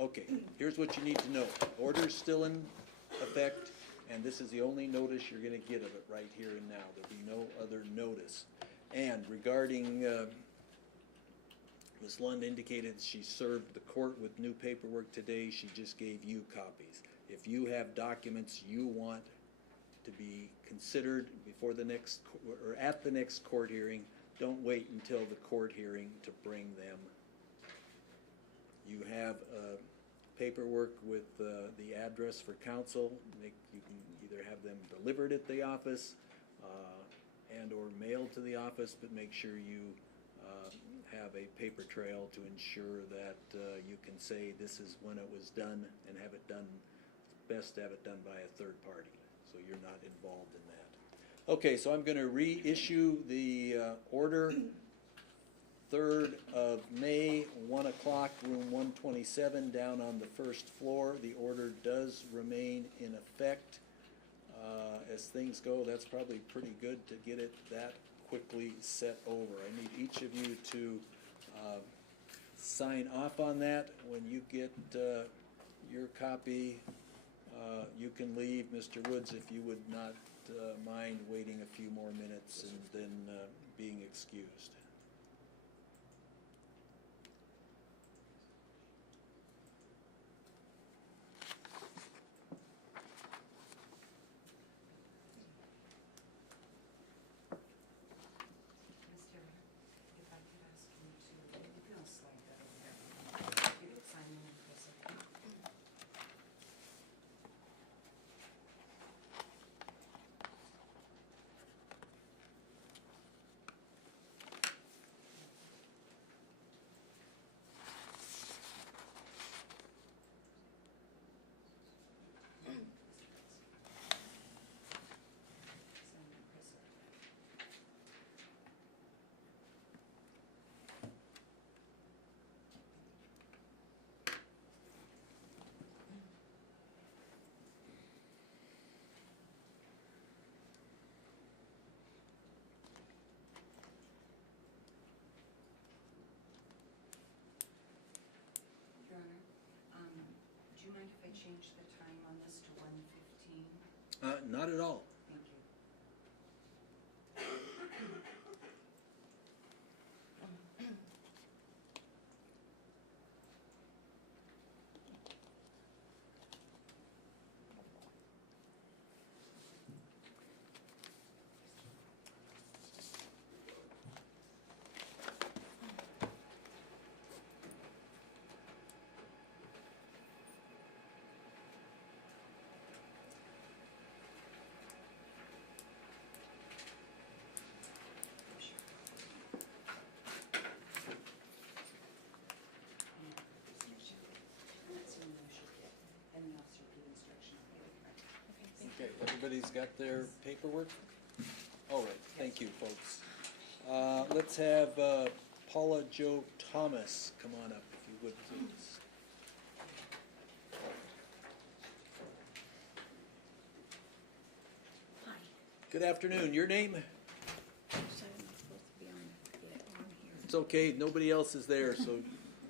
Okay, here's what you need to know. Order's still in effect, and this is the only notice you're gonna get of it right here and now. There'll be no other notice. And regarding, Ms. Lund indicated she served the court with new paperwork today. She just gave you copies. If you have documents you want to be considered before the next, or at the next court hearing, don't wait until the court hearing to bring them. You have paperwork with the address for counsel. You can either have them delivered at the office and or mailed to the office, but make sure you have a paper trail to ensure that you can say this is when it was done and have it done best to have it done by a third party, so you're not involved in that. Okay, so I'm gonna reissue the order, 3rd of May, 1 o'clock, room 127, down on the first floor. The order does remain in effect. As things go, that's probably pretty good to get it that quickly set over. I need each of you to sign off on that. When you get your copy, you can leave. Mr. Woods, if you would not mind waiting a few more minutes and then being excused. Mr. If I could ask you to, you can slide that over there. You can sign in for a second. Your Honor, do you mind if I change the time on this to 1:15? Not at all. Thank you. Okay, everybody's got their paperwork? All right, thank you, folks. Let's have Paula Jo Thomas come on up, if you would, please. Hi. Good afternoon. Your name? So I'm supposed to be on here. It's okay, nobody else is there, so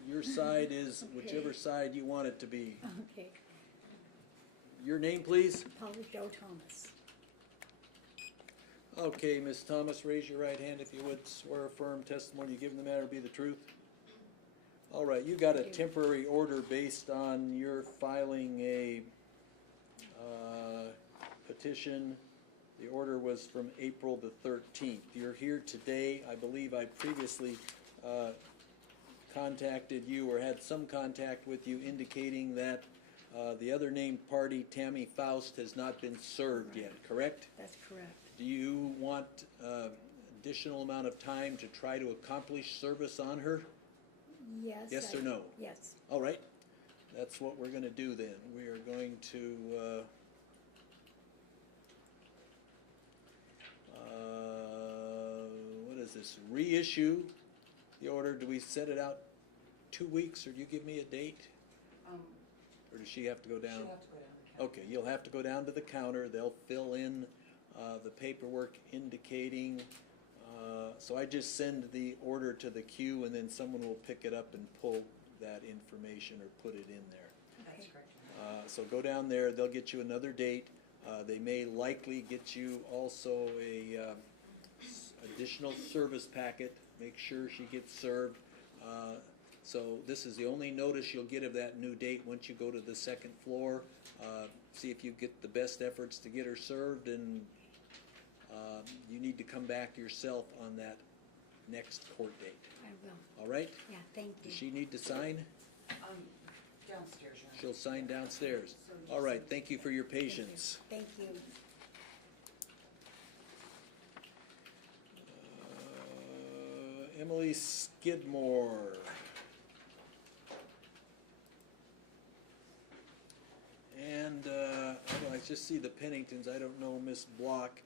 your side is whichever side you want it to be. Okay. Your name, please? Paula Jo Thomas. Okay, Ms. Thomas, raise your right hand if you would. Swear a firm testimony you give in the matter be the truth. All right, you got a temporary order based on your filing a petition. The order was from April the 13th. You're here today. I believe I previously contacted you or had some contact with you indicating that the other named party, Tammy Faust, has not been served yet, correct? That's correct. Do you want additional amount of time to try to accomplish service on her? Yes. Yes or no? Yes. All right, that's what we're going to do then. We are going to what is this? Reissue the order. Do we set it out 2 weeks, or do you give me a date? Or does she have to go down? She'll have to go down the counter. Okay, you'll have to go down to the counter. They'll fill in the paperwork indicating. So I just send the order to the queue, and then someone will pick it up and pull that information or put it in there. That's correct. So go down there. They'll get you another date. They may likely get you also a additional service packet. Make sure she gets served. So this is the only notice you'll get of that new date once you go to the second floor. See if you get the best efforts to get her served, and you need to come back yourself on that next court date. I will. All right? Yeah, thank you. Does she need to sign? Downstairs, Your Honor. She'll sign downstairs. All right, thank you for your patience. Thank you. Emily Skidmore. And just see the Penningtons. I don't know Miss Block.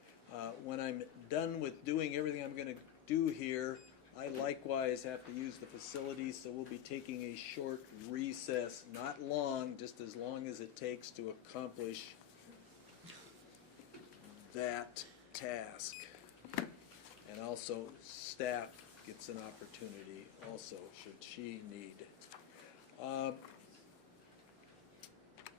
When I'm done with doing everything I'm going to do here, I likewise have to use the facilities, so we'll be taking a short recess. Not long, just as long as it takes to accomplish that task. And also, staff gets an opportunity also, should she need.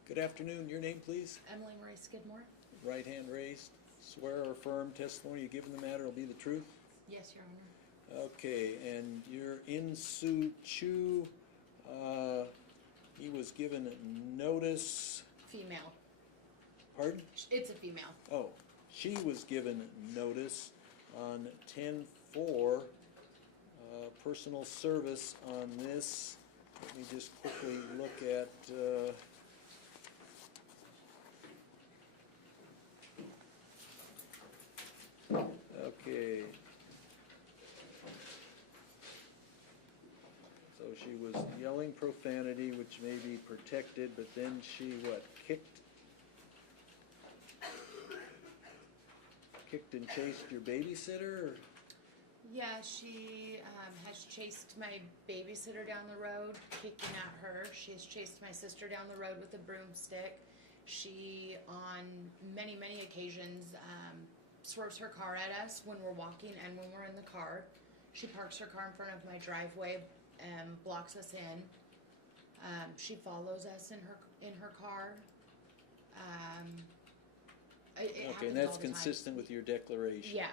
Good afternoon. Your name, please? Emily Marie Skidmore. Right hand raised. Swear or affirm testimony you give in the matter will be the truth? Yes, Your Honor. Okay, and you're In Soo Chu. He was given notice. Female. Pardon? It's a female. Oh, she was given notice on 10/4. Personal service on this. Let me just quickly look at. Okay. So she was yelling profanity, which may be protected, but then she, what, kicked and chased your babysitter? Or? Yeah, she has chased my babysitter down the road, kicking at her. She's chased my sister down the road with a broomstick. She, on many, many occasions, swerves her car at us when we're walking and when we're in the car. She parks her car in front of my driveway and blocks us in. She follows us in her car. Okay, and that's consistent with your declaration? Yeah.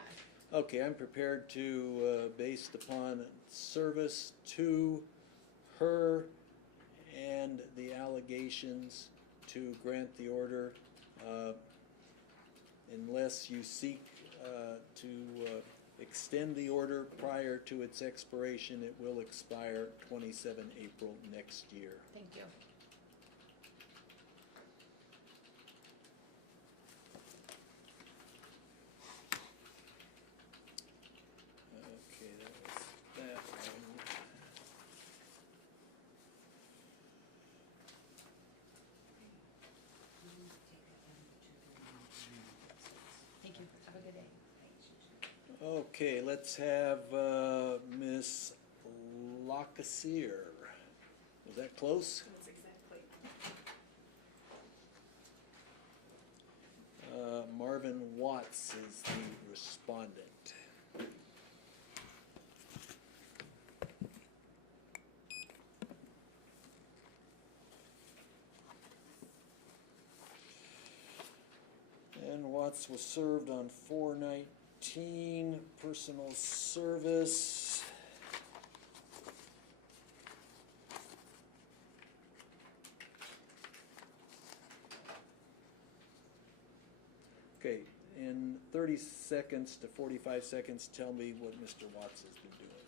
Okay, I'm prepared to, based upon service to her and the allegations, to grant the order, unless you seek to extend the order prior to its expiration. It will expire 27 April next year. Thank you. Okay, that was that one. Thank you. Have a good day. Okay, let's have Miss Lockasier. Was that close? That's exactly. Marvin Watts is the respondent. And Watts was served on 4/19, personal service. Okay, in 30 seconds to 45 seconds, tell me what Mr. Watts has been doing.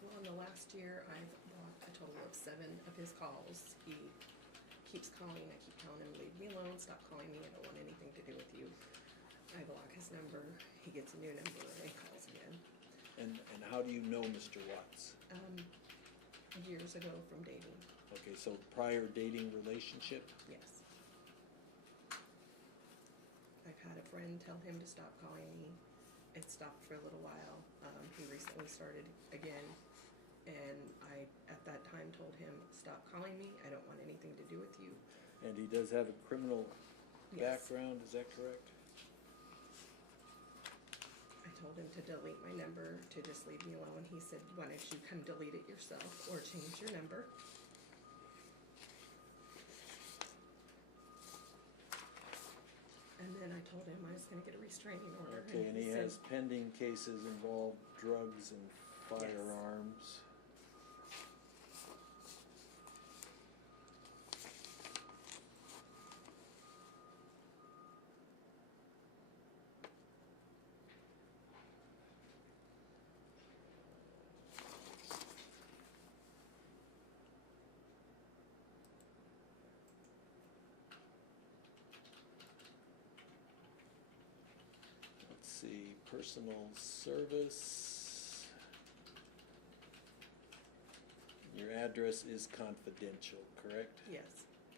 Well, in the last year, I've blocked a total of 7 of his calls. He keeps calling, I keep telling him, leave me alone, stop calling me, I don't want anything to do with you. I block his number, he gets a new number, and he calls again. And how do you know Mr. Watts? Years ago from dating, Okay, so prior dating relationship? yes. I've had a friend tell him to stop calling me. It stopped for a little while. He recently started again, and I, at that time, told him, stop calling me, I don't want anything to do with you. And he does have a criminal Yes. background, is that correct? I told him to delete my number, to just leave me alone. He said, why don't you come delete it yourself or change your number? And then I told him I was gonna get a restraining order. Okay, and he said, has pending cases involved drugs and firearms. Let's see, personal service. Your address is confidential, correct? Yes.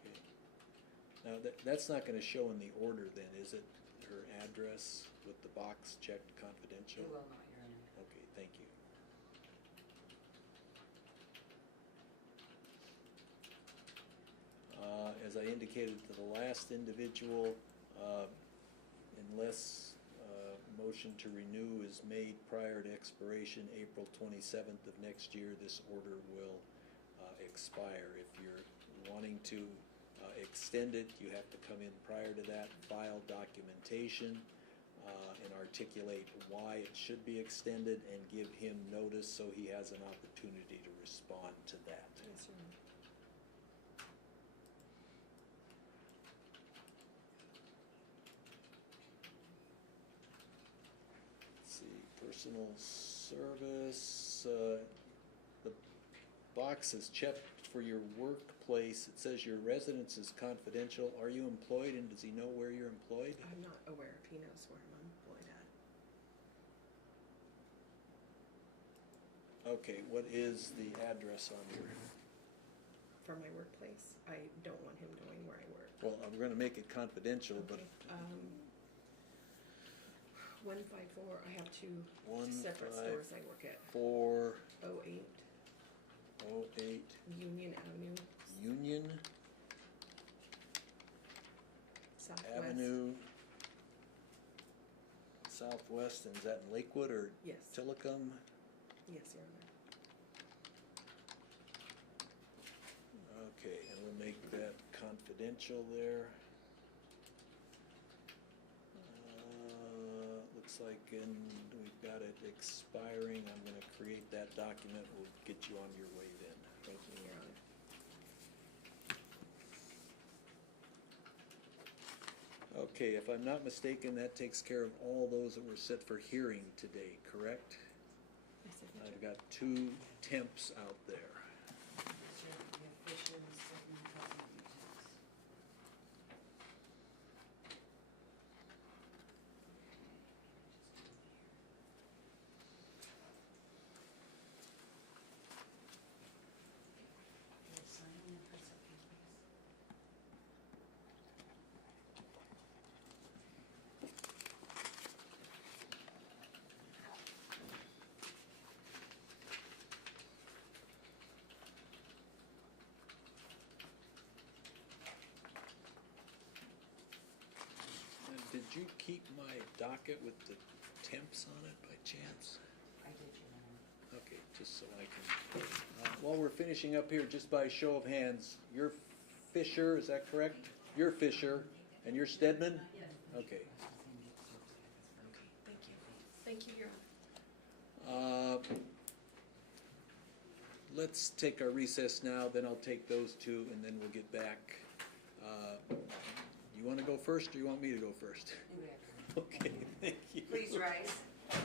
Okay. Now, that's not gonna show in the order then, is it? Her address with the box checked confidential? It will not, Your Honor. Okay, thank you. As I indicated to the last individual, unless motion to renew is made prior to expiration April 27th of next year, this order will expire. If you're wanting to extend it, you have to come in prior to that, file documentation, and articulate why it should be extended, and give him notice so he has an opportunity to respond to that. Yes, Your Honor. Let's see, personal service, the box is checked for your workplace. It says your residence is confidential. Are you employed, and does he know where you're employed? I'm not aware if he knows where I'm employed at. Okay, what is the address on your? For my workplace, I don't want him knowing where I work. Well, I'm gonna make it confidential, but 154, I have two One, separate five, stores I work at. 408 Union Avenue, Union Southwest. Avenue Southwest, and is that in Lakewood or Yes. Tillicum? Yes, Your Honor. Okay, and we'll make that confidential there. Looks like we've got it expiring. I'm gonna create that document. We'll get you on your way then. Thank you, Your Honor. Okay, if I'm not mistaken, that takes care of all those that were set for hearing today, correct? My signature. I've got 2 temps out there. It's your, the official statement of duties. You're signing it for a second, please. And did you keep my docket with the temps on it by chance? I did, Your Honor. Okay, just so I can, while we're finishing up here, just by show of hands, you're Fisher, is that correct? You're Fisher, and you're Stedman? Okay. Thank you. Thank you, Your Honor. Let's take our recess now, then I'll take those 2, and then we'll get back. You wanna go first, or you want me to go first? You have to. Okay, thank you. Please rise.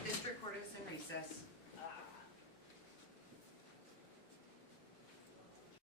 District Court is in recess.